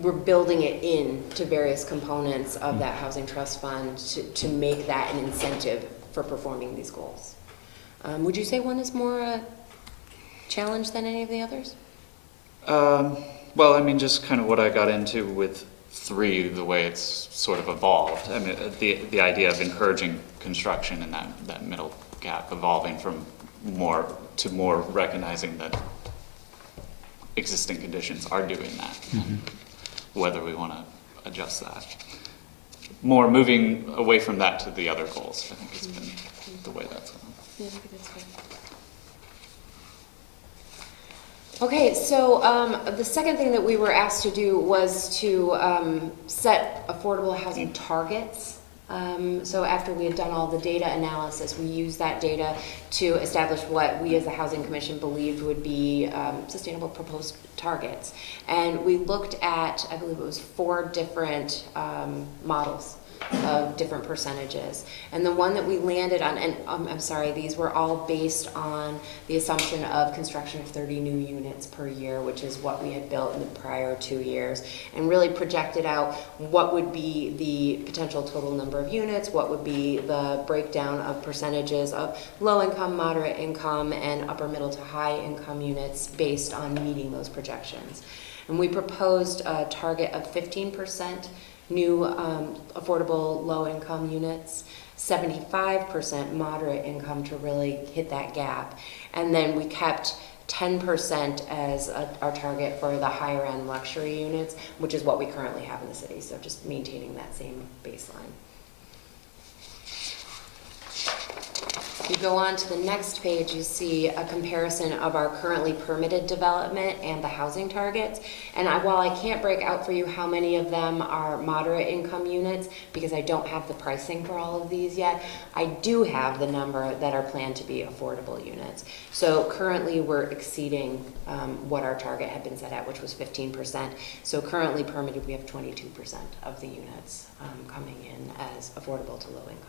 we're building it into various components of that Housing Trust Fund to make that an incentive for performing these goals. Would you say one is more a challenge than any of the others? Well, I mean, just kind of what I got into with 3, the way it's sort of evolved. I mean, the idea of encouraging construction and that middle gap, evolving from more recognizing that existing conditions are doing that, whether we want to adjust that. More moving away from that to the other goals, I think has been the way that's gone. Yeah, I think that's good. Okay, so the second thing that we were asked to do was to set affordable housing targets So after we had done all the data analysis, we used that data to establish what we as the Housing Commission believed would be sustainable proposed targets. And we looked at, I believe it was 4 different models of different percentages. And the one that we landed on, and I'm sorry, these were all based on the assumption of construction of 30 new units per year, which is what we had built in the prior 2 years, and really projected out what would be the potential total number of units, what would be the breakdown of percentages of low income, moderate income, and upper middle to high income units based on meeting those projections. And we proposed a target of 15% new affordable low-income units, 75% moderate income to really hit that gap, and then we kept 10% as our target for the higher-end luxury units, which is what we currently have in the city, so just maintaining that same baseline. If you go on to the next page, you see a comparison of our currently permitted development and the housing targets. And while I can't break out for you how many of them are moderate income units, because I don't have the pricing for all of these yet, I do have the number that are planned to be affordable units. So currently we're exceeding what our target had been set at, which was 15%. So currently permitted, we have 22% of the units coming in as affordable to low income.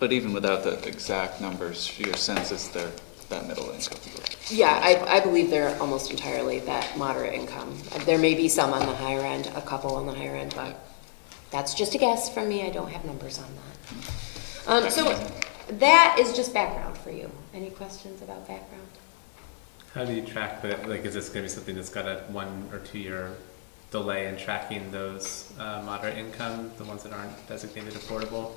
But even without the exact numbers, your sense is they're that middle income group? Yeah, I believe they're almost entirely that moderate income. There may be some on the higher end, a couple on the higher end, but that's just a guess from me. I don't have numbers on that. So that is just background for you. Any questions about background? How do you track the, like, is this going to be something that's got a 1 or 2 year delay in tracking those moderate income, the ones that aren't designated affordable?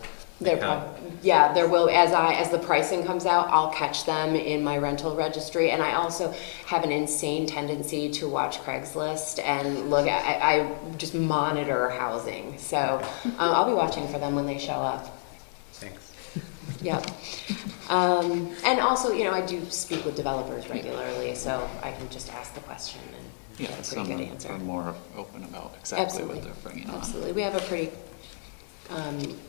Yeah, there will. As the pricing comes out, I'll catch them in my rental registry, and I also have an insane tendency to watch Craigslist and look at. I just monitor housing, so I'll be watching for them when they show up. Thanks. Yep. And also, I do speak with developers regularly, so I can just ask the question and get a pretty good answer. Are more open about exactly what they're bringing on. Absolutely. We have a pretty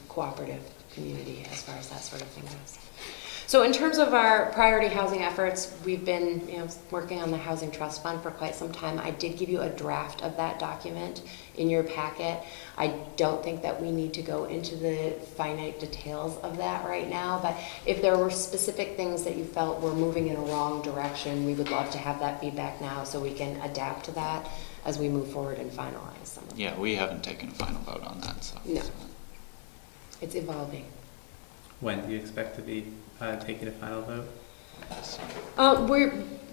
cooperative community as far as that sort of thing goes. So in terms of our priority housing efforts, we've been working on the Housing Trust Fund for quite some time. I did give you a draft of that document in your packet. I don't think that we need to go into the finite details of that right now, but if there were specific things that you felt were moving in a wrong direction, we would love to have that feedback now so we can adapt to that as we move forward and finalize some of them. Yeah, we haven't taken a final vote on that. So. No. It's evolving. When do you expect to be taking a final vote?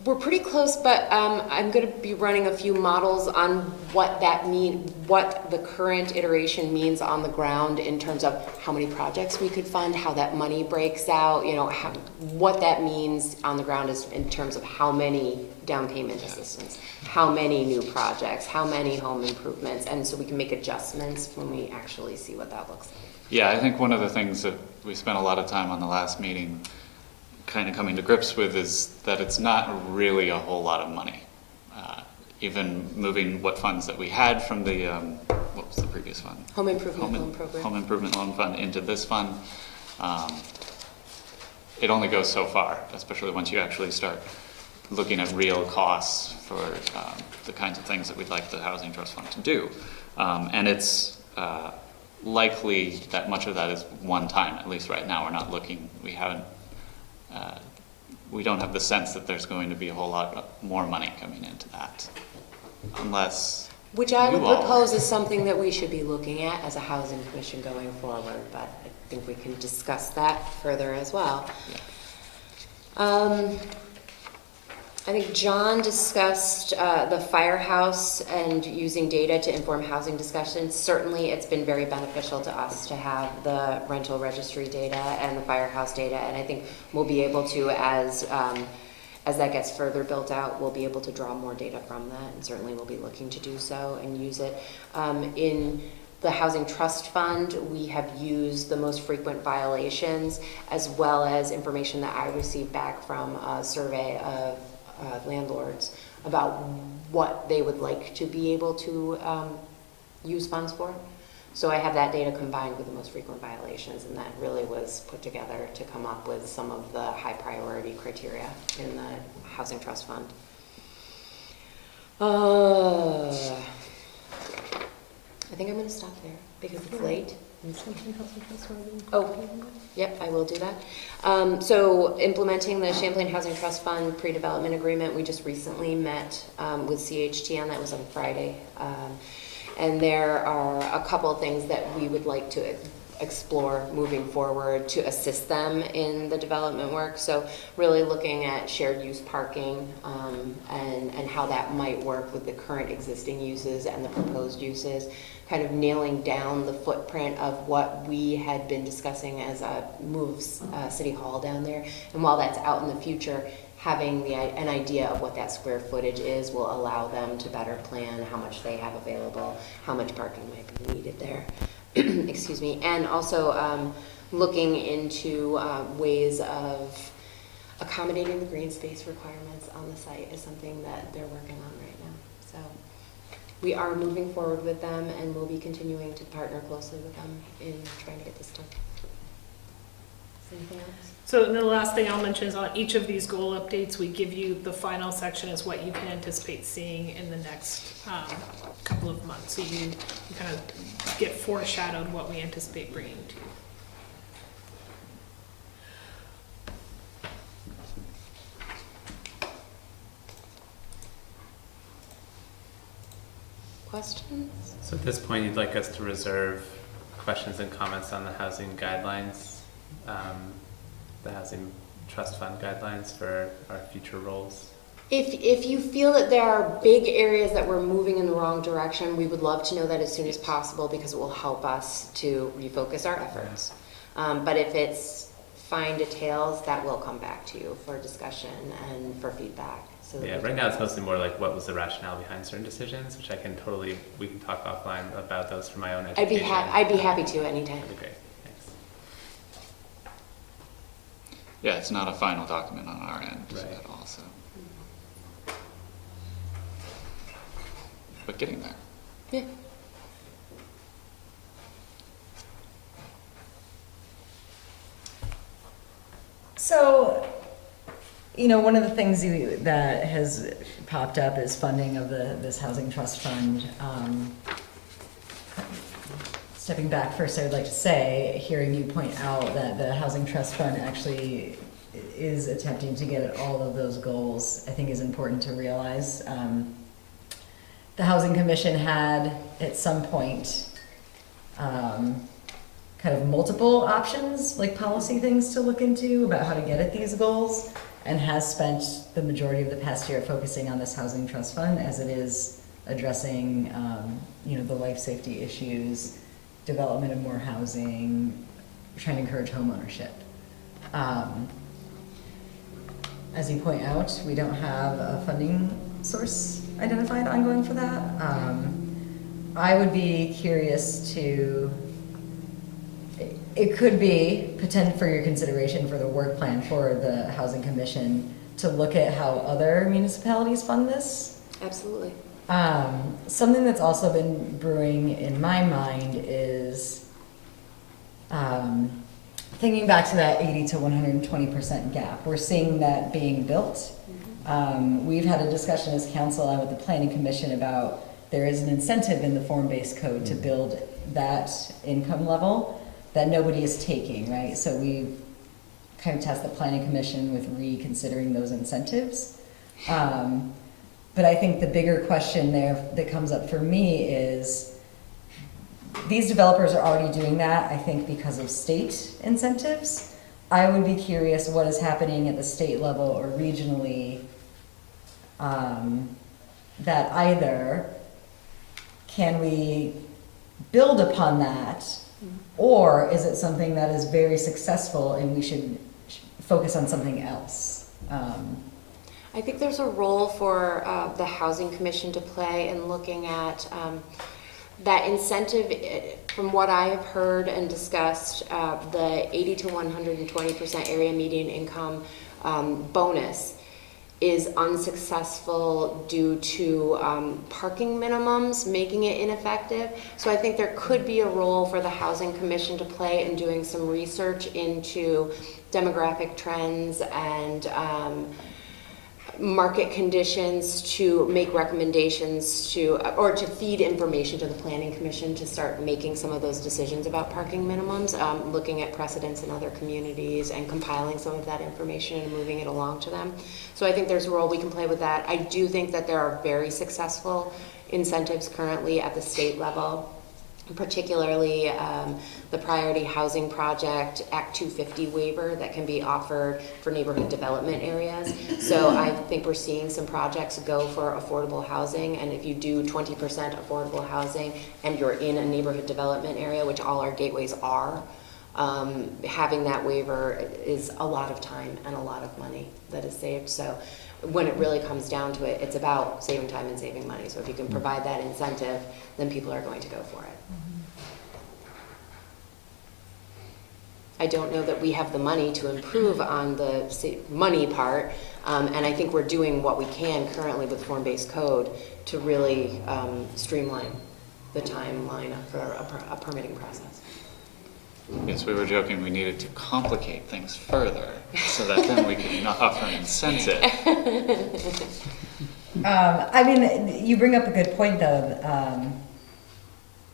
We're pretty close, but I'm going to be running a few models on what the current iteration means on the ground in terms of how many projects we could fund, how that money breaks out, what that means on the ground is in terms of how many down payment assistance, how many new projects, how many home improvements, and so we can make adjustments when we actually see what that looks like. Yeah, I think one of the things that we spent a lot of time on the last meeting kind of coming to grips with is that it's not really a whole lot of money. Even moving what funds that we had from the, what was the previous fund? Home Improvement Loan Program. Home Improvement Loan Fund into this fund. It only goes so far, especially once you actually start looking at real costs for the kinds of things that we'd like the Housing Trust Fund to do. And it's likely that much of that is one time, at least right now. We're not looking, we don't have the sense that there's going to be a whole lot more money coming into that, unless which I would propose is something that we should be looking at as a housing commission going forward, but I think we can discuss that further as well. Yeah. I think John discussed the firehouse and using data to inform housing discussions. Certainly it's been very beneficial to us to have the rental registry data and the firehouse data, and I think we'll be able to, as that gets further built out, we'll be able to draw more data from that, and certainly we'll be looking to do so and use it. In the Housing Trust Fund, we have used the most frequent violations as well as information that I received back from a survey of landlords about what they would like to be able to use funds for. So I have that data combined with the most frequent violations, and that really was put together to come up with some of the high priority criteria in the Housing Trust Fund. I think I'm going to stop there because it's late. Oh, yep, I will do that. So implementing the Champlain Housing Trust Fund pre-development agreement, we just recently met with CHT on that. It was on Friday. And there are a couple of things that we would like to explore moving forward to assist them in the development work. So really looking at shared use parking and how that might work with the current existing uses and the proposed uses, kind of nailing down the footprint of what we had been discussing as a move City Hall down there. And while that's out in the future, having an idea of what that square footage is will allow them to better plan how much they have available, how much parking might be needed there. Excuse me. And also looking into ways of accommodating the green space requirements on the site is something that they're working on right now. So we are moving forward with them, and we'll be continuing to partner closely with them in trying to get this done. Anything else? So then the last thing I'll mention is on each of these goal updates, we give you the final section as what you can anticipate seeing in the next couple of months. So you kind of get foreshadowed what we anticipate bringing to you. Questions? So at this point, you'd like us to reserve questions and comments on the housing guidelines, the Housing Trust Fund guidelines for our future roles? If you feel that there are big areas that we're moving in the wrong direction, we would love to know that as soon as possible because it will help us to refocus our efforts. But if it's fine details, that will come back to you for discussion and for feedback. So Yeah, right now it's mostly more like what was the rationale behind certain decisions, which we can talk offline about those for my own education. I'd be happy to anytime. That'd be great. Thanks. Yeah, it's not a final document on our end at all, so. But getting there. Yeah. So, one of the things that has popped up is funding of this Housing Trust Fund. Stepping back first, I would like to say, hearing you point out that the Housing Trust Fund actually is attempting to get at all of those goals, I think is important to realize. The Housing Commission had, at some point, kind of multiple options, like policy things to look into about how to get at these goals, and has spent the majority of the past year focusing on this Housing Trust Fund as it is addressing, the life safety issues, development of more housing, trying to encourage homeownership. As you point out, we don't have a funding source identified ongoing for that. I would be curious it could be potential for your consideration for the work plan for the Housing Commission to look at how other municipalities fund this. Absolutely. Something that's also been brewing in my mind is thinking back to that 80 to 120% gap. We're seeing that being built. We've had a discussion as council and with the Planning Commission about there is an incentive in the form-based code to build that income level that nobody is taking, right? So we kind of tasked the Planning Commission with reconsidering those incentives. But I think the bigger question there that comes up for me is these developers are already doing that, I think, because of state incentives. I would be curious what is happening at the state level or regionally that either can we build upon that, or is it something that is very successful and we should focus on something else? I think there's a role for the Housing Commission to play in looking at that incentive. From what I have heard and discussed, the 80 to 120% area median income bonus is unsuccessful due to parking minimums, making it ineffective. So I think there could be a role for the Housing Commission to play in doing some research into demographic trends and market conditions to make recommendations to, or to feed information to the Planning Commission to start making some of those decisions about parking minimums, looking at precedents in other communities and compiling some of that information and moving it along to them. So I think there's a role we can play with that. I do think that there are very successful incentives currently at the state level, particularly the Priority Housing Project Act 250 waiver that can be offered for neighborhood development areas. So I think we're seeing some projects go for affordable housing, and if you do 20% affordable housing and you're in a neighborhood development area, which all our gateways are, having that waiver is a lot of time and a lot of money that is saved. So when it really comes down to it, it's about saving time and saving money. So if you can provide that incentive, then people are going to go for it. I don't know that we have the money to improve on the money part, and I think we're doing what we can currently with form-based code to really streamline the timeline for a permitting process. Yes, we were joking we needed to complicate things further so that then we can offer an incentive. I mean, you bring up a good point though.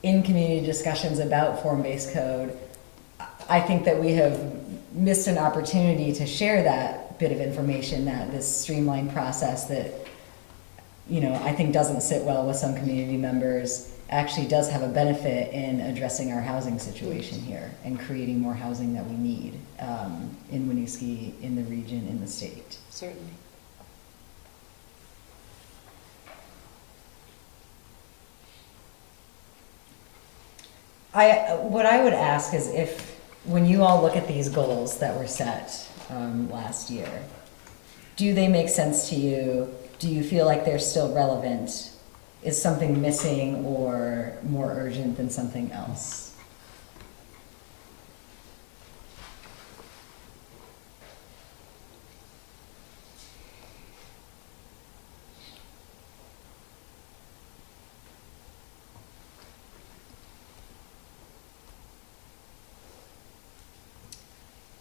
In community discussions about form-based code, I think that we have missed an opportunity to share that bit of information, that this streamlined process that, you know, I think doesn't sit well with some community members, actually does have a benefit in addressing our housing situation here and creating more housing that we need in Winooski, in the region, in the state. Certainly. What I would ask is if, when you all look at these goals that were set last year, do they make sense to you? Do you feel like they're still relevant? Is something missing or more urgent than something else?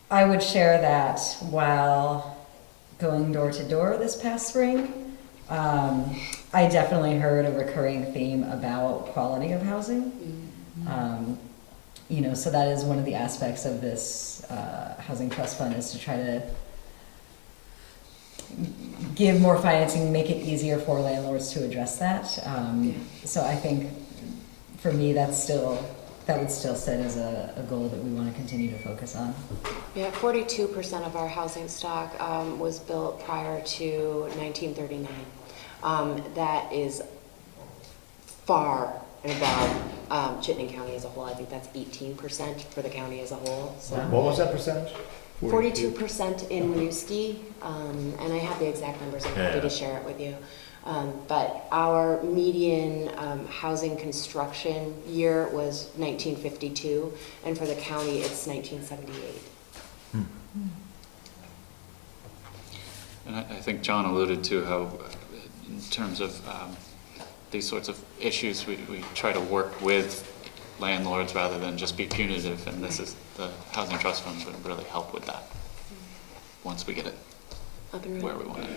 I would share that while going door to door this past spring, I definitely heard a recurring theme about quality of housing. You know, so that is one of the aspects of this housing trust fund, is to try to give more financing, make it easier for landlords to address that. So I think for me, that would still sit as a goal that we want to continue to focus on. Yeah, 42% of our housing stock was built prior to 1939. That is far and above Chittenden County as a whole. I think that's 18% for the county as a whole. So What was that percentage? 42% in Winooski, and I have the exact numbers. I'm happy to share it with you. But our median housing construction year was 1952, and for the county, it's 1978. And I think John alluded to how, in terms of these sorts of issues, we try to work with landlords rather than just be punitive, and this is the Housing Trust Fund would really help with that once we get it up and where we want it.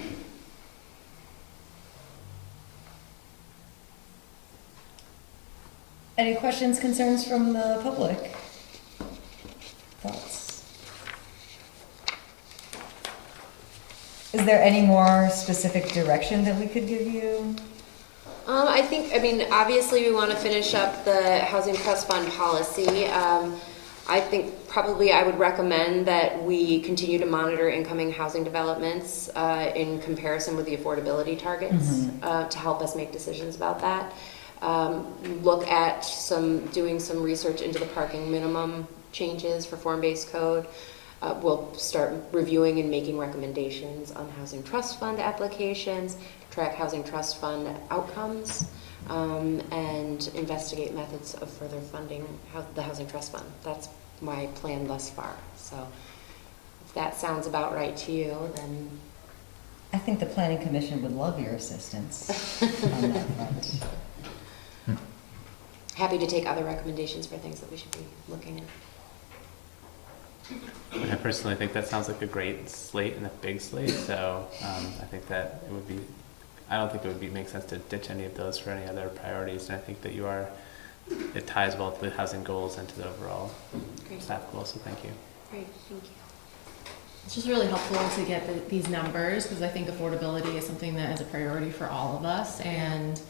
Any questions, concerns from the public? Thoughts? Is there any more specific direction that we could give you? I mean, obviously we want to finish up the Housing Trust Fund policy. I think probably I would recommend that we continue to monitor incoming housing developments in comparison with the affordability targets to help us make decisions about that. Look at doing some research into the parking minimum changes for form-based code. We'll start reviewing and making recommendations on housing trust fund applications, track housing trust fund outcomes, and investigate methods of further funding the housing trust fund. That's my plan thus far. So if that sounds about right to you, then I think the planning commission would love your assistance on that front. Happy to take other recommendations for things that we should be looking at. I personally think that sounds like a great slate and a big slate, so I think that it would be, I don't think it would make sense to ditch any of those for any other priorities, and I think that it ties well to the housing goals and to the overall staff goals, so thank you. Great, thank you. It's just really helpful to get these numbers, because I think affordability is something that is a priority for all of us, and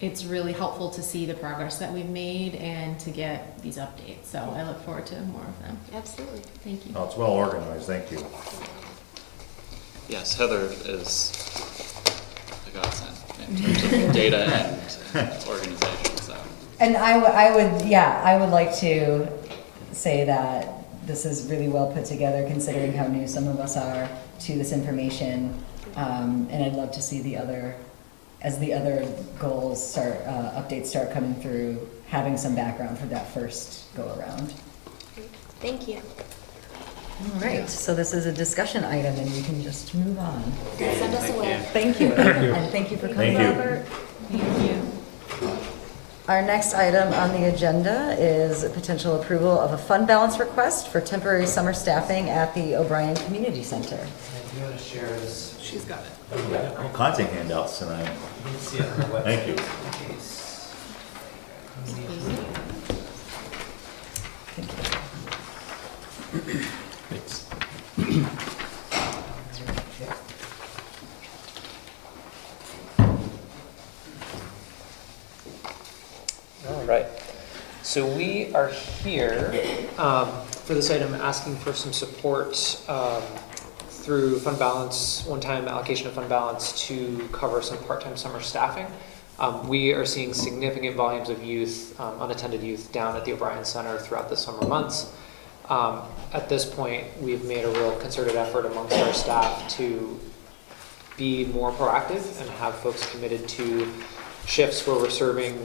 it's really helpful to see the progress that we've made and to get these updates. So I look forward to more of them. Absolutely. Thank you. Oh, it's well organized, thank you. Yes, Heather is a godsend in terms of data and organization, so. And I would like to say that this is really well put together, considering how new some of us are to this information. And I'd love to see as the other goals updates start coming through, having some background for that first go around. Thank you. All right, so this is a discussion item and we can just move on. Send us away. Thank you. And thank you for coming, Thank you. Robert. Thank you. Our next item on the agenda is a potential approval of a fund balance request for temporary summer staffing at the O'Brien Community Center. If you want to share this. She's got it. All kinds of handouts tonight. You can see it on the website. Thank you. Thanks. All right. So we are here for this item asking for some support through fund balance, one-time allocation of fund balance to cover some part-time summer staffing. We are seeing significant volumes of youth, unattended youth, down at the O'Brien Center throughout the summer months. At this point, we've made a real concerted effort amongst our staff to be more proactive and have folks committed to shifts where we're serving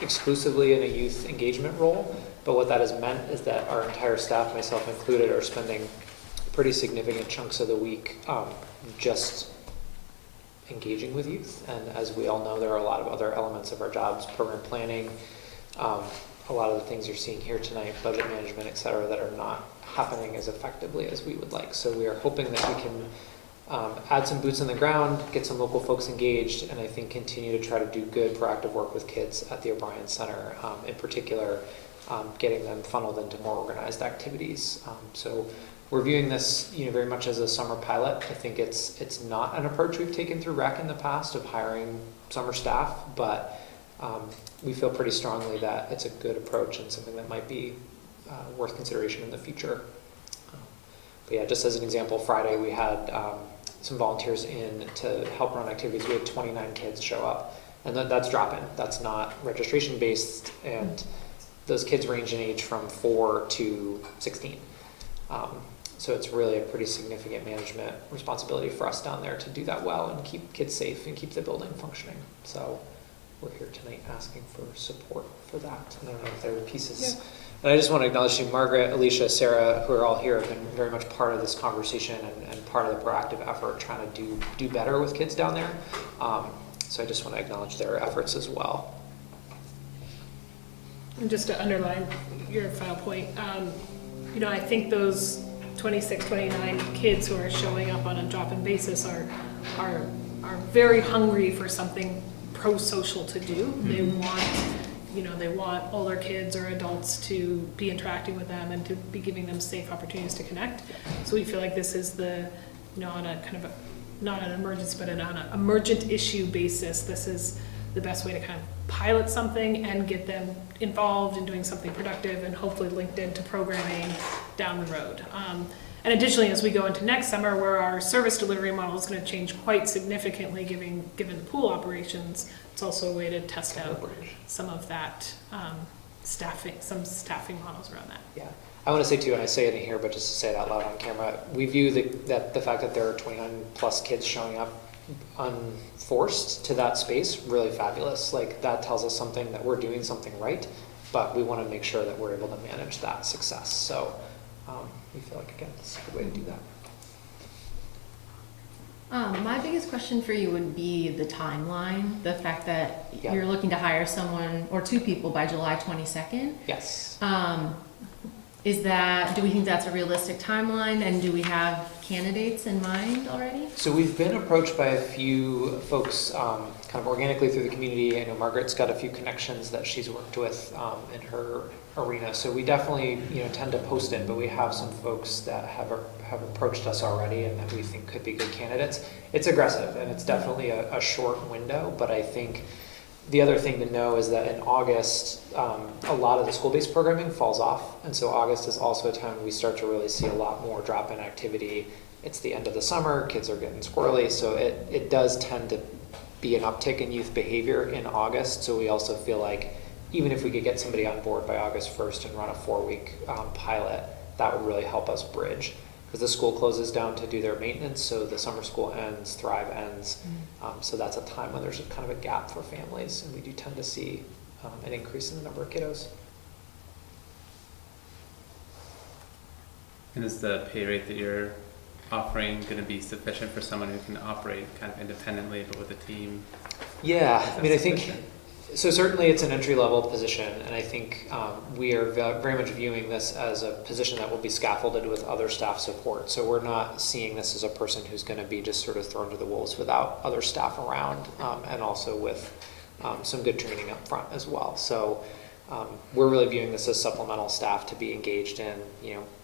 exclusively in a youth engagement role. But what that has meant is that our entire staff, myself included, are spending pretty significant chunks of the week just engaging with youth. And as we all know, there are a lot of other elements of our jobs, program planning, a lot of the things you're seeing here tonight, budget management, et cetera, that are not happening as effectively as we would like. So we are hoping that we can add some boots on the ground, get some local folks engaged, and I think continue to try to do good proactive work with kids at the O'Brien Center, in particular, getting them funneled into more organized activities. So we're viewing this, very much as a summer pilot. I think it's not an approach we've taken through REC in the past of hiring summer staff, but we feel pretty strongly that it's a good approach and something that might be worth consideration in the future. But yeah, just as an example, Friday we had some volunteers in to help run activities. We had 29 kids show up, and that's drop-in. That's not registration based, and those kids range in age from 4 to 16. So it's really a pretty significant management responsibility for us down there to do that well and keep kids safe and keep the building functioning. So we're here tonight asking for support for that. I don't know if there are pieces. Yeah. And I just want to acknowledge to Margaret, Alicia, Sarah, who are all here, have been very much part of this conversation and part of the proactive effort trying to do better with kids down there. So I just want to acknowledge their efforts as well. And just to underline your final point, I think those 26, 29 kids who are showing up on a drop-in basis are very hungry for something pro-social to do. Mm-hmm. They want older kids or adults to be interacting with them and to be giving them safe opportunities to connect. So we feel like this is on a kind of not an emergency, but on an emergent issue basis, this is the best way to kind of pilot something and get them involved in doing something productive and hopefully linked into programming down the road. And additionally, as we go into next summer, where our service delivery model is going to change quite significantly given the pool operations, it's also a way to test out some of that staffing models around that. Yeah, I want to say too, and I say it in here, but just to say it out loud on camera, we view the fact that there are 29 plus kids showing up unforced to that space really fabulous. Like, that tells us something that we're doing something right, but we want to make sure that we're able to manage that success. So we feel like, again, it's a good way to do that. My biggest question for you would be the timeline, the fact that Yeah. you're looking to hire someone or two people by July 22nd. Yes. Do we think that's a realistic timeline, and do we have candidates in mind already? So we've been approached by a few folks kind of organically through the community. I know Margaret's got a few connections that she's worked with in her arena. So we definitely tend to post it, but we have some folks that have approached us already and that we think could be good candidates. It's aggressive and it's definitely a short window, but I think the other thing to know is that in August, a lot of the school-based programming falls off. And so August is also a time when we start to really see a lot more drop-in activity. It's the end of the summer, kids are getting squirrely, so it does tend to be an uptick in youth behavior in August. So we also feel like even if we could get somebody on board by August 1st and run a 4-week pilot, that would really help us bridge. Because the school closes down to do their maintenance, so the summer school ends, Thrive ends. So that's a time when there's a kind of a gap for families, and we do tend to see an increase in the number of kiddos. And is the pay rate that you're offering going to be sufficient for someone who can operate kind of independently but with a team? Yeah, I mean, I think, so certainly it's an entry-level position, and I think we are very much viewing this as a position that will be scaffolded with other staff support. So we're not seeing this as a person who's going to be just sort of thrown to the wolves without other staff around, and also with some good training up front as well. So we're really viewing this as supplemental staff to be engaged in,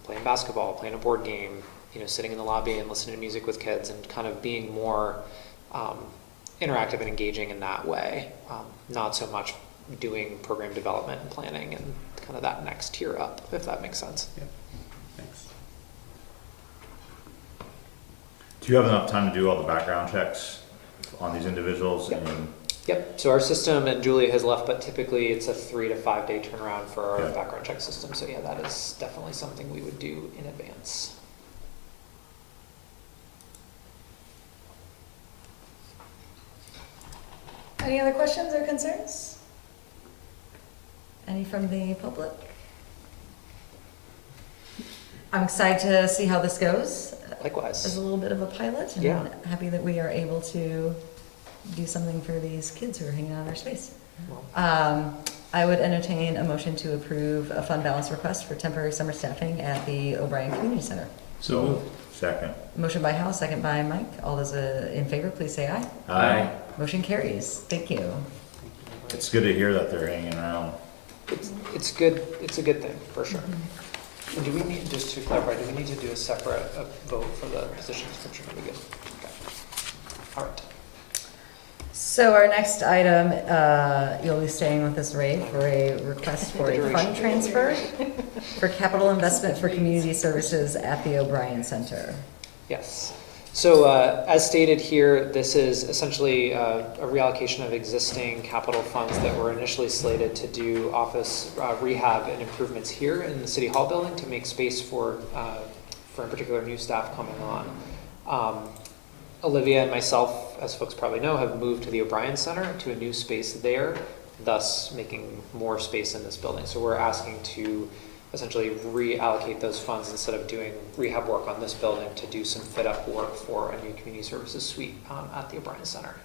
playing basketball, playing a board game, sitting in the lobby and listening to music with kids, and kind of being more interactive and engaging in that way. Not so much doing program development and planning and kind of that next tier up, if that makes sense. Yep. Thanks. Do you have enough time to do all the background checks on these individuals? Yep. Yep. So our system, and Julia has left, but typically it's a 3 to 5 day turnaround for our background check system. So yeah, that is definitely something we would do in advance. Any other questions or concerns? Any from the public? I'm excited to see how this goes. Likewise. As a little bit of a pilot, and Yeah. happy that we are able to do something for these kids who are hanging out in our space. Well. I would entertain a motion to approve a fund balance request for temporary summer staffing at the O'Brien Community Center. So moved. Second. Motion by Hal, second by Mike. All those in favor, please say aye. Aye. Motion carries. Thank you. It's good to hear that they're hanging around. It's good. It's a good thing for sure. And do we need, just to clarify, do we need to do a separate vote for the position description? Are we good? Okay. All right. So our next item, you'll be staying with us, Ray, for a request for a fund transfer for capital investment for community services at the O'Brien Center. Yes. So as stated here, this is essentially a reallocation of existing capital funds that were initially slated to do office rehab and improvements here in the City Hall building to make space for in particular new staff coming on. Olivia and myself, as folks probably know, have moved to the O'Brien Center to a new space there, thus making more space in this building. So we're asking to essentially reallocate those funds instead of doing rehab work on this building to do some fit up work for a new community services suite at the O'Brien Center.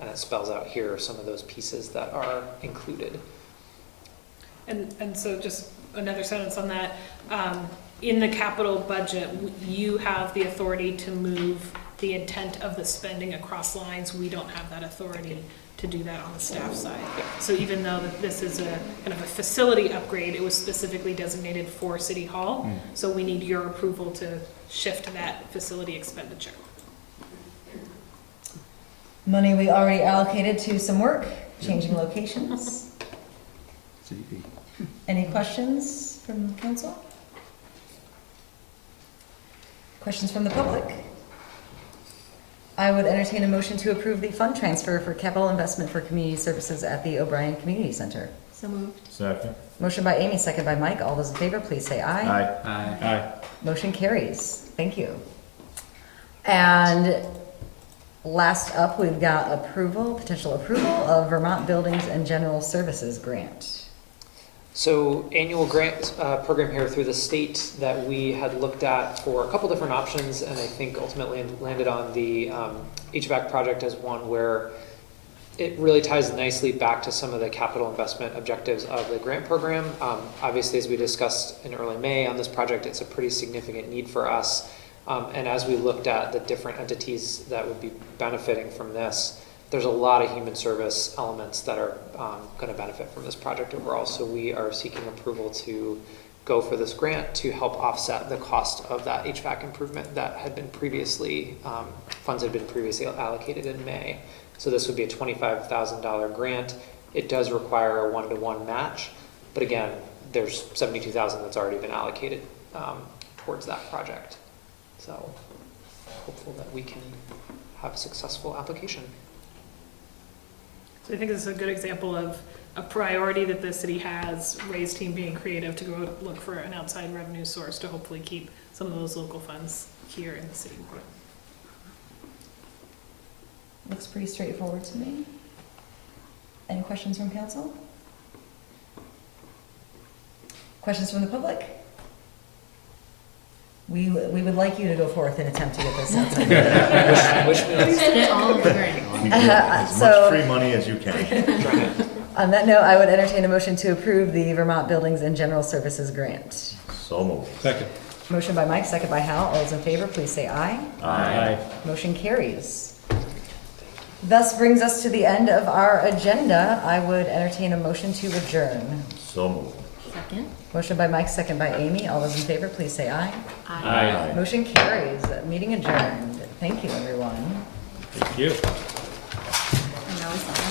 And it spells out here some of those pieces that are included. And so just another sentence on that, in the capital budget, you have the authority to move the intent of the spending across lines. We don't have that authority to do that on the staff side. So even though this is a kind of a facility upgrade, it was specifically designated for City Hall. So we need your approval to shift that facility expenditure. Money we already allocated to some work, changing locations. Any questions from council? Questions from the public? I would entertain a motion to approve the fund transfer for capital investment for community services at the O'Brien Community Center. So moved. Second. Motion by Amy, second by Mike. All those in favor, please say aye. Aye. Aye. Aye. Motion carries. Thank you. And last up, we've got potential approval of Vermont Buildings and General Services Grant. So annual grant program here through the state that we had looked at for a couple different options, and I think ultimately landed on the HVAC project as one where it really ties nicely back to some of the capital investment objectives of the grant program. Obviously, as we discussed in early May on this project, it's a pretty significant need for us. And as we looked at the different entities that would be benefiting from this, there's a lot of human service elements that are going to benefit from this project overall. So we are seeking approval to go for this grant to help offset the cost of that HVAC improvement that had been previously, funds had been previously allocated in May. So this would be a $25,000 grant. It does require a 1-to-1 match, but again, there's $72,000 that's already been allocated towards that project. So hopeful that we can have a successful application. So I think this is a good example of a priority that the city has, Ray's team being creative to go look for an outside revenue source to hopefully keep some of those local funds here in the city. Looks pretty straightforward to me. Any questions from council? Questions from the public? We would like you to go forth and attempt to get this outside. Get all of the grant. As much free money as you can. On that note, I would entertain a motion to approve the Vermont Buildings and General Services grant. So moved. Second. Motion by Mike, second by Hal. All those in favor, please say aye. Aye. Motion carries. Thus brings us to the end of our agenda. I would entertain a motion to adjourn. So moved. Second. Motion by Mike, second by Amy. All those in favor, please say aye. Aye. Motion carries. Meeting adjourned. Thank you, everyone. Thank you. And now we stop.